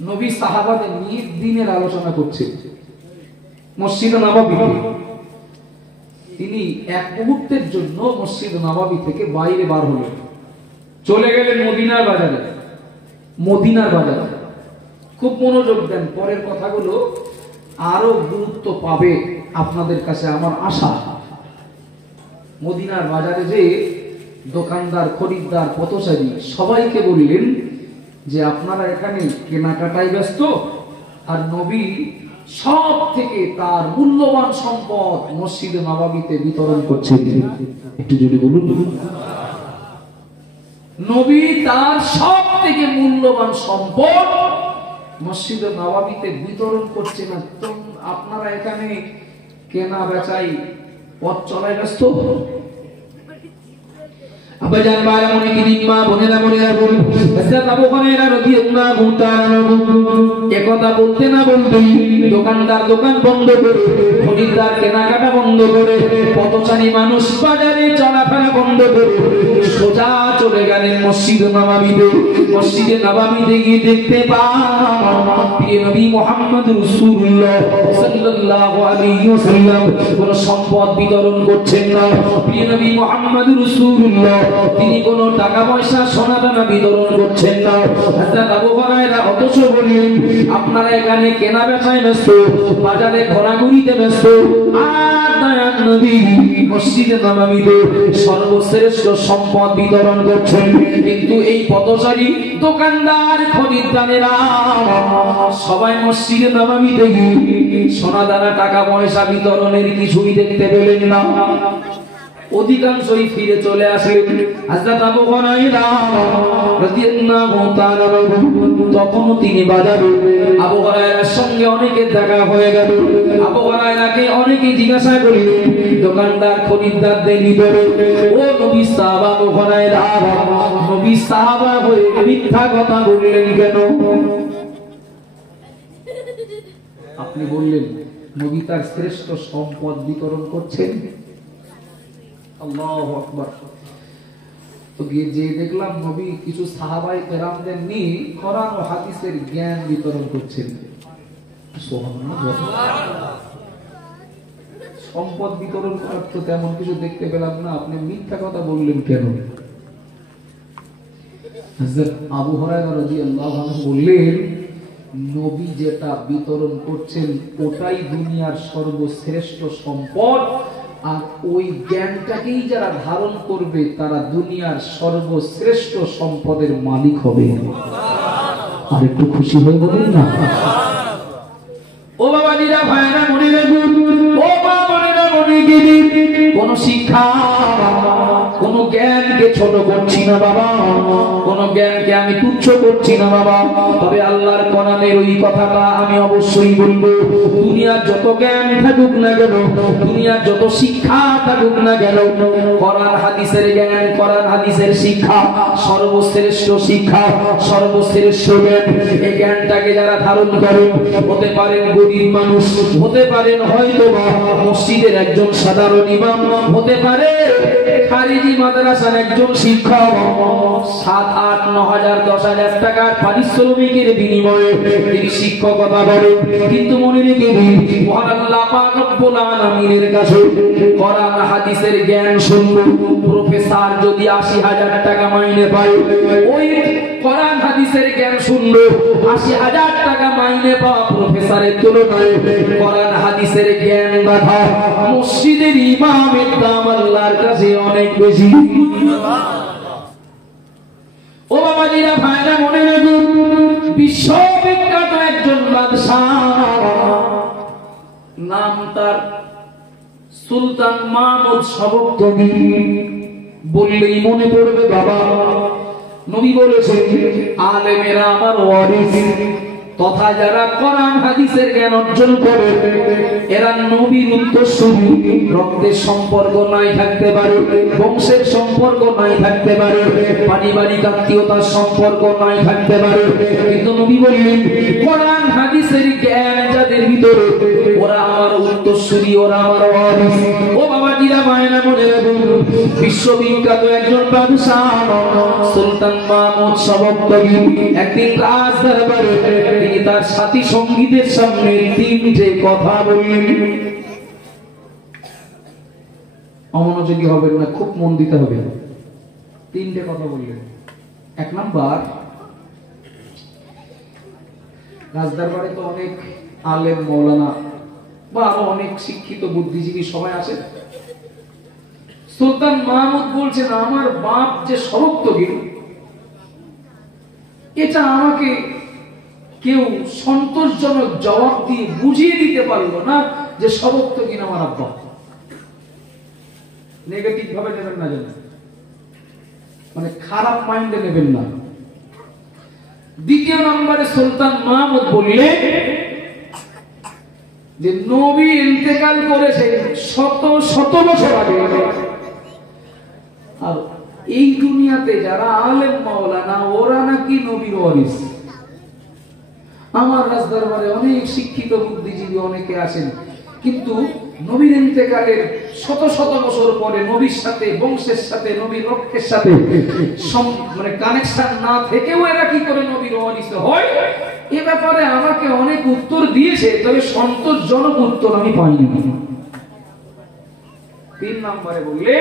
নবী সাহাবাদের নিয়ে দ্বীনের আলোচনা করছেন। মসজিদ নববী। তিনি এক মুহূর্তের জন্য মসজিদ নববী থেকে বাইরে বার হলেন, চলে গেলেন মদিনার বাজারে। মদিনার বাজারে খুব মনোযোগ দেন, পরের কথাগুলো আরো গুরুত্ব পাবে আপনাদের কাছে আমার আশা। মদিনার বাজারে যে দোকানদার, খরিদ্দার, পথচারী সবাইকে বললেন যে আপনারা এখানে কেনাকাটায় ব্যস্ত, আর নবী সব থেকে তার মূল্যবান সম্পদ মসজিদে নববীতে বিতরণ করছেন। একটু যদি বলুন, নবী তার সব থেকে মূল্যবান সম্পদ মসজিদে নববীতে বিতরণ করছেন, তো আপনারা এখানে কেনা বেচাই পথ চলায় ব্যস্ত। আব্বাজান বারা মনে কি নিম্মা বোনেরা বোনেরা বলুন, হযরত আবু হুরায়রা রাদিয়াল্লাহু তাআলা একথা বলতে না বলতেই দোকানদার দোকান বন্ধ করে, খরিদ্দার কেনাকাটা বন্ধ করে, পথচারী মানুষ বাজারে চলাফেরা বন্ধ করে সোজা চলে গেলেন মসজিদে নববীতে। মসজিদে নববীতে গিয়ে দেখতে পান প্রিয় নবী মুহাম্মদ রাসূলুল্লাহ সাল্লাল্লাহু আলাইহি ওয়াসাল্লাম কোন সম্পদ বিতরণ করছেন না। প্রিয় নবী মুহাম্মদ রাসূলুল্লাহ তিনি কোন টাকা পয়সা সোনা দানা বিতরণ করছেন না। হযরত আবু হুরায়রা অথচ বললেন আপনারা এখানে কেনা বেচায় ব্যস্ত, বাজারে ঘোরাঘুরিতে ব্যস্ত, আর দয়ার নবী মসজিদে নববীতে সর্বশ্রেষ্ঠ সম্পদ বিতরণ করছেন। কিন্তু এই পথচারী দোকানদার খরিদ্দারেরা সবাই মসজিদে নববীতে সোনা দানা টাকা পয়সা বিতরণের কিছুই দেখতে পেলেন না। অধিকাংশই ফিরে চলে আসলেন। হযরত আবু হুরায়রা রাদিয়াল্লাহু তাআলা তখন তিনি বাজারে আবু হুরায়রার সঙ্গে অনেকের দেখা হয়ে গেল। আবু হুরায়রাকে অনেকে জিজ্ঞাসা করলেন, দোকানদার খরিদ্দারদের ভিতরে, ও নবী সাহাবা আবু হুরায়রা, নবী সাহাবা হয়ে মিথ্যা কথা বললেন কেন? আপনি বললেন নবী তার শ্রেষ্ঠ সম্পদ বিতরণ করছেন। আল্লাহু আকবার। তো গিয়ে যে দেখলাম নবী কিছু সাহাবায়ে কেরামদের নিয়ে কোরআন ও হাদিসের জ্ঞান বিতরণ করছেন। সুবহানাল্লাহ। সম্পদ বিতরণ করার তো তেমন কিছু দেখতে পেলাম না, আপনি মিথ্যা কথা বললেন কেন? হযরত আবু হুরায়রা রাদিয়াল্লাহু আনহু বললেন নবী যেটা বিতরণ করছেন ওটাই দুনিয়ার সর্বশ্রেষ্ঠ সম্পদ, আর ওই জ্ঞানটাকেই যারা ধারণ করবে তারা দুনিয়ার সর্বশ্রেষ্ঠ সম্পদের মালিক হবে। আর একটু খুশি হয়ে বলুন না। ও বাবাজিরা, ভাইরা, মনে রাখুন, ও মা বোনেরা, মনে গেলি কোন শিক্ষা, কোন জ্ঞানকে ছোট করছি না বাবা, কোন জ্ঞানকে আমি তুচ্ছ করছি না বাবা। তবে আল্লাহর কোরআনের ওই কথাটা আমি অবশ্যই বলবো, দুনিয়ার যত জ্ঞান থাকুক না কেন, দুনিয়ার যত শিক্ষা থাকুক না কেন, কোরআন হাদিসের জ্ঞান, কোরআন হাদিসের শিক্ষা সর্বশ্রেষ্ঠ শিক্ষা, সর্বশ্রেষ্ঠ জ্ঞান। এই জ্ঞানটাকে যারা ধারণ করে, হতে পারেন গরিব মানুষ, হতে পারেন হয়তো বা মসজিদের একজন সাধারণ ইমাম, হতে পারে খারিজি মাদ্রাসার একজন শিক্ষক, 7, 8, 9 হাজার 10 হাজার টাকার পারিশ্রমিকের বিনিময়ে তিনি শিক্ষকতা করেন। কিন্তু মনে রেখে দিন, মহান আল্লাহ পাক রব্বুল আলামিনের কাছে কোরআন হাদিসের জ্ঞান শুনবো। প্রফেসর যদি 80,000 টাকা মাইনে পায়, ওই কোরআন হাদিসের জ্ঞান শুনলো 80,000 টাকা মাইনে পাওয়া প্রফেসরের তুলনায় কোরআন হাদিসের জ্ঞান রাখা মসজিদের ইমামের দাম আল্লাহর কাছে অনেক বেশি। ও বাবাজিরা, ভাইরা, মনে রাখুন, বিশ্ববিখ্যাত একজন বাদশাহ, নাম তার সুলতান মাহমুদ সবকতগী। বললেই মনে পড়বে বাবা, নবী বলেছেন আলেমেরা আমার ওয়ারিস, তথা যারা কোরআন হাদিসের জ্ঞান অর্জন করে এরা নবীর উত্তরসূরি। রক্তের সম্পর্ক নাই থাকতে পারে, বংশের সম্পর্ক নাই থাকতে পারে, পারিবারিক আত্মীয়তার সম্পর্ক নাই থাকতে পারে, কিন্তু নবী বললেন কোরআন হাদিসের জ্ঞান যাদের ভিতরে, ওরা আমার উত্তরসূরি, ওরা আমার ওয়ারিস। ও বাবাজিরা, মায়েরা, মনে রাখুন, বিশ্ববিখ্যাত একজন বাদশাহ সুলতান মাহমুদ সবকতগী একদিন রাজদরবারে তিনি তার সাথী সঙ্গীদের সামনে তিনটে কথা বললেন। অমনোযোগী হবেন না, খুব মন দিতে হবে। তিনটে কথা বললেন। এক নাম্বার, রাজদরবারে তো অনেক আলেম মৌলানা বা আরো অনেক শিক্ষিত বুদ্ধিজীবী সবাই আছেন। সুলতান মাহমুদ বলছেন, আমার বাপ যে সবকতগী, এটা আমাকে কেউ সন্তোষজনক জবাব দিয়ে বুঝিয়ে দিতে পারলো না যে সবকতগী আমার আব্বা। নেগেটিভ ভাবে নেবেন না, যেন মানে খারাপ মাইন্ডে নেবেন না। দ্বিতীয় নম্বরে সুলতান মাহমুদ বললেন যে নবী ইন্তেকাল করেছে শত শত বছর আগে, আর এই দুনিয়াতে যারা আলেম মাওলানা ওরা নাকি নবীর ওয়ারিস। আমার রাজদরবারে অনেক শিক্ষিত বুদ্ধিজীবী অনেকে আছেন, কিন্তু নবীর ইন্তেকালের শত শত বছর পরে নবীর সাথে, বংশের সাথে, নবীর রক্ষের সাথে মানে কানেকশন না থেকেও এরা কি করে নবীর ওয়ারিস হয়, এ ব্যাপারে আমাকে অনেক উত্তর দিয়েছে, তবে সন্তোষজনক উত্তর আমি পাইনি। তিন নম্বরে বললে,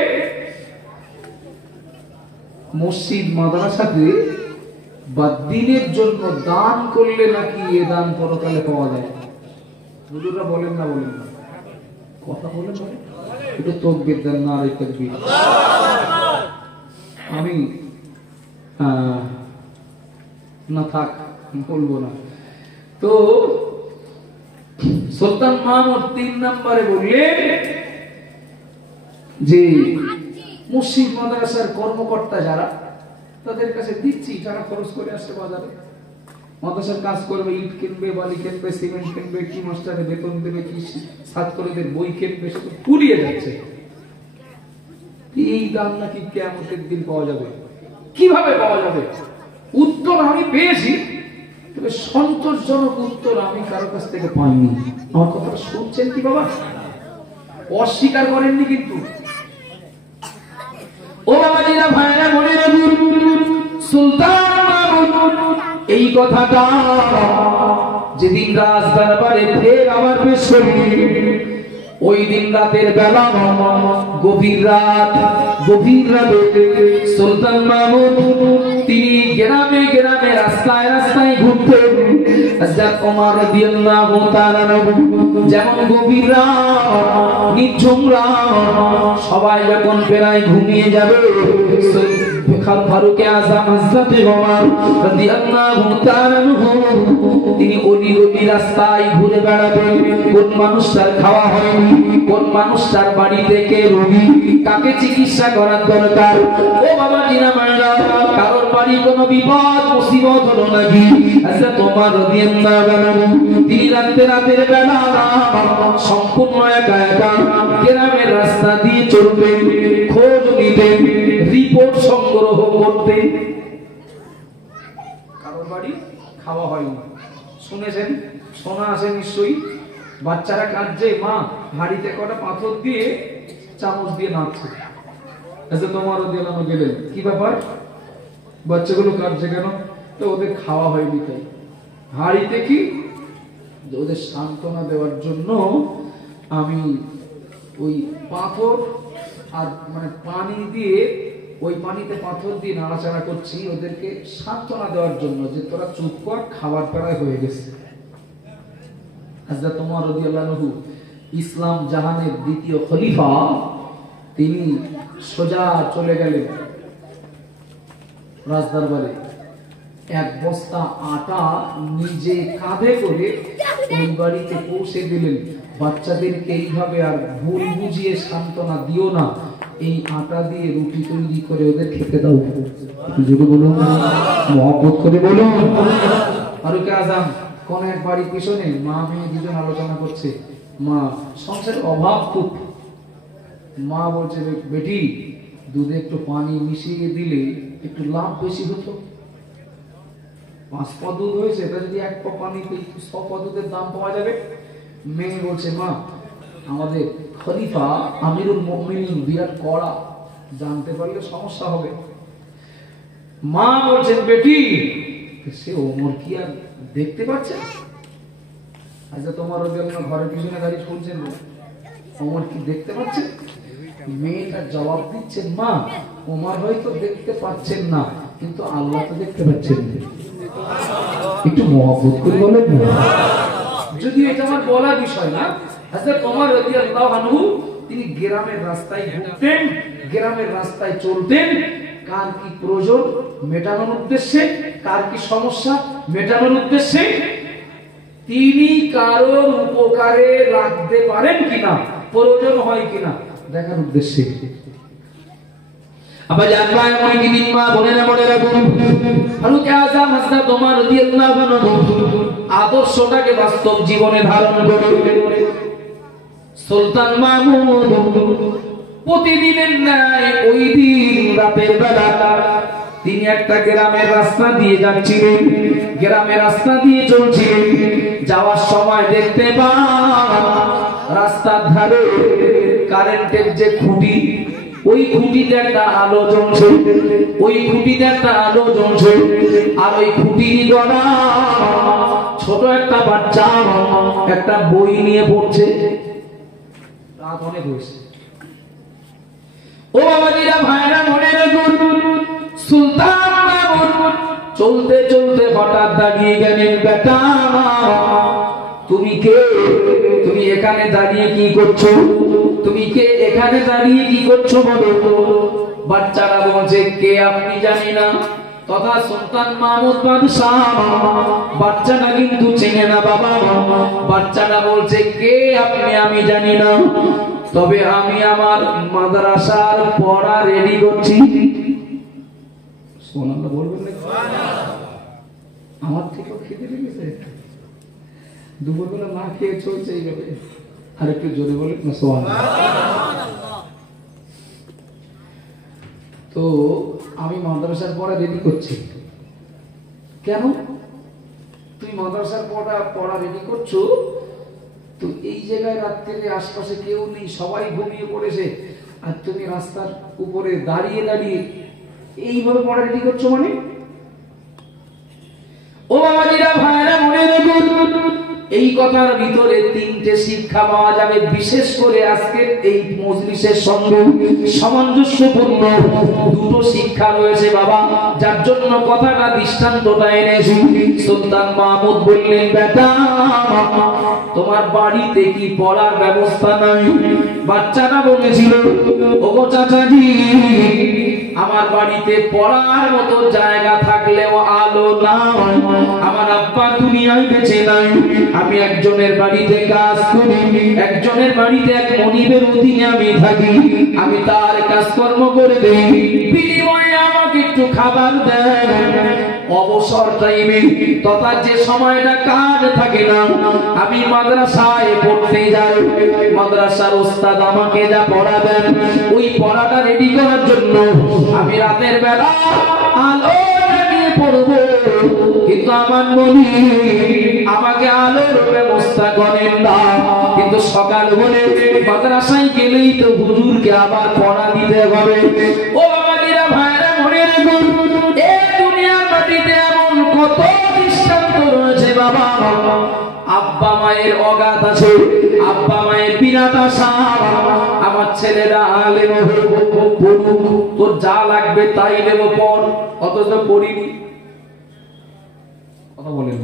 মসজিদ মাদ্রাসাতে বা দিনের জন্য দান করলে নাকি এ দান পরকালে পাওয়া যায়। হুজুররা বলেন না, বলেন না, কথা বলেন, একটু তাকবীর দেন না, আর তাকবীর। আমি না থাক, বলবো না। তো সুলতান মাহমুদ তিন নম্বরে বললেন যে মসজিদ মাদ্রাসার কর্মকর্তা যারা, তাদের কাছে দিচ্ছি, টাকা খরচ করে আসছে বাজারে, মাদ্রাসার কাজ করবে, ইট কিনবে, বালি কিনবে, সিমেন্ট কিনবে, কি মাস্টারের বেতন দেবে, কি ছাত্রদের বই কিনবে, সে তো পুড়িয়ে যাচ্ছে। এই দাম নাকি কিয়ামতের দিন পাওয়া যাবে। কিভাবে পাওয়া যাবে? উত্তর আমি পেয়েছি, তবে সন্তোষজনক উত্তর আমি কারো কাছ থেকে পাইনি। আমার কথাটা শুনছেন কি বাবা? অস্বীকার করেননি কিন্তু। ও বাবাজিরা, ভাইরা, মনে রাখুন, সুলতান মাহমুদ এই কথাটা যেদিন রাজদরবারে ফের আবার পেশ করলেন, ওই দিন রাতের বেলা, গভীর রাতে সুলতান মাহমুদ তিনি গ্রামে গ্রামে, রাস্তায় রাস্তায় ঘুরতেন। হযরত ওমর রাদিয়াল্লাহু তাআলা যেমন গভীর রাত, নিঝুম রাত, সবাই যখন প্রায় ঘুমিয়ে যাবে, ফারুক আযম হযরত ওমর রাদিয়াল্লাহু তাআলা তিনি অলি গলি রাস্তায় ঘুরে বেড়াবেন। কোন মানুষটার খাওয়া হয়নি, কোন মানুষটার বাড়ি থেকে রোগী, কাকে চিকিৎসা করার দরকার, ও বাবা জিনা মায়েরা, কারোর বাড়ি কোনো বিপদ মুসিবত হলো নাকি, হযরত ওমর রাদিয়াল্লাহু আনহু তিনি রাতের বেলা সম্পূর্ণ একা একা গ্রামের রাস্তা দিয়ে চলতেন, খোঁজ নিতেন, রিপোর্ট সংগ্রহ করতেন। কারোর বাড়ি খাওয়া হয়নি, শুনেছেন, শোনা আছে নিশ্চয়ই, বাচ্চারা কাঁদছে, মা হাড়িতে কটা পাথর দিয়ে চামচ দিয়ে নাচছে। তোমার গেলেন, কি ব্যাপার, বাচ্চাগুলো কাঁদছে কেন? তো ওদের খাওয়া হয়নি, তাই হাড়িতে কি, ওদের সান্ত্বনা দেওয়ার জন্য আমি ওই পাথর আর মানে পানি দিয়ে, ওই পানিতে পাথর দিয়ে নাড়াচাড়া করছি, ওদেরকে সান্ত্বনা দেওয়ার জন্য যে তোরা চুপ কর, খাবার প্রায় হয়ে গেছে। হযরত ওমর রাদিয়াল্লাহু আনহু ইসলাম জাহানের দ্বিতীয় খলিফা, তিনি সোজা চলে গেলেন রাজদরবারে, এক বস্তা আটা নিজে কাঁধে করে ওই বাড়িতে পৌঁছে দিলেন। বাচ্চাদেরকে এইভাবে আর ভুল বুঝিয়ে সান্ত্বনা দিও না, এই আটা দিয়ে রুটি তৈরি করে ওদের খেতে দাও। যদি বলুন, মহব্বত করে বলুন। ফারুক আযম কোন এক বাড়ির পিছনে মা মেয়ে দুজন আলোচনা করছে, মা সংসারের অভাব খুব, মা বলছে, বেটি দুধে একটু পানি মিশিয়ে দিলে একটু লাভ বেশি হতো। 5 পা দুধ হয়েছে, এটা যদি 1 পা পানিতে 100 পা দুধের দাম পাওয়া যাবে। মেয়ে বলছে, মা আমাদের খলিফা আমিরুল মুমিনিন বিরাট কড়া, জানতে পারলে সমস্যা হবে। মা বলছেন বেটি সে ওমর কি আর দেখতে পাচ্ছে? আচ্ছা তোমার ঘরের পিছনে গাড়ি শুনছেন, ওমর কি দেখতে পাচ্ছে? মেয়েটা জবাব দিচ্ছেন মা ওমর হয়তো দেখতে পাচ্ছেন না, কিন্তু আল্লাহ তো দেখতে পাচ্ছেন। একটু মহব্বত করে বলেন না, যদি এটা আমার বলার বিষয় না। হযরত ওমর রাদিয়াল্লাহু আনহু তিনি গ্রামের রাস্তায় ঘুরতেন, গ্রামের রাস্তায় চলতেন, কার কি প্রয়োজন মেটানোর উদ্দেশ্যে, কার কি সমস্যা মেটানোর উদ্দেশ্যে, তিনি কারোর উপকারে লাগতে পারেন কিনা, প্রয়োজন হয় কিনা দেখার উদ্দেশ্যে। আবার জানবা আমি কি দিন মা বলে না মনে রাখুন, ফারুক আযম হযরত ওমর রাদিয়াল্লাহু আনহু আদর্শটাকে বাস্তব জীবনে ধারণ করে সুলতান মাহমুদ প্রতিদিনের ন্যায় ওই দিন রাতের বেলা তিনি একটা গ্রামের রাস্তা দিয়ে যাচ্ছিলেন, গ্রামের রাস্তা দিয়ে চলছিলেন। যাওয়ার সময় দেখতে পান রাস্তার ধারে কারেন্টের যে খুঁটি, ওই খুঁটিতে একটা আলো জ্বলছে, ওই খুঁটিতে একটা আলো জ্বলছে, আর ওই খুঁটির গড়া ছোট একটা বাচ্চা একটা বই নিয়ে পড়ছে। রাত অনেক হয়েছে। ও বাবাজিরা ভাইরা মনে রাখুন, সুলতান মাহমুদ চলতে চলতে হঠাৎ দাঁড়িয়ে গেলেন। বেটা তুমি কে? তুমি এখানে দাঁড়িয়ে কি করছো? তুমি কে? এখানে দাঁড়িয়ে কি করছো বলো? বাচ্চারা বলছে কে আপনি জানি না, তথা সুলতান মাহমুদ বাদশাহ। বাচ্চাটা কিন্তু চেনে না বাবা। বাচ্চাটা বলছে কে আপনি? আমি জানি না, তবে আমি আমার মাদ্রাসার পড়া রেডি করছি। সুবহানাল্লাহ বলবেন না? আমার থেকেও খেতে লেগেছে, দুপুরবেলা না খেয়ে চলছে এইভাবে। আর একটু জোরে বলেন না সুবহানাল্লাহ। তো আমি মাদ্রাসার পড়া রেডি করছি। কেন তুমি মাদ্রাসার পড়া রেডি করছো? তো এই জায়গায় রাত্রে আশপাশে কেউ নেই, সবাই ঘুমিয়ে পড়েছে, আর তুমি রাস্তার উপরে দাঁড়িয়ে দাঁড়িয়ে এইভাবে পড়া রেডি করছো মানে? ও বাবাজিরা ভাইরা মনে রাখুন, এই কথার ভিতরে তিনটে শিক্ষা পাওয়া যাবে, বিশেষ করে আজকের এই মজলিসের সঙ্গে সামঞ্জস্যপূর্ণ দুটো শিক্ষা রয়েছে বাবা, যার জন্য কথাটা দৃষ্টান্তটা এনেছি। সুলতান মাহমুদ বললেন বেটা তোমার বাড়িতে কি পড়ার ব্যবস্থা নাই? বাচ্চাটা বলেছিল ওগো চাচাজি আমার বাড়িতে পড়ার মতো জায়গা থাকলেও আলো নাই, আমার আব্বা দুনিয়ায় বেঁচে নাই, আমি একজনের বাড়িতে কাজ করি, একজনের বাড়িতে এক মনিবের অধীনে আমি থাকি, আমি তার কাজকর্ম করে দেই, বিনিময়ে আমাকে একটু খাবার দেয়। অবসর টাইমে তথা যে সময়টা কাজ থাকে না আমি মাদ্রাসায় পড়তে যাই, মাদ্রাসার ওস্তাদ আমাকে যা পড়াবেন ওই পড়াটা রেডি করার জন্য আমি রাতের বেলা আলো নিয়ে পড়বো, কিন্তু আমার মনি আমাকে আলোর ব্যবস্থা করেন না। কিন্তু সকাল হলে মাদ্রাসায় গেলেই তো হুজুরকে আবার পড়া দিতে হবে। ও বাবাজিরা ভাইরা মনে রাখুন, এই দুনিয়ার মাটিতে এমন কত দৃষ্টান্ত রয়েছে বাবা। আব্বা মায়ের অগাধ আছে, আব্বা মায়ের বিরাট আশা আমার ছেলেরা আলেম পড়ুক, তোর যা লাগবে তাই দেব পড়, অথচ পড়িনি। কথা বলেন,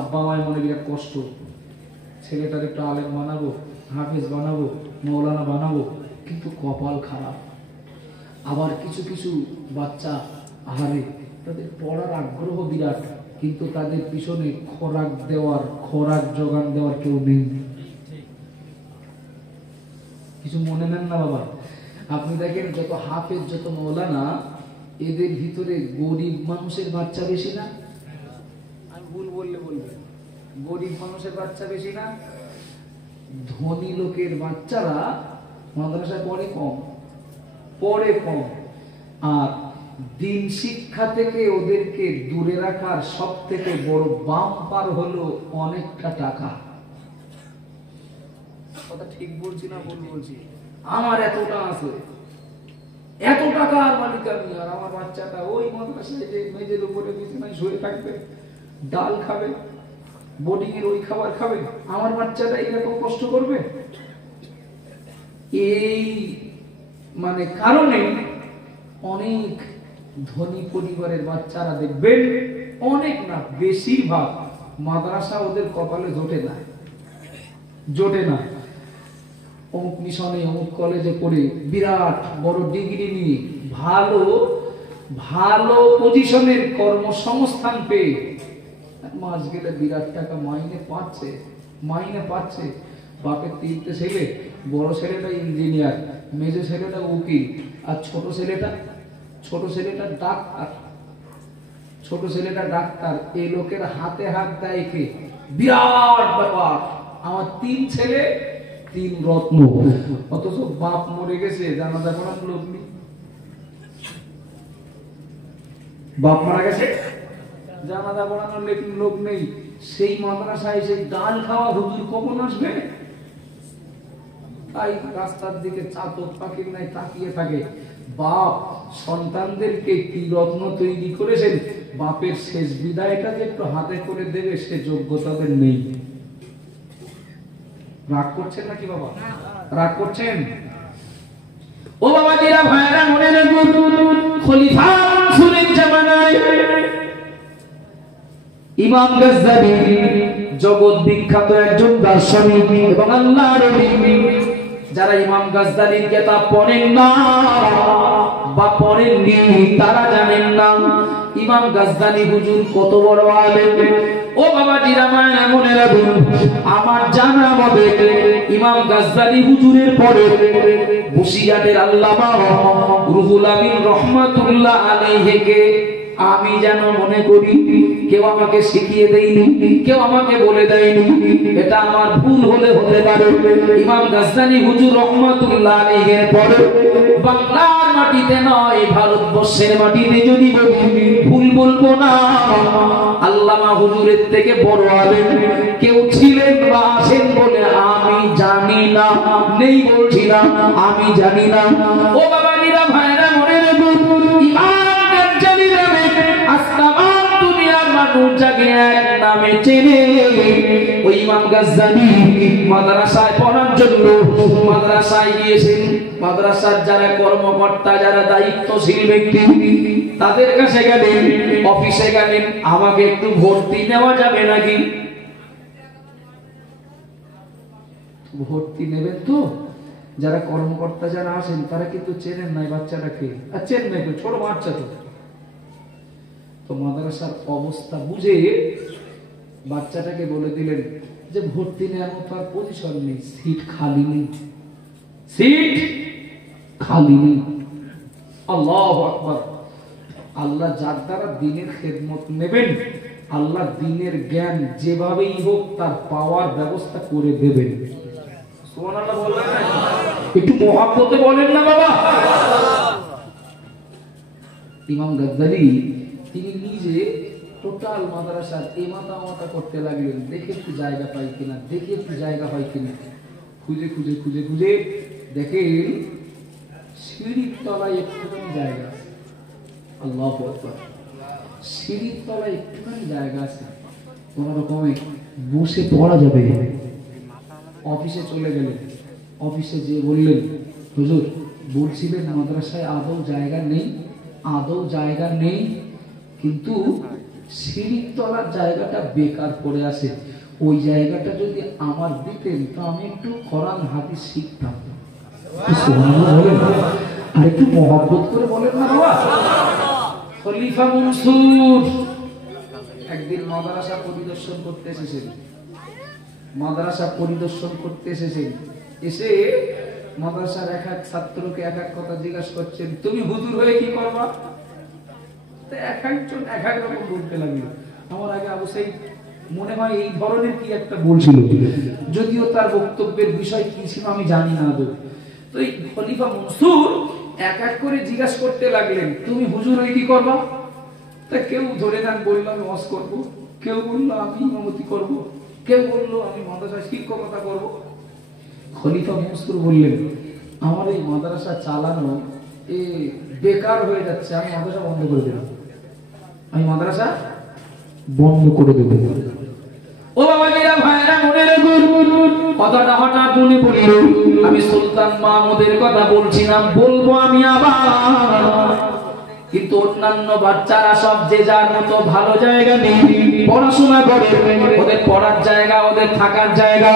আব্বা মায়ের মনে বিরাট কষ্ট, ছেলেটার একটু আলেম বানাবো, হাফেজ বানাবো, মৌলানা বানাবো, কিন্তু কপাল খারাপ। আবার কিছু কিছু বাচ্চা আহারে তাদের পড়ার আগ্রহ বিরাট, কিন্তু তাদের পিছনে খোরাক যোগান দেওয়ার কেউ নেই। কিছু মনে নেন না বাবা, আপনি দেখেন যত হাফেজ যত মৌলানা এদের ভিতরে গরিব মানুষের বাচ্চা বেশি না? আমি ভুল বললে বলবেন, গরিব মানুষের বাচ্চা বেশি না? ধনী লোকের বাচ্চারা মাদ্রাসায় পড়ে কম, আর দিন শিক্ষা থেকে ওদেরকে দূরে রাখার সব থেকে বড় বাম্পার হলো অনেকটা টাকা। কথা ঠিক বলছি না ভুল বলছি? আমার এতটা আছে, এত টাকার মালিক আমি, আর আমার বাচ্চাটা ওই মাদ্রাসায় যে মেঝের উপরে বিছানায় শুয়ে থাকবে, ডাল খাবে, বোর্ডিং এর ওই খাবার খাবে, আমার বাচ্চাটা এরকম কষ্ট করবে। এই মানে কারণে অনেক ধনী পরিবারের বাচ্চারা দেখবেন, অনেক না বেশিরভাগ মাদ্রাসা ওদের কপালে জোটে না। অমুক মিশনে অমুক কলেজে পড়ে বিরাট বড় ডিগ্রি নিয়ে ভালো পজিশনের কর্মসংস্থান পেয়ে মাস গেলে বিরাট টাকা মাইনে পাচ্ছে। বাপের তিনটে ছেলে, বড় ছেলেটা ইঞ্জিনিয়ার, মেজো ছেলেটা উকিল, আর ছোট ছেলেটা ডাক্তার। এই লোকের হাতে হাত দেয় কে? বিরাট ব্যাপার, আমার 3 ছেলে 3 রত্ন, অথচ বাপ মরে গেছে, জানাজা করার লোক নেই। বাপ মারা গেছে, জানাজা করানোর লোক নেই। সেই মাদ্রাসায় সেই ডাল খাওয়া হুজুর কখন আসবে? তাই রাস্তার দিকে চাতক পাখির নাই তাকিয়ে থাকে। বাপ সন্তানদেরকে কি রত্ন তৈরি করেছেন, বাপের শেষ বিদায়টা যে একটু হাতে করে দেবে সে যোগ্যতাদের নেই। রাগ করছেন নাকি বাবা? রাগ করছেন? ও বাবা জিরা ভাইরা মনে রাখুন, খলিফা মানসুরের জামানায় ইমাম গাজ্জালি জগৎ বিখ্যাত একজন দার্শনিক এবং আল্লাহর ওলি। যারা ইমাম গাজ্জালির কিতাব পড়েন না বা পড়েননি তারা জানেন না ইমাম গাজ্জালি হুজুর কত বড় আলেম। ও বাবা জিরামায় মনে রাখুন, আমার জানা মতে ইমাম গাজ্জালি হুজুরের পরে বসিরহাটের আল্লামা রুহুল আমিন রহমাতুল্লাহ আলাইহিকে আমি যেন মনে করি কেউ আমাকে শিখিয়ে দেয়নি, কেউ আমাকে বলে দেয়নি, এটা আমার ভুল হলে হতে পারে। ইমাম গাজ্জালি হুজুর রহমাতুল্লাহ আলাইহির পরে বাংলার মাটিতে নয় ভারতবর্ষের মাটিতে যদি বলি ভুল বলবো না। আল্লামা হুজুরের থেকে বড় আলেম কেউ ছিলেন বা আছেন বলে আমি জানি না, নেই বলছি না, আমি জানি না। ও বাবা নিরা ভাইরা মনে রাখুন, ইমাম গাজ্জালি নামে আসমান দুনিয়ার মানুষ যাকে এক নামে চেনে, ওই ইমাম গাজ্জালি মাদ্রাসায় পড়ার জন্য মাদ্রাসায় গিয়েছেন। মাদ্রাসার যারা কর্মকর্তা, যারা দায়িত্বশীল ব্যক্তি, তাদের কাছে গেলেন, অফিসে গেলেন, আমাকে একটু ভর্তি নেওয়া যাবে নাকি? ভর্তি নেবেন তো? যারা কর্মকর্তা যারা আসেন তারা কিন্তু চেনেন নাই বাচ্চাটাকে, আর চেন নাই তো, ছোট বাচ্চা তো মাদ্রাসার অবস্থা বুঝে বাচ্চাটাকে বলে দিলেন যে ভর্তি নেওয়ার মতো আর পজিশন নেই, সিট খালি নেই। আল্লাহু আকবার। আল্লাহ যার দ্বারা দ্বীনের খেদমত নেবেন, আল্লাহ দ্বীনের জ্ঞান যেভাবেই হোক তার পাওয়ার ব্যবস্থা করে দেবেন। সুবহানাল্লাহ বলবেন না? একটু মহব্বতে বলেন না বাবা। ইমাম গাজ্জালি তিনি নিজে টোটাল মাদ্রাসার এমাতা মাতা করতে লাগলেন, দেখে একটু জায়গা পাই কিনা, খুঁজে দেখেন সিঁড়ির তলায় একটুখানি জায়গা আছে। আল্লাহু আকবার। সিঁড়ির তলায় একটুখানি জায়গা আছে, কোন রকমে বসে পড়া যাবে। অফিসে চলে গেলেন, অফিসে যেয়ে বললেন হুজুর বলছিলেন মাদ্রাসায় আদৌ জায়গা নেই, কিন্তু সিঁড়ির তলার জায়গাটা বেকার পড়ে আছে, ওই জায়গাটা যদি আমার দিতেন তো আমি একটু কোরআন হাদিস শিখতাম। আর একটু মহব্বত করে বলেন না বাবা। খলিফা মনসুর একদিন মাদ্রাসা পরিদর্শন করতে এসেছেন। এসে মাদ্রাসার এক এক ছাত্রকে এক এক কথা জিজ্ঞাসা করছেন, তুমি হুজুর হয়ে কি করবা? এক একজন এক এক রকম বলতে লাগলো। আমার আগে আবু সাইদ মনে হয় এই ধরনের কি একটা বলছিল, যদিও তার বক্তব্যের বিষয় কি ছিল আমি জানি না। তো এই খলিফা মনসুর এক এক করে জিজ্ঞাসা করতে লাগলেন, তুমি হুজুর হয়ে কি করবা? তা কেউ ধরে নেন বললো আমি ওয়াজ করবো, কেউ বললো আমি ইমামতি করবো, কেউ বললো আমি মাদ্রাসায় শিক্ষকতা করবো। খলিফা মনসুর বললেন, আমার এই মাদ্রাসা চালানো বেকার হয়ে যাচ্ছে, আমি মাদ্রাসা বন্ধ করে দেব, আমি মাদ্রাসা বন্ধ করে দেব। ও বাবাজিরা ভাইরা মনে রাখুন, কথাটা হঠাৎ মনে পড়ল, আমি সুলতান মাহমুদের কথা বলছিলাম, বলবো আমি আবার, কিন্তু অন্যান্য বাচ্চারা সব যে যার মতো ভালো জায়গা নেই, পড়াশোনা করে, ওদের পড়ার জায়গা, ওদের থাকার জায়গা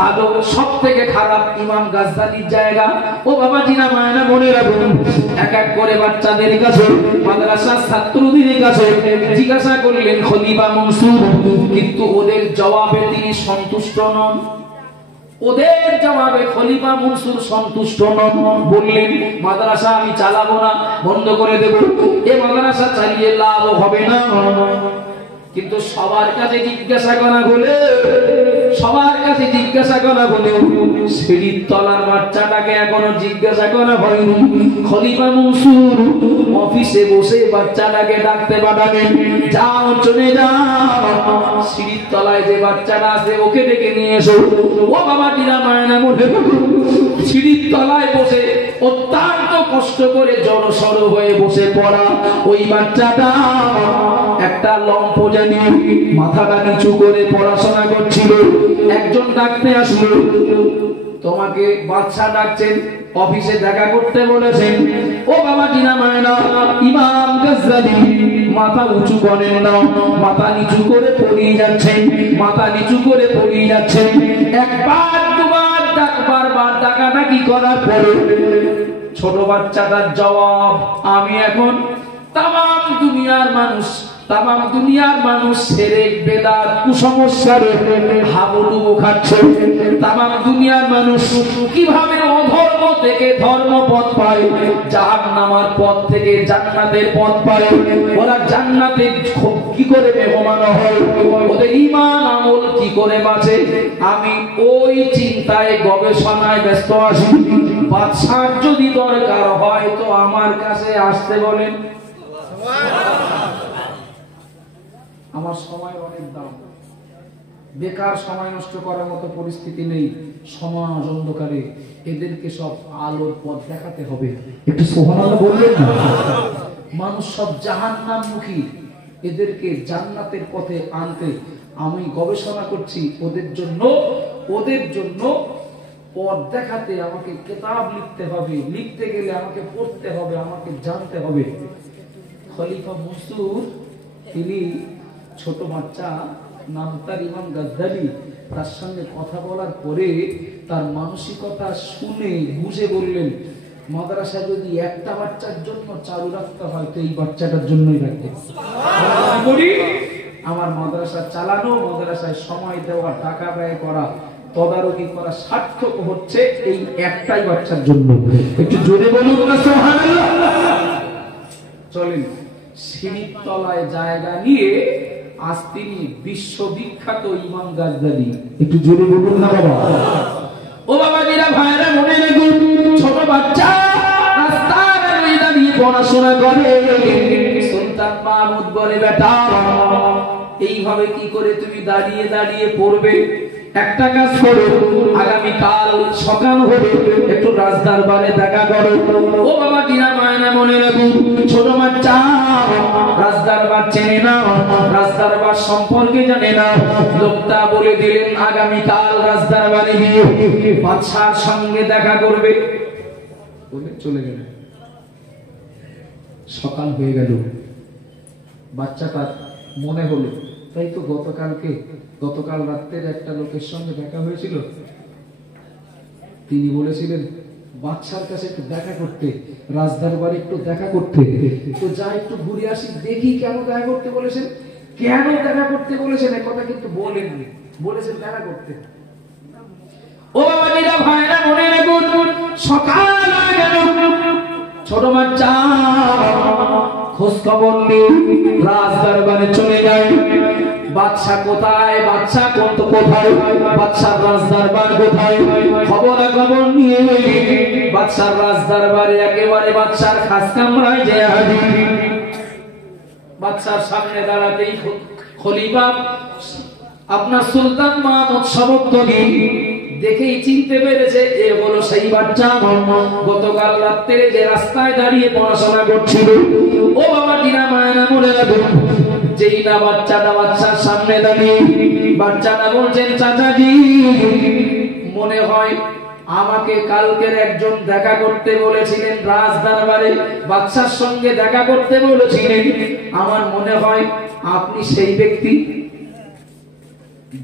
ভালো, সব থেকে খারাপ ইমাম গাজদালির জায়গা। ও বাবাজিরা মায়েরা মনে রাখুন, এক এক করে বাচ্চাদের কাছে, মাদ্রাসার ছাত্রদের কাছে জিজ্ঞাসা করলেন খলিফা মনসুর, কিন্তু ওদের জবাবে তিনি সন্তুষ্ট নন। ওদের জবাবে খলিফা মনসুর সন্তুষ্ট নন, বললেন মাদ্রাসা আমি চালাবো না, বন্ধ করে দেব, এ মাদ্রাসা চালিয়ে লাভ হবে না। কিন্তু সবার কাছে জিজ্ঞাসা করা হলে, সবার কাছে জিজ্ঞাসা করা হলে, সিঁড়ির তলার বাচ্চাটাকে এখনো জিজ্ঞাসা করা হয়নি। খলিফা মনসুর অফিসে বসে বাচ্চাটাকে ডাকতে পাঠাবেন, যাও চলে যাও, সিঁড়ির তলায় যে বাচ্চাটা আছে ওকে ডেকে নিয়ে এসো। ও বাবা টিরা মায়না মনে, সিঁড়ির তলায় বসে অত্যন্ত কষ্ট করে জড়সড় হয়ে বসে পড়া ওই বাচ্চাটা একটা লম্প জানি মাথাটা নিচু করে পড়াশোনা করছিল। একজন ডাকতে আসলো, তোমাকে বাচ্চা ডাকছেন, অফিসে দেখা করতে বলেছেন। ও বাবা টিনা মায়না, ইমাম গাজদালি মাথা উঁচু করেন না, মাথা নিচু করে পড়িয়ে যাচ্ছেন, মাথা নিচু করে পড়িয়ে যাচ্ছেন। একবার দুবার বারবার ডাকাডাকি করার পরে ছোট বাচ্চাটার জবাব, আমি এখন তামাম দুনিয়ার মানুষ শিরক বেদাত কুসংস্কার হাবুডুবু খাচ্ছে। তামাম দুনিয়ার মানুষ কিভাবে অধর্ম থেকে ধর্ম পথ পায়, জাহান্নামের পথ থেকে জান্নাতের পথ পায়, ওরা জান্নাতে কি করে মেহমান হয়, ওদের ঈমান আমল কি করে বাঁচে, আমি ওই চিন্তায় গবেষণায় ব্যস্ত আছি। বাদশার যদি দরকার হয় তো আমার কাছে আসতে বলেন, আমার সময় অনেক দাম, বেকার সময় নষ্ট করার মতো পরিস্থিতি নেই। সমাজ অন্ধকারে, এদেরকে সব আলোর পথ দেখাতে হবে। একটু সুবহানাল্লাহ বলবেন না? মানুষ সব জাহান্নামমুখী, এদেরকে জান্নাতের পথে আনতে আমি গবেষণা করছি। ওদের জন্য পথ দেখাতে আমাকে কিতাব লিখতে হবে, লিখতে গেলে আমাকে পড়তে হবে, আমাকে জানতে হবে। খলিফা মনসুর তিনি ছোট বাচ্চা, নাম তার ইমাম গাজদালি, তার সঙ্গে কথা বলার পরে তার মানসিকতা শুনে বুঝে বললেন, মাদ্রাসা যদি একটা বাচ্চার জন্য চালু রাখতে হয় তো এই বাচ্চাটার জন্যই রাখতে। আমার মাদ্রাসা চালানো, মাদ্রাসায় সময় দেওয়া, টাকা ব্যয় করা, তদারকি করা সার্থক হচ্ছে এই একটাই বাচ্চার জন্য। একটু জোরে বলুন না সুবহানাল্লাহ। চলেন, সিঁড়ির তলায় জায়গা নিয়ে আজ তিনি বিশ্ববিখ্যাত ইমাম গাজদালি। একটু জোরে বলুন না বাবা। ও বাবাজিরা ভাইরা মনে রাখুন, ছোট বাচ্চা রাস্তার দাঁড়িয়ে পড়াশোনা করে। সুলতান মাহমুদ বলে, বেটা এইভাবে কি করে তুমি দাঁড়িয়ে দাঁড়িয়ে পড়বে? একটা কাজ করো, আগামীকাল সকাল হলে একটু রাজদরবারে দেখা করো। ও বাবা টিনা মায়না মনে রাখুন, ছোট বাচ্চা রাজদরবার চেনে না, রাজদরবার সম্পর্কে জানে না। লোকটা বলে দিলেন আগামীকাল রাজদরবারে গিয়ে বাদশার সঙ্গে দেখা করবে, বলে চলে গেলেন। সকাল হয়ে গেল, বাচ্চাটার মনে হলো তাই তো গতকাল রাতের একটা লোকের সঙ্গে দেখা হয়েছিল, তিনি বলেছিলেন বাদশার কাছে একটু দেখা করতে, রাজদরবারে একটু দেখা করতে। তো যা একটু ঘুরে আসি, দেখি কেন দেখা করতে বলেছেন, কেন দেখা করতে বলেছেন একথা কিন্তু বলেননি, বলেছেন দেখা করতে। ও বাবাজিরা ভাইরা মনে রাখুন, সকাল হয়ে গেল, ছোট বাচ্চা খোঁজ খবর নিয়ে রাজদরবারে চলে যায়। বাদশা কোথায়, বাদশা কোথায়, বাদশার রাজদরবার কোথায়, খবর নিয়ে বাদশার রাজদরবারে একেবারে বাদশার খাস কামরায় যায় হাজির। বাদশার সামনে দাঁড়াতেই খলিফা আপনার সুলতান মাহমুদ সবকতগী দেখেই চিনতে পেরেছে এ হলো সেই বাচ্চা গতকাল রাত্রে যে রাস্তায় দাঁড়িয়ে পড়াশোনা করছিল। ও বাবা দিনা মায়না মনে রাখো, যেই না বাচ্চার সামনে দাঁড়িয়ে বাচ্চাটা বলছেন, চাচাজি মনে হয় আমাকে কালকের একজন দেখা করতে বলেছিলেন রাজদরবারে, বাচ্চার সঙ্গে দেখা করতে বলেছিলেন, আমার মনে হয় আপনি সেই ব্যক্তি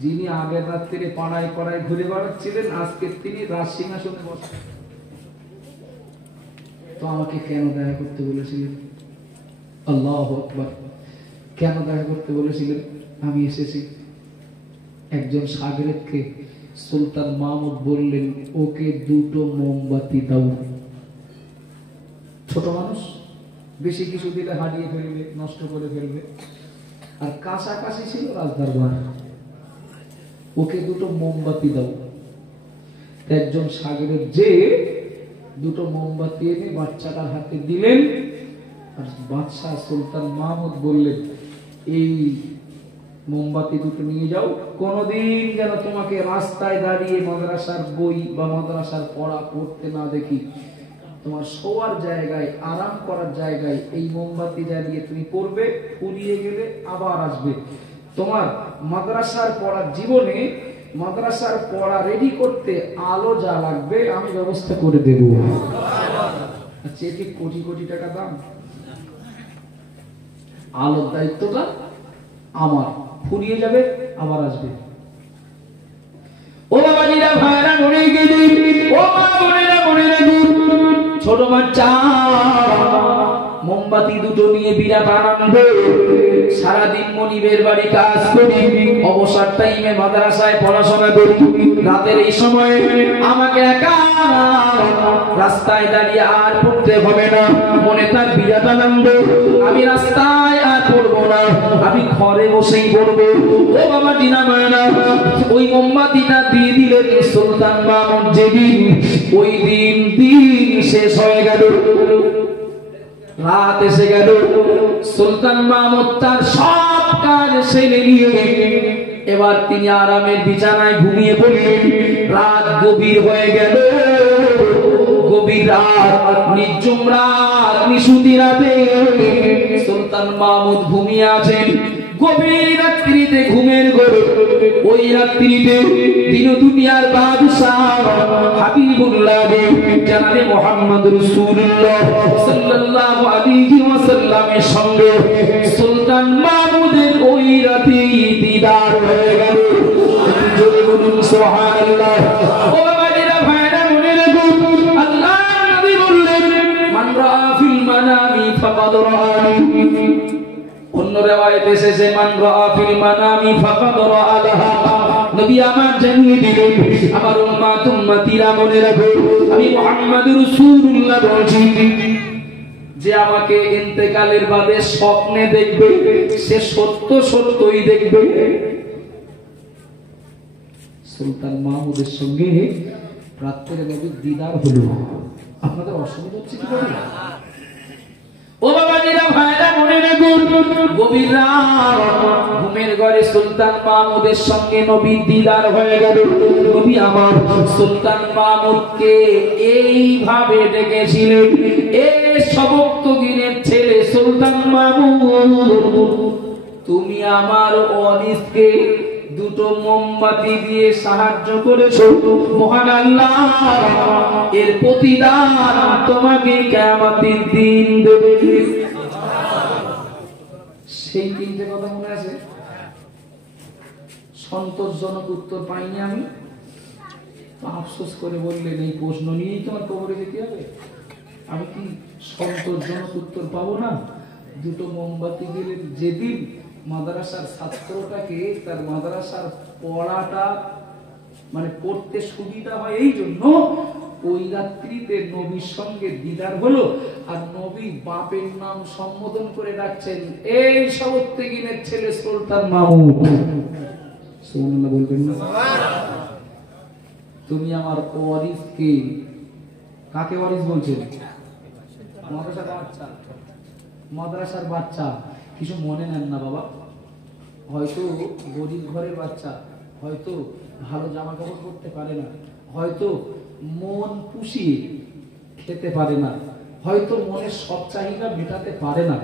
যিনি আগের রাত্রে পাড়ায় পাড়ায় ঘুরে বেড়াচ্ছিলেন, আজকে তিনি রাজ সিংহাসনে বসেন। তো আমাকে কেন দেখা করতে বলেছিলেন? আল্লাহু আকবার। কেন দেখা করতে বলেছিলেন? আমি এসেছি। একজন শাগরেদকে সুলতান মাহমুদ বললেন, ওকে দুটো মোমবাতি দাও। ছোট মানুষ, বেশি কিছু দিলে হারিয়ে ফেলবে, নষ্ট করে ফেলবে, আর কাছাকাছি ছিল রাজদরবার। ওকে দুটো মোমবাতি দাও। একজন শাগরেদ যে দুটো মোমবাতি এনে বাচ্চাটার হাতে দিলেন, আর বাদশাহ সুলতান মাহমুদ বললেন, এই মোমবাতি দুটো নিয়ে যাও, কোনদিন যেন তোমাকে রাস্তায় দাঁড়িয়ে মাদ্রাসার বই বা মাদ্রাসার পড়া পড়তে না দেখি। তোমার শোয়ার জায়গায়, আরাম করার জায়গায় এই মোমবাতি জ্বালিয়ে তুমি পড়বে, ফুরিয়ে গেলে আবার আসবে। তোমার মাদ্রাসার পড়ার জীবনে মাদ্রাসার পড়া রেডি করতে আলো যা লাগবে আমি ব্যবস্থা করে দেব। আচ্ছা, এটি কোটি কোটি টাকা দাম। আলোর দায়িত্বটা আমার, ফুরিয়ে যাবে আবার আসবে। ও বাবাজিরা, ভাইরা, মনে গেলি, ও মা বোনেরা, মনে রাখুন, ছোট বাচ্চা মোমবাতি দুটো নিয়ে বিরাট আনন্দ। সারাদিন মনিবের বাড়ি কাজ করি, অবসর টাইমে মাদ্রাসায় পড়াশোনা করি, রাতের এই সময়ে আমাকে একা রাস্তায় দাঁড়িয়ে আর পড়তে হবে না। মনে তার বিরাট আনন্দ, আমি রাস্তায় আর পড়বো না, আমি ঘরে বসেই পড়বো। ও বাবা দিনা মায়না, ওই মোমবাতিটা দিয়ে দিলেন সুলতান মাহমুদ। যেদিন ওই দিন শেষ হয়ে গেল, রাত এসে গেল, সুলতান মাহমুদ তার সব কাজ সেরে নিয়ে এবার তিনি আরামের বিছানায় ঘুমিয়ে পড়লেন। রাত গভীর হয়ে গেল, গভীর রাত, নিঝুম রাত, নিশুতি রাতে সুলতান মাহমুদ ঘুমিয়ে আছেন। গভীর রাত্রিতে ঘুমের ঘোরে, ওই রাত্রিতে দিন দুনিয়ার বাদশাহ হাবিবুল্লাহ জনাবে মুহাম্মদ রাসূলুল্লাহ সাল্লাল্লাহু আলাইহি ওয়াসাল্লামের সঙ্গে সুলতান মাহমুদের ওই রাতে দিদার হয়ে গেল। জোরে বলুন সুবহানাল্লাহ। ও বাবাজিরা, ভাইরা, মনে রাখুন, আল্লাহর নবী বললেন, মান রাআ ফিল মানামি ফাকাদ রাআনি। অন্য রিওয়ায়াতে এসেছে, মান রাআ ফিল মানামি ফাকাদ রাআলাহা। নবী আমার জানিয়ে দিলেন, আমার উম্মতিরা মনে রাখো, আমি মুহাম্মদুর রাসূলুল্লাহ বলছি, যে আমাকে ইন্তেকালের বাদে স্বপ্নে দেখবে সে সত্য সত্যই দেখবে। সুলতান মাহমুদের সঙ্গে রাত্রে নবীর দিদার হলো। আপনাদের অসুবিধা হচ্ছে কি বলেন? ও বাবাজিরা, ভাইরা, মনে রাখুন, গভীর রাত, ঘুমের ঘরে সুলতান মাহমুদের সঙ্গে নবীর দিদার হয়ে গেল। নবী আমার সুলতান মাহমুদকে এইভাবে ডেকেছিলেন, এ সবক্তগিরের ছেলে সুলতান মাহমুদ, তুমি আমার ওয়ারিসকে দুটো মোমবাতি দিয়ে সাহায্য করেছো, মহান আল্লাহ এর প্রতিদান তোমাকে কিয়ামতের দিন দেবে। সেই তিনটে কথা মনে আছে? সন্তোষজনক উত্তর পাইনি আমি, আফসোস করে বললেন, এই প্রশ্ন নিয়েই তোমার কবরে যেতে হবে? আমি কি সন্তোষজনক উত্তর পাবো না? দুটো মোমবাতি দিলেন। যেদিন মাদ্রাসার ছাত্রটাকে তার মাদ্রাসার পড়াটা মানে পড়তে সুবিধা হয়, এই জন্য ওই রাত্রিতে নবীর সঙ্গে দিদার হলো, আর নবী বাপের নাম সম্বোধন করে ডাকছেন, এই সবত্তেগিনের ছেলে সুলতান মাহমুদ। সুবহানাল্লাহ বলবেন না? তুমি আমার ওয়ারিসকে, কাকে ওয়ারিস বলছেন? মাদ্রাসার বাচ্চা, মাদ্রাসার বাচ্চা। কিছু মনে নেন না বাবা, হয়তো গরিব ঘরের বাচ্চা, হয়তো ভালো জামা কাপড় পরতে পারে না, হয়তো মন পুষিয়ে খেতে পারে না, হয়তো মনের সব চাহিদা মেটাতে পারে না,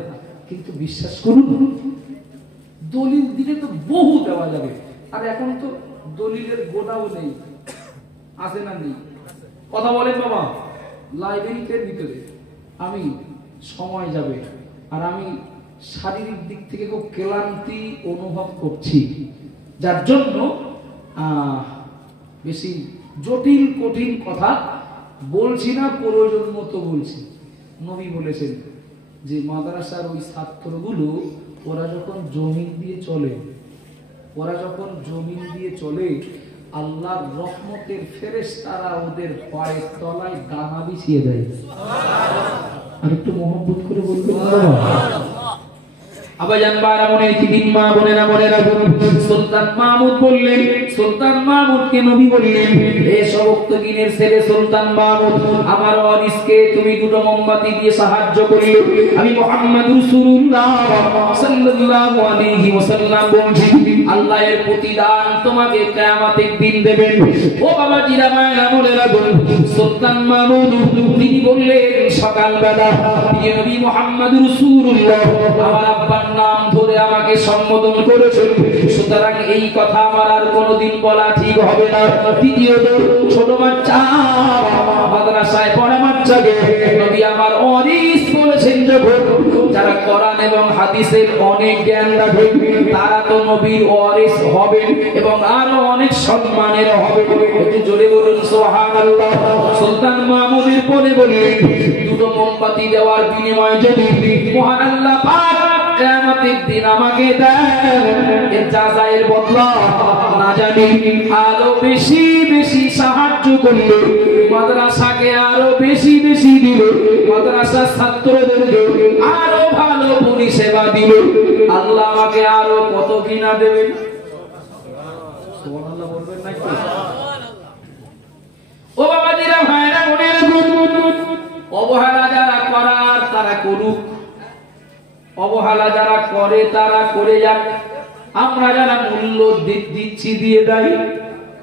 কিন্তু বিশ্বাস করুন দলিল দিলে তো বহু দেওয়া যাবে। আর এখন তো দলিলের গোটাও নেই, আছে না নেই? কথা বলেন বাবা, লাইব্রেরিতে ভিতরে আমি সময় যাবে, আর আমি শারীরিক দিক থেকে খুব ক্লান্তি অনুভব করছি, যার জন্য বেশি জটিল কঠিন কথা বলছি না, প্রয়োজন মতো বলছি। নবী বলেছেন যে মাদ্রাসার ওই ছাত্রগুলো ওরা যখন জমিন দিয়ে চলে, আল্লাহর রহমতের ফেরেশতারা ওদের পায়ের তলায় দানা বিছিয়ে দেয়। আর একটু মোহাম্মত করে বলতে আবাজান বারা মনে দিন মা বোনেরা মনে রাখুন, সুলতান মাহমুদ বললেন, সুলতান মাহমুদকে নবী বললেন, হে সবক্তগিনের ছেলে সুলতান মাহমুদ, আমার ওয়ারিসকে তুমি দুটো মোমবাতি দিয়ে সাহায্য করলে আমি মুহাম্মদ রাসূলুল্লাহ সাল্লাল্লাহু আলাইহি ওয়াসাল্লাম বলছি আল্লাহর প্রতিদান তোমাকে কিয়ামতের দিন দেবেন। ও বাবা জিরা মায়েরা মনে রাখুন, সুলতান মাহমুদ তিনি বললেন সকালবেলা নবী মুহাম্মদ রাসূলুল্লাহ আমার আব্বার নাম ধরে আমাকে সম্বোধন করেছেন, সুতরাং এই কথা আমার আর কোনোদিন বলা ঠিক হবে না। দ্বিতীয়ত ছোট বাচ্চা মাদ্রাসায় পড়া বাচ্চাকে নবী আমার ওয়ারিস বলেছেন, যখন যারা কোরআন এবং হাদিসের অনেক জ্ঞান রাখে তারা তো নবীর ওয়ারিস হবেন এবং আরো অনেক সম্মানের হবে। একটু জোরে বলুন সুবহানাল্লাহ। সুলতান মাহমুদের পরে বললেন দুটো মোমবাতি দেওয়ার বিনিময়ে যদি মহান আল্লাহ পাক কিয়ামতের দিন আমাকে দেন, এর জাযায়ের বদলা না জানি আরো বেশি বেশি সাহায্য করলে, মাদ্রাসাকে আরো বেশি বেশি দিল, মাদ্রাসার ছাত্রদেরকে আরো ভালো পরিষেবা দিল, আল্লাহ আমাকে আরো কত কিনা দেবেন। সুবহানাল্লাহ বলবেন নাকি? ও বাবাজিরা ভাইরা মনে রাখুন, অবহেলা যারা করার তারা করুক, অবহেলা যারা করে তারা করে যাক, আমরা যারা মূল্য দিচ্ছি দিয়ে দেয়।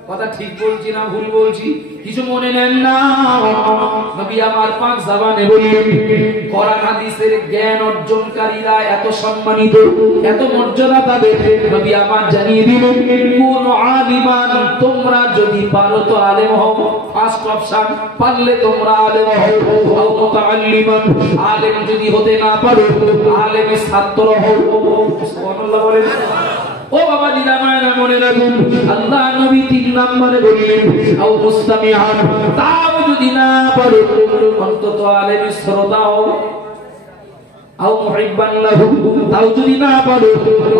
কথা ঠিক বলছি না ভুল বলছি? কিছু মনে নেন না। নবী আমার পাক জবানে বললেন কোরআন হাদিসের জ্ঞান অর্জনকারীরা এত সম্মানিত, এত মর্যাদা তাদের। নবী আমার জানিয়ে দিলেন কোন আলিমান, তোমরা যদি পারো তো আলেম হও, ফার্স্ট অপশন, পারলে তোমরা আলেম হও। আও মুতাআল্লিমান, আলেম যদি হতে না পারো আলেমের ছাত্র হও। সুবহানাল্লাহ বলেন। ও বাবা দিদা মায়েরা মনে রাখুন, আল্লাহ নবী 3 নম্বরে বললেন আও মুস্তামিআন, তাও যদি না পারো অন্তত আলেমের শ্রোতা হও। আও মুহিব্বান লাহু, তাও যদি না পারো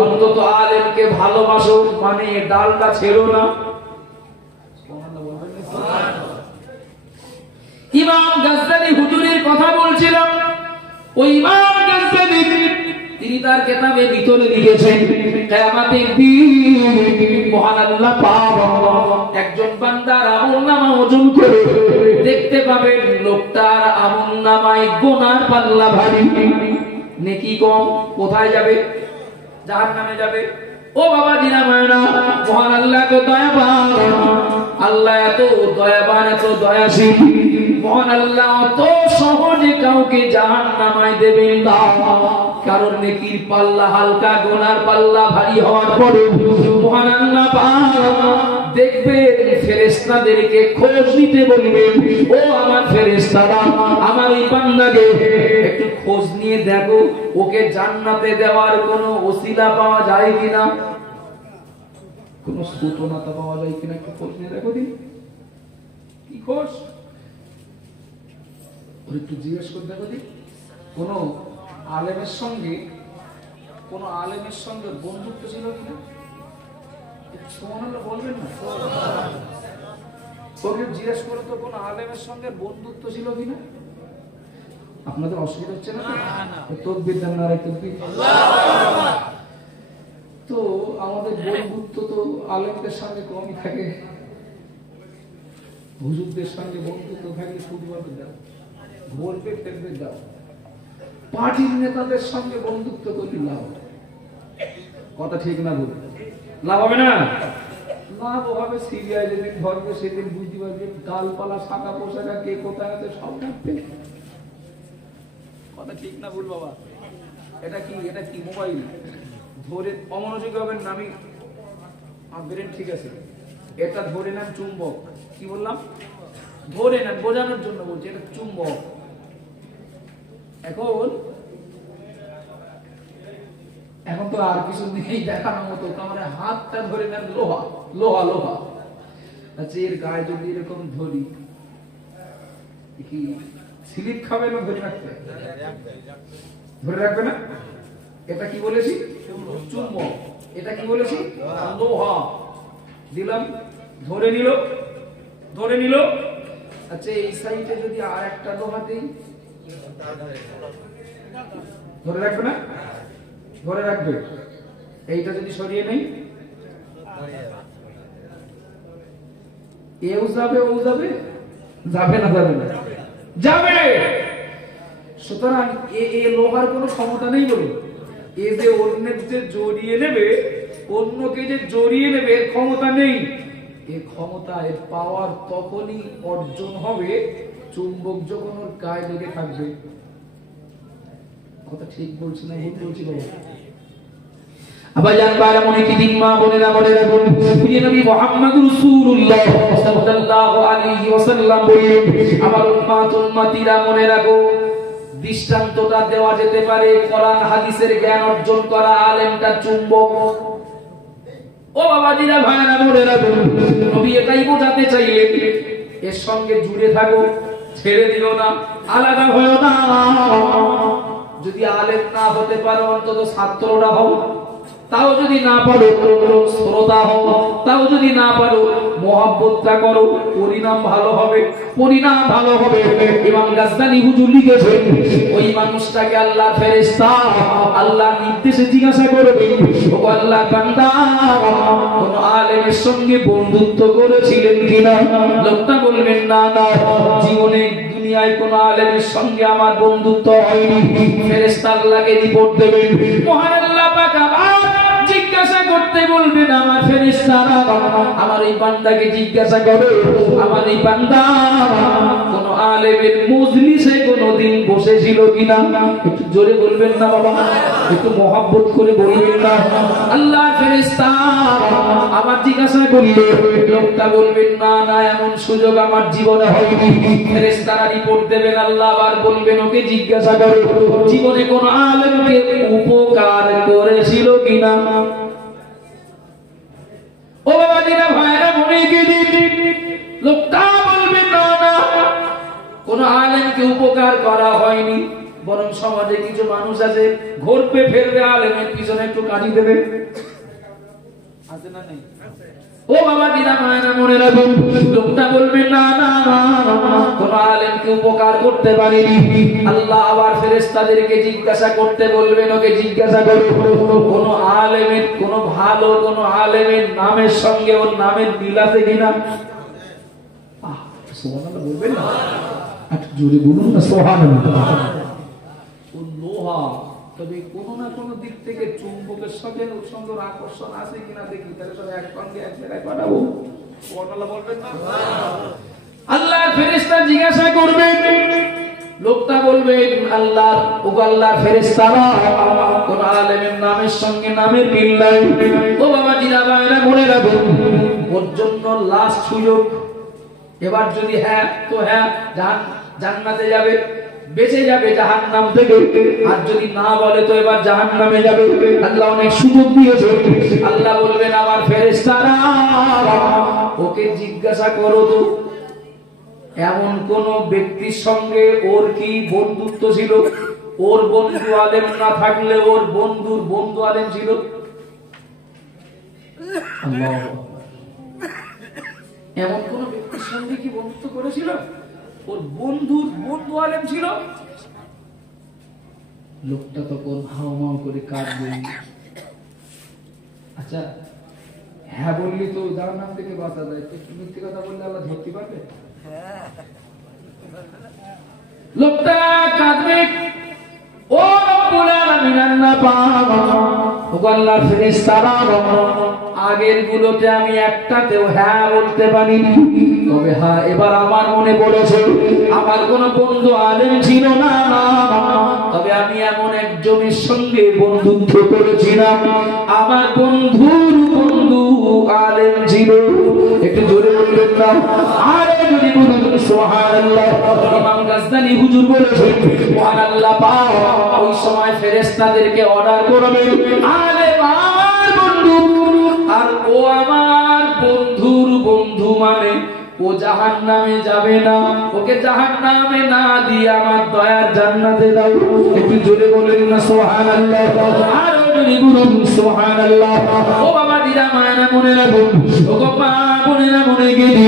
অন্তত আলেমকে ভালোবাসো, মানে ডালটা ছেড়ো না। সুবহানাল্লাহ বলবেন। ইমাম গাজ্জালি হুজুরের কথা বলছিলাম, ওই ইমাম গাজ্জালি তিনি তার কিতাবে ভিতরে লিখেছেন কিয়ামতের দিন মহান আল্লাহ পাক একজন বান্দার আমলনামা ওজন করে দেখতে পাবেন লোকটার আমলনামায় গুনার পাল্লা ভারী, নেকি কম। কোথায় যাবে? জাহান্নামে যাবে। ও বাবা দিনা মায়না, মহান আল্লাহ তো দয়াবান, আল্লাহ এত দয়াবান, এত দয়াশীল, মহান আল্লাহ অত সহজে কাউকে জাহান্নামায় দেবেন না। কারণ নেকির পাল্লা হালকা, গুনার পাল্লা ভারী হওয়ার পরে মহান আল্লাহ দেখবেন ফেরেশতাদেরকে খোঁজ নিতে বলবেন, ও আমার ফেরেশতারা আমার এই বান্দাকে একটু খোঁজ নিয়ে দেখো, ওকে জান্নাতে দেওয়ার কোনো ওসিলা পাওয়া যায় কিনা, কোনো সূচনাটা পাওয়া যায় কিনা, একটু খোঁজ নিয়ে দেখো দিন। কি খোঁজ? একটু জিজ্ঞেস করে দেখো দিন। কোনো আলেমের সঙ্গে বন্ধুত্ব ছিল কিনা? সুবহানাল্লাহ বলবেন না? ওকে জিজ্ঞেস করে তো কোন আলেমের সঙ্গে বন্ধুত্ব ছিল কিনা। আপনাদের অসুবিধা হচ্ছে না? তাকবীর দেন, নারে তাকবীর। তো আমাদের বন্ধুত্ব তো আলেমদের সঙ্গে কমই থাকে, হুজুরদের সঙ্গে বন্ধুত্ব থাকলে ফুটবল দাও, বলবে ফেলবে দাও। পার্টির নেতাদের সঙ্গে বন্ধুত্ব করলে লাভ, কথা ঠিক না? বল লাভ হবে না? না ওভাবে সিরিয়ায় যেদিন ধরবে সেদিন বুঝতে পারবে ডালপালা শাখা পোশাকা কে কোথায় আছে সব থাকবে। কথা ঠিক না ভুল বাবা? এটা কি মোবাইল ধরে অমনোযোগী হবেন না, আমি ব্রেন ঠিক আছে। এটা ধরে নেন চুম্বক, কি বললাম? ধরে নেন, বোঝানোর জন্য বলছি, এটা চুম্বক। এখন তো আর কিছু নেই দেখানোর মতো, তাহলে হাতটা ধরে নেন লোহা লোহা লোহা। আচ্ছা, এর গায়ে যদি এরকম ধরি কি স্লিপ খাবে না ধরে রাখবে? ধরে রাখবে না? এটা কি বলেছি? চুম্বক। এটা কি বলেছি? লোহা। দিলাম, ধরে নিল। আচ্ছা, এই সাইডে যদি আর একটা লোহা দিই, ধরে রাখবে না? ধরে রাখবে। এইটা যদি সরিয়ে নেই, এও যাবে, ও যাবে, যাবে না? যাবে না? যাবে। সুতরাং এ লোহার কোনো ক্ষমতা নেই বলে, এ যে অন্যের যে জড়িয়ে নেবে, অন্যকে যে জড়িয়ে নেবে ক্ষমতা নেই। এ ক্ষমতা, এর পাওয়ার তখনই অর্জন হবে চুম্বক যখন ওর গায়ে লেগে থাকবে। কথা ঠিক বলছি না ভুল বলছি বাবা? আবাজান বারা মনে কি দিন মা বোনেরা বলে রাখুন, প্রিয় নবী মুহাম্মদ রাসূলুল্লাহ সাল্লাল্লাহু আলাইহি ওয়াসাল্লাম বলেন, আমার উম্মতিরা মনে রাখো, দৃষ্টান্তটা দেওয়া যেতে পারে কোরআন হাদিসের জ্ঞান অর্জন করা আলেমটা চুম্বক। ও বাবাজিরা ভাইরা মনে রাখুন, নবী এটাই বোঝাতে চাইলেন, এর সঙ্গে জুড়ে থাকো, ছেড়ে দিও না, আলাদা হয়ো না। যদি আলেম না হতে পারো অন্তত ছাত্ররা হও, তাও যদি না পারো শ্রোতা হও, তাও যদি না পারো মহব্বতটা করো, পরিণাম ভালো হবে। ইমাম গাজদানী হুজুর লিখেছেন, ওই মানুষটাকে আল্লাহর ফেরেশতা আল্লাহর নির্দেশে জিজ্ঞাসা করবে, ও আল্লাহর বান্দা, কোন আলেমের সঙ্গে বন্ধুত্ব করেছিলেন কিনা? লোকটা বলবেন না, জীবনে দুনিয়ায় কোন আলেমের সঙ্গে আমার বন্ধুত্ব হয়নি। ফেরেশতা আল্লাহকে রিপোর্ট দেবেন, মহান আল্লাহ পাক আবার জিজ্ঞাসা করতে বলবেন আমার ফেরেশতারা, আমার এই বান্দাকে জিজ্ঞাসা করো, আমার এই বান্দা কোন আলেমের মজলিসে কোনদিন বসেছিল কিনা? একটু জোরে বলবেন না বাবা, একটু মহব্বত করে বলবেন না? আল্লাহর ফেরেশতা আবার জিজ্ঞাসা করলে লোকটা বলবেন না, এমন সুযোগ আমার জীবনে হয়নি। ফেরেশতারা রিপোর্ট দেবেন, আল্লাহ আবার বলবেন, ওকে জিজ্ঞাসা করো, জীবনে কোন আলেমকে উপকার করেছিল কিনা? ও বাবাজিরা ভাইরা মনে গেলে লোকটা বলবেন না, কোন আলেমকে উপকার করা হয়নি, বরং সমাজে কিছু মানুষ আছে ঘুরবে ফেরবে আলেমের পিছনে একটু কাটি দেবে, আছে না নেই? ও বাবাজিরা ভাইরা মনে রাখুন, লোকটা বলবেন না, কোন আলেমকে উপকার করতে পারেনি। আল্লাহ আবার ফেরেশতাদেরকে জিজ্ঞাসা করতে বলবেন, ওকে জিজ্ঞাসা করো, কোন আলেমের, কোন ভালো কোন আলেমের নামের সঙ্গে ওর নামের মিল আছে কিনা? সুবহানাল্লাহ বলবেন না? একটু জোরে বলুন না সুবহানাল্লাহ। ও লোহা, তবে কোন না কোন দিক থেকে চুম্বকের সঙ্গে সুন্দর আকর্ষণ আছে কিনা দেখি, তাহলে সব একসঙ্গে এক জায়গায় পাঠাবো। সুবহানাল্লাহ বলবেন না? আল্লাহর ফেরেশতা জিজ্ঞাসা করবেন, লোকটা বলবেন, আল্লাহর ফেরেশতারা কোন আলেমের নামের সঙ্গে নামের মিল নাই। ও বাবাজিরা ভাইরা মনে রাখুন, ওর জন্য লাস্ট সুযোগ। এবার যদি হ্যাঁ তো হ্যাঁ, জান্নাতে যাবে, বেঁচে যাবে জাহান্নাম থেকে। আর যদি না বলে তো এবার জাহান্নামে যাবে। আল্লাহ অনেক সুযোগ দিয়েছে। আল্লাহ বলবেন, আমার ফেরেশতারা ওকে জিজ্ঞাসা করো তো, এমন কোন ব্যক্তির সঙ্গে ওর কি বন্ধুত্ব ছিল, ওর বন্ধু আলেম না থাকলে ওর বন্ধুর বন্ধু আলেম ছিল। এমন কোন ব্যক্তির সঙ্গে কি বন্ধুত্ব করেছিল, ওর বন্ধুর বন্ধু আলেম ছিল? লোকটা তখন হাওমাও করে কাঁদবে। আচ্ছা, হ্যাঁ বললি তো জাহান্নাম থেকে বাঁচা যায়, মিথ্যে কথা বললে আল্লাহ ধরতে পারবে? লোকটা কাঁদবে, ও রব্বুল আলামিন, আল্লাহ পাক আল্লাহর ফেরেশতারা আগের গুলোতে আমি একটাতেও হ্যাঁ বলতে পারিনি, তবে হ্যাঁ এবার আমার মনে পড়েছে আমার কোনো বন্ধু আলেম ছিল না, তবে আমি এমন একজনের সঙ্গে বন্ধুত্ব করেছিলাম, আমার বন্ধুর বন্ধু আলেম ছিল। একটু জোরে বলবেন না? আরে যদি বলুন সুবহানাল্লাহ। ইমাম গাজদানী হুজুর বলেছেন সুবহানাল্লাহ পাক ওই সময় ফেরেশতাদেরকে অর্ডার করবে, আলেম আমার বন্ধু আর ও আমার বন্ধুর বন্ধু, মানে ও জাহান্নামে যাবে না, ওকে জাহান্নামে না দিয়ে আমার দয়ার জান্নাতে দাও। একটু জোরে বলেন না সুবহানাল্লাহ। আর যদি বলুন সুবহানাল্লাহ। ও বাবা দিদা মায়েরা মনে রাখুন, ও বাবা মনেরা মনে গেলি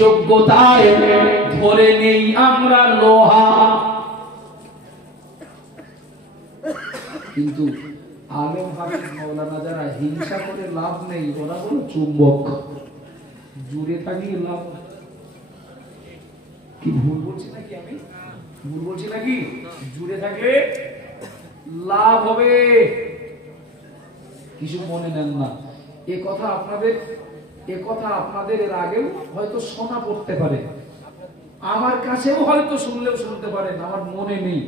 যোগ্যতায় ধরে নেই আমরা লোহা, কিন্তু আলেম হাফেজ মাওলানা যারা হিংসা করে লাভ নেই, ওরা হলো চুম্বক, জুড়ে থাকলে লাভ। কি ভুল বলছি নাকি? আমি ভুল বলছি নাকি? জুড়ে থাকলে লাভ হবে, কিছু মনে নেন না। এ কথা আপনাদের এর আগেও হয়তো শোনা পড়তে পারে, আমার কাছেও হয়তো শুনলেও শুনতে পারেন, আমার মনে নেই।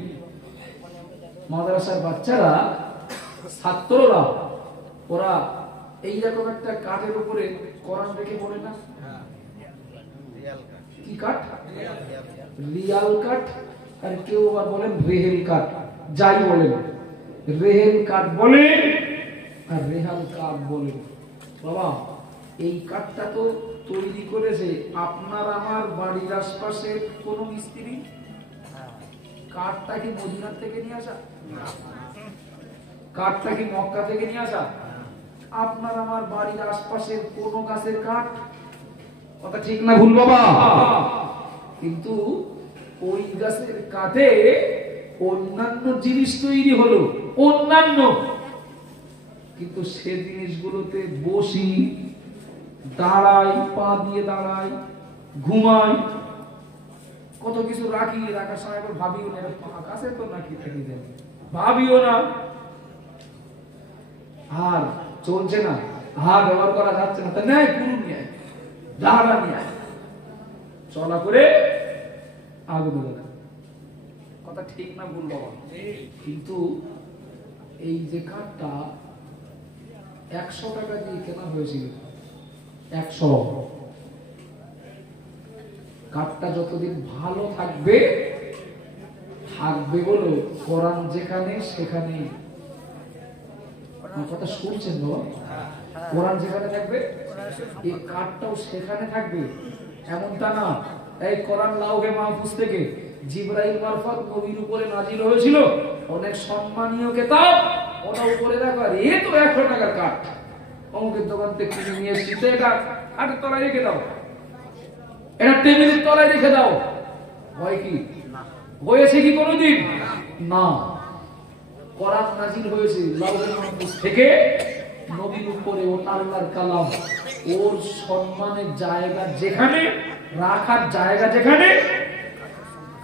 মাদ্রাসার বাচ্চারা, ছাত্ররা, ওরা এইরকম একটা কাঠের উপরে কোরআন রেখে পড়ে না? কি কাঠ? রিয়াল কাঠ, আর কেউ আবার বলেন রেহেল কাঠ। যাই বলেন, রেহেল কাঠ বলে আর রেহাল কাঠ বলে। বাবা এই কাঠটা তো তৈরি করেছে আপনার আমার বাড়ির আশপাশে কোন মিস্ত্রি। কাঠটা কি মদিনার থেকে নিয়ে আসা? কাঠটা কি মক্কা থেকে নিয়ে আসা? আপনার আমার বাড়ির আশপাশের কোন গাছের কাঠ। কথা ঠিক না ভুল বাবা? কিন্তু ওই গাছের কাঠে অন্যান্য জিনিস তৈরি হলো, অন্যান্য, কিন্তু সে জিনিসগুলোতে বসি, দাঁড়াই, পা দিয়ে দাঁড়াই, ঘুমাই, কত কিছু রাখি। রাখার সময় একবার ভাবিও না আকাশে তো নাকি থাকি দেন, ভাবিও না। আর চলছে না, ব্যবহার করা যাচ্ছে না, তাই নাই পুরো নিয়ে দাঁড়া নিয়ে চলা করে আগুন দেখা। কথা ঠিক না ভুল বাবা? কিন্তু এই যে কাঠটা 100 টাকা দিয়ে কেনা হয়েছিল, 100। কাঠটা যতদিন ভালো থাকবে বলো, কোরআন যেখানে সেখানে। কথা শুনছেন বাবা? কোরআন যেখানে থাকবে এই কাঠটাও সেখানে থাকবে, এমনটা না। এই কোরআন লাউহে মাহফুজ থেকে জিবরাইল মারফত নবীর উপরে নাজিল হয়েছিল, অনেক সম্মানীয় কিতাব, ওটা উপরে রাখো। আর এ তো 100 টাকার কাঠ, অমুকের দোকান থেকে কিনে নিয়ে এসেছি, এটা কাঠের তলায় রেখে দাও, এটা টেবিলের তলায় রেখে দাও। হয় কি? হয়েছে কি কোনোদিন? না। কোরআন নাজিল হয়েছে লাউহে মাহফুজ থেকে নবীর উপরে, ও আল্লাহর কালাম, ওর সম্মানের জায়গা যেখানে, রাখার জায়গা যেখানে।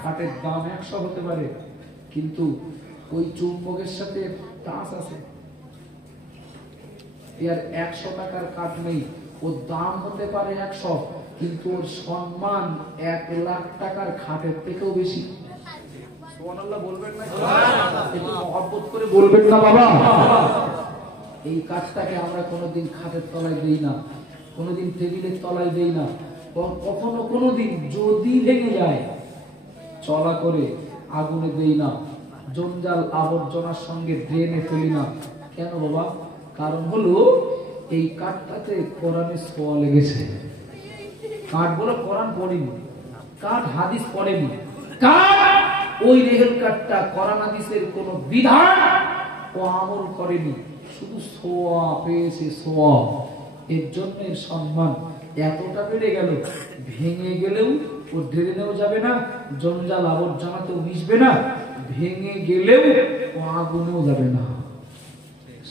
কাঠের দাম 100 হতে পারে, কিন্তু ওই চুম্বকের সাথে টাচ আছে। এর 100 টাকার কাঠ নেই, ওর দাম হতে পারে 100, কিন্তু ওর সম্মান 1 লাখ টাকার খাটের থেকেও বেশি। সুবহানাল্লাহ বলবেন না? একটু মহব্বত করে বলবেন না বাবা? এই কাজটাকে আমরা কোনোদিন খাটের তলায় দেই না, কোনোদিন টেবিলের তলায় দেই না, কখনো কোনোদিন যদি ভেঙে যায় চলা করে আগুনে দেই না, জঞ্জাল আবর্জনার সঙ্গে ড্রেনে ফেলি না। কেন বাবা? কারণ হলো এই কাঠটাতে কোরআনের ছোঁয়া লেগেছে। কাঠ বলে কোরআন পড়েনি, কাঠ হাদিস পড়েনি, কাঠ ওই রেহেল কাঠটা কোরআন হাদিসের কোন বিধান ও আমল করেনি, শুধু ছোঁয়া পেয়েছে, ছোঁয়া। এর জন্য এর সম্মান এতটা বেড়ে গেল, ভেঙে গেলেও ও ড্রেনেও যাবে না, জঞ্জাল আবর্জনাতেও মিশবে না, ভেঙে গেলেও ও আগুনেও যাবে না।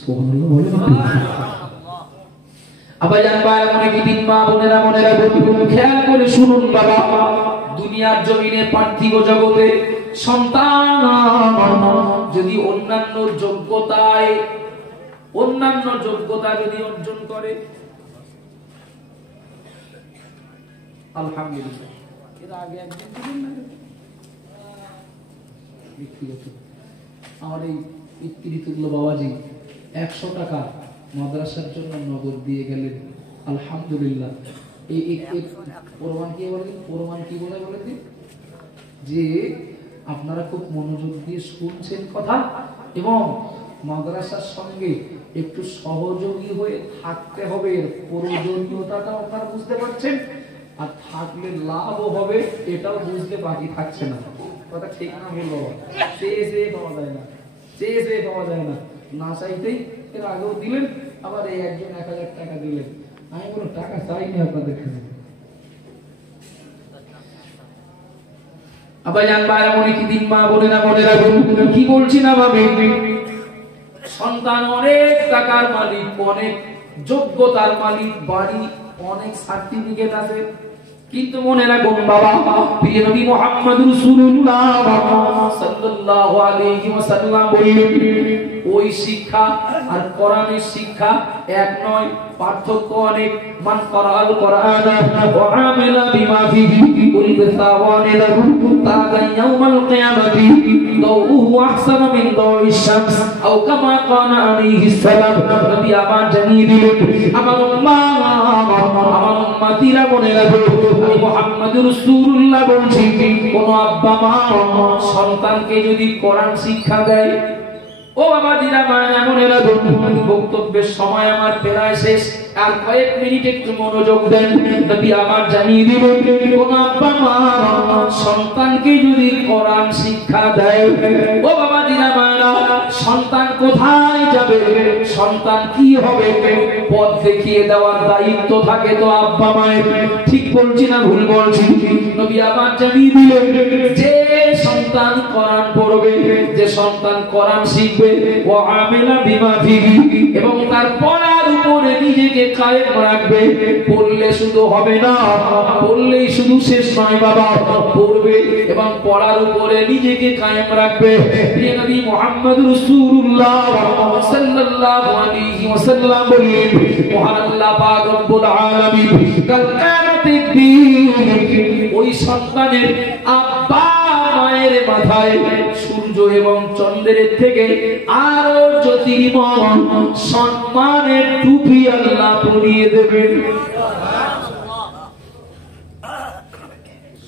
সুবহানাল্লাহ বলেন না? আবাজান ভাই মনে কি দিন, মা বোনেরা মনে রাখুন, খেয়াল করে শুনুন বাবা, দুনিয়ার জমিনে পার্থিব জগতে সন্তান যদি অন্যান্য যোগ্যতায় অন্যান্য যোগ্যতা যদি অর্জন করে, আলহামদুলিল্লাহ। এর আগে একদিন দিলেন না ব্যক্তিগত আমার এই পিতৃতুল্য বাবাজি 100 টাকা মাদ্রাসার জন্য নগদ দিয়ে গেলেন, আলহামদুলিল্লাহ। এই প্রমাণ কি বলে, প্রমাণ কি বলে বলে দিন যে আপনারা খুব মনোযোগ দিয়ে শুনছেন কথা এবং মাদ্রাসার সঙ্গে একটু সহযোগী হয়ে থাকতে হবে, প্রয়োজনীয়তাটা আপনারা বুঝতে পারছেন, আর থাকলে লাভও হবে এটাও বুঝতে বাকি থাকছে না। কথা ঠিক না বলবো, চেয়ে পাওয়া যায় না, চেয়ে পাওয়া যায় না, না চাইতেই এর আগেও দিলেন, আবার এই একজন 1000 টাকা দিলেন। আমি কোনো টাকা চাইনি আপনাদের কাছে। আবার জানবার মনে কি দিন মা বলে না মনে রাখুন কি বলছি না ভাবে, সন্তান অনেক টাকার মালিক, অনেক যোগ্যতার মালিক, বাড়ি অনেক সার্টিফিকেট আছে, কিন্তু মনে রাখুন বাবা, প্রিয় নবী মুহাম্মদ রাসূলুল্লাহ সাল্লাল্লাহু আলাইহি ওয়াসাল্লাম বললেন ওই শিক্ষা আর কোরআনের শিক্ষা এক নয়, পার্থক্য অনেক। মান ক্বারাআল কোরআন ওয়া আমিলা বিমা ফিহি উলবিসাওয়ানি লাহু তাগা ইয়াউমাল কিয়ামাতি দাউহু আহসানু মিন দাউইশ শামস আও কামা কানা আলাইহিস সালাম। নবী আমার জানিয়ে দিলেন আমার উম্মতিরা মনে রাখো, আমি মুহাম্মদ রাসূলুল্লাহ বলছি, কোন আব্বা মা সন্তানকে যদি কোরআন শিক্ষা দেয়, ও বাবা দিদা মায়েরা মনে রাখুন, বক্তব্যের সময় আমার প্রায় শেষ, আর কয়েক মিনিট একটু মনোযোগ দেন। নবী আমার জানিয়ে দিলেন কোন আব্বা মা সন্তানকে যদি কোরআন শিক্ষা দেয়, ও বাবা দিদা মায়েরা সন্তান কোথায় যাবে, সন্তান কি হবে, পথ দেখিয়ে দেওয়ার দায়িত্ব থাকে তো আব্বা মায়ের। ঠিক বলছি না ভুল বলছি? নবী আমার জানিয়ে দিলেন যে সন্তান কোরআন পড়বে, যে সন্তান কোরআন শিখবে, ও আমিলা বিমা ফিহি, এবং তার পড়ার উপরে নিজেকে কায়েম রাখবে। পড়লে শুধু হবে না, পড়লেই শুধু শেষ নয় বাবা, পড়বে এবং পড়ার উপরে নিজেকে কায়েম রাখবে। প্রিয় নবী মুহাম্মদ রাসূলুল্লাহ সাল্লাল্লাহু আলাইহি ওয়াসাল্লাম বলেন মহান আল্লাহ পাক রব্বুল আলামিন কাল কিয়ামতের দিন ওই সন্তানের আব্বা মায়ের মাথায় সূর্য এবং চন্দ্রের থেকে আরো জ্যোতির্ময় সম্মানের টুপি আল্লাহ পরিয়ে দেবেন।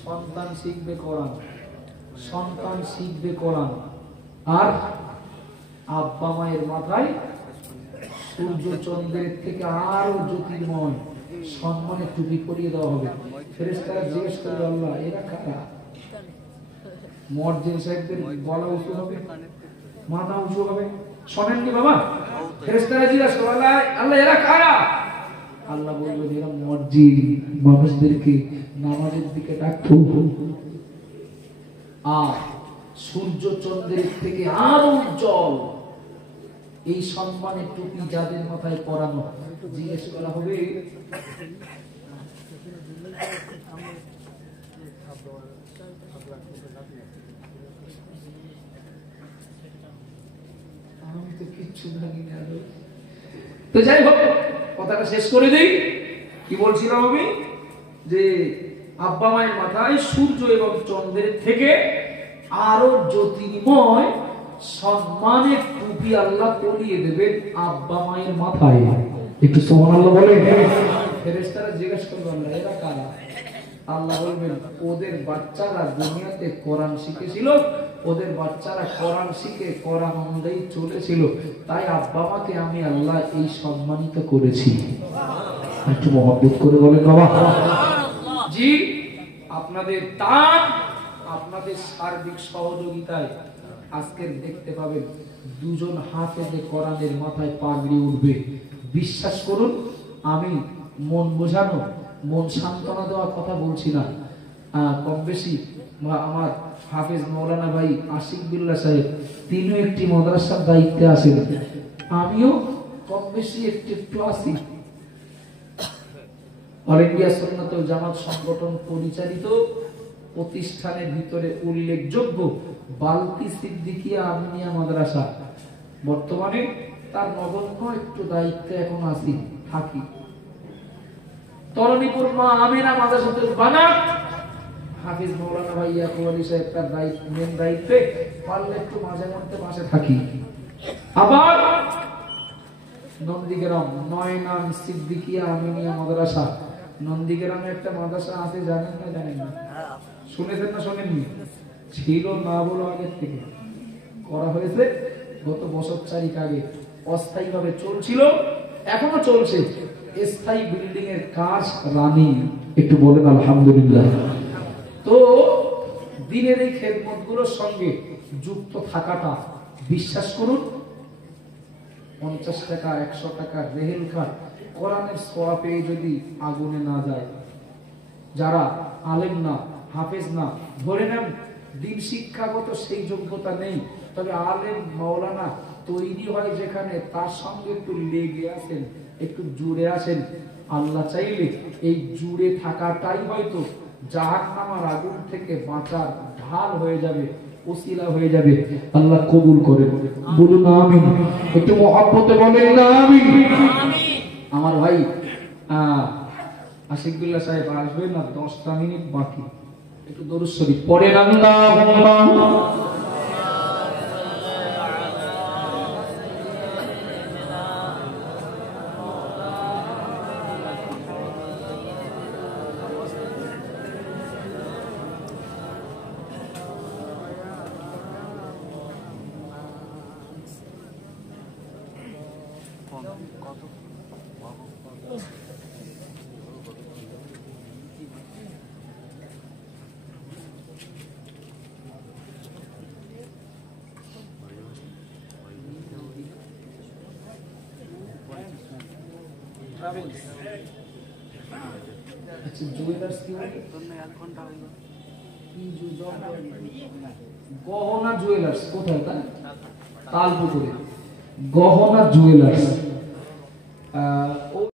সন্তান শিখবে কোরআন, সন্তান শিখবে কোরআন, আর আব্বা মায়ের মাথায় সূর্য চন্দ্রের থেকে আরো জ্যোতির্ময় সম্মানের টুপি পরিয়ে দেওয়া হবে। ফেরেশতারা জিজ্ঞেস করবে আল্লাহ এরা কারা? মুয়াজ্জিন সাহেবদের গলা উঁচু হবে, মাথা উঁচু হবে, শোনেননি বাবা? ফেরেশতারা জিজ্ঞেস করবে আল্লাহ এরা কারা? আল্লাহ বলবে এরা মুয়াজ্জিন, মানুষদেরকে নামাজের দিকে ডাকতো। আর সূর্য চন্দ্রের থেকে আরো উজ্জ্বল এই সম্মানের টুপি যাদের মাথায় পরানো, জিজ্ঞেস করা হবে আমি তো কিচ্ছু জানি না। তো যাই হোক, কথাটা শেষ করে দেই। কি বলছিলাম আমি? যে আব্বা মায়ের মাথায় সূর্য এবং চন্দ্রের থেকে আরো জ্যোতির্ময় সম্মানের টুপি আল্লাহ পরিয়ে দেবেন আব্বা মায়ের মাথায়। একটু সুবহানাল্লাহ বলেন। ফেরেশতারা জিজ্ঞেস করবে আল্লাহ এরা কারা? আল্লাহ বলবেন ওদের বাচ্চারা দুনিয়াতে কোরআন শিখেছিল, ওদের বাচ্চারা কোরআন শিখে কোরআন অনুযায়ী চলেছিল, তাই আব্বা মাকে আমি আল্লাহ এই সম্মানিত করেছি। একটু মহব্বত করে বলেন বাবা। জি, আপনাদের দান, আপনাদের সার্বিক সহযোগিতায় আজকে দেখতে পাবেন দুজন হাফেজে কোরআনের মাথায় পাগড়ি উঠবে। বিশ্বাস করুন, আমি মন বোঝানো, মন সান্ত্বনা দেওয়ার কথা বলছি না। কম বেশি আমার হাফেজ মৌলানা ভাই আশিক বিল্লাহ সাহেব তিনিও একটি মাদ্রাসার দায়িত্বে আছেন, আমিও কম বেশি একটু আছি। অল ইন্ডিয়া সুন্নাতুল জামাত সংগঠন পরিচালিত প্রতিষ্ঠানের ভিতরে উল্লেখযোগ্য বালতি সিদ্দিকিয়া আমিনিয়া মাদ্রাসা, বর্তমানে তার নগণ্য একটু দায়িত্বে এখন আসি থাকি। তরণীপুর মা আমিনা মাদ্রাসাতুল বানাত হাফিজ মাওলানা ভাইয়া কুয়ালি সাহেব তার মেন দায়িত্বে, পারলে একটু মাঝে মধ্যে পাশে থাকি। আবার নন্দীগ্রাম নয়নান সিদ্দিকিয়া আমিনিয়া মাদ্রাসা, নন্দীগ্রামে একটা মাদ্রাসা আছে, জানেন না জানেন না? শুনেছেন না শোনেননি? ছিল না বলো, আগের থেকে করা হয়েছে গত বছর 4 আগে, অস্থায়ী ভাবে চলছিল, এখনো চলছে। স্থায়ী বিল্ডিং এর কাজ রানিং, একটু বলেন আলহামদুলিল্লাহ। তো দিনের এই খেদমত গুলোর সঙ্গে যুক্ত থাকাটা, বিশ্বাস করুন 50 টাকা 100 টাকা রেহেল খাট কোরআনের ছোঁয়া পেয়ে যদি আগুনে না যায়, যারা আলেম না হাফেজ না, ধরে নেন দিন শিক্ষাগত সেই যোগ্যতা নেই, তবে আলেম মাওলানা তৈরি হয় যেখানে, তার সঙ্গে একটু লেগে আছেন, একটু জুড়ে আছেন, আল্লাহ চাইলে এই জুড়ে থাকাটাই হয়তো জাহান্নামের আগুন থেকে বাঁচার ঢাল হয়ে যাবে, ওসিলা হয়ে যাবে। আল্লাহ কবুল করে, বলুন আমিন। একটু মহব্বতে বলেন না আমিন। আমার ভাই আশিকুল্লাহ সাহেব আসবেন না, 10টা মিনিট বাকি, একটু দরুদ শরীফ পড়েন। আল্লাহুম্মা গহনা জুয়েলার্স কোথায়? তালপুকুরে গহনা জুয়েলার্স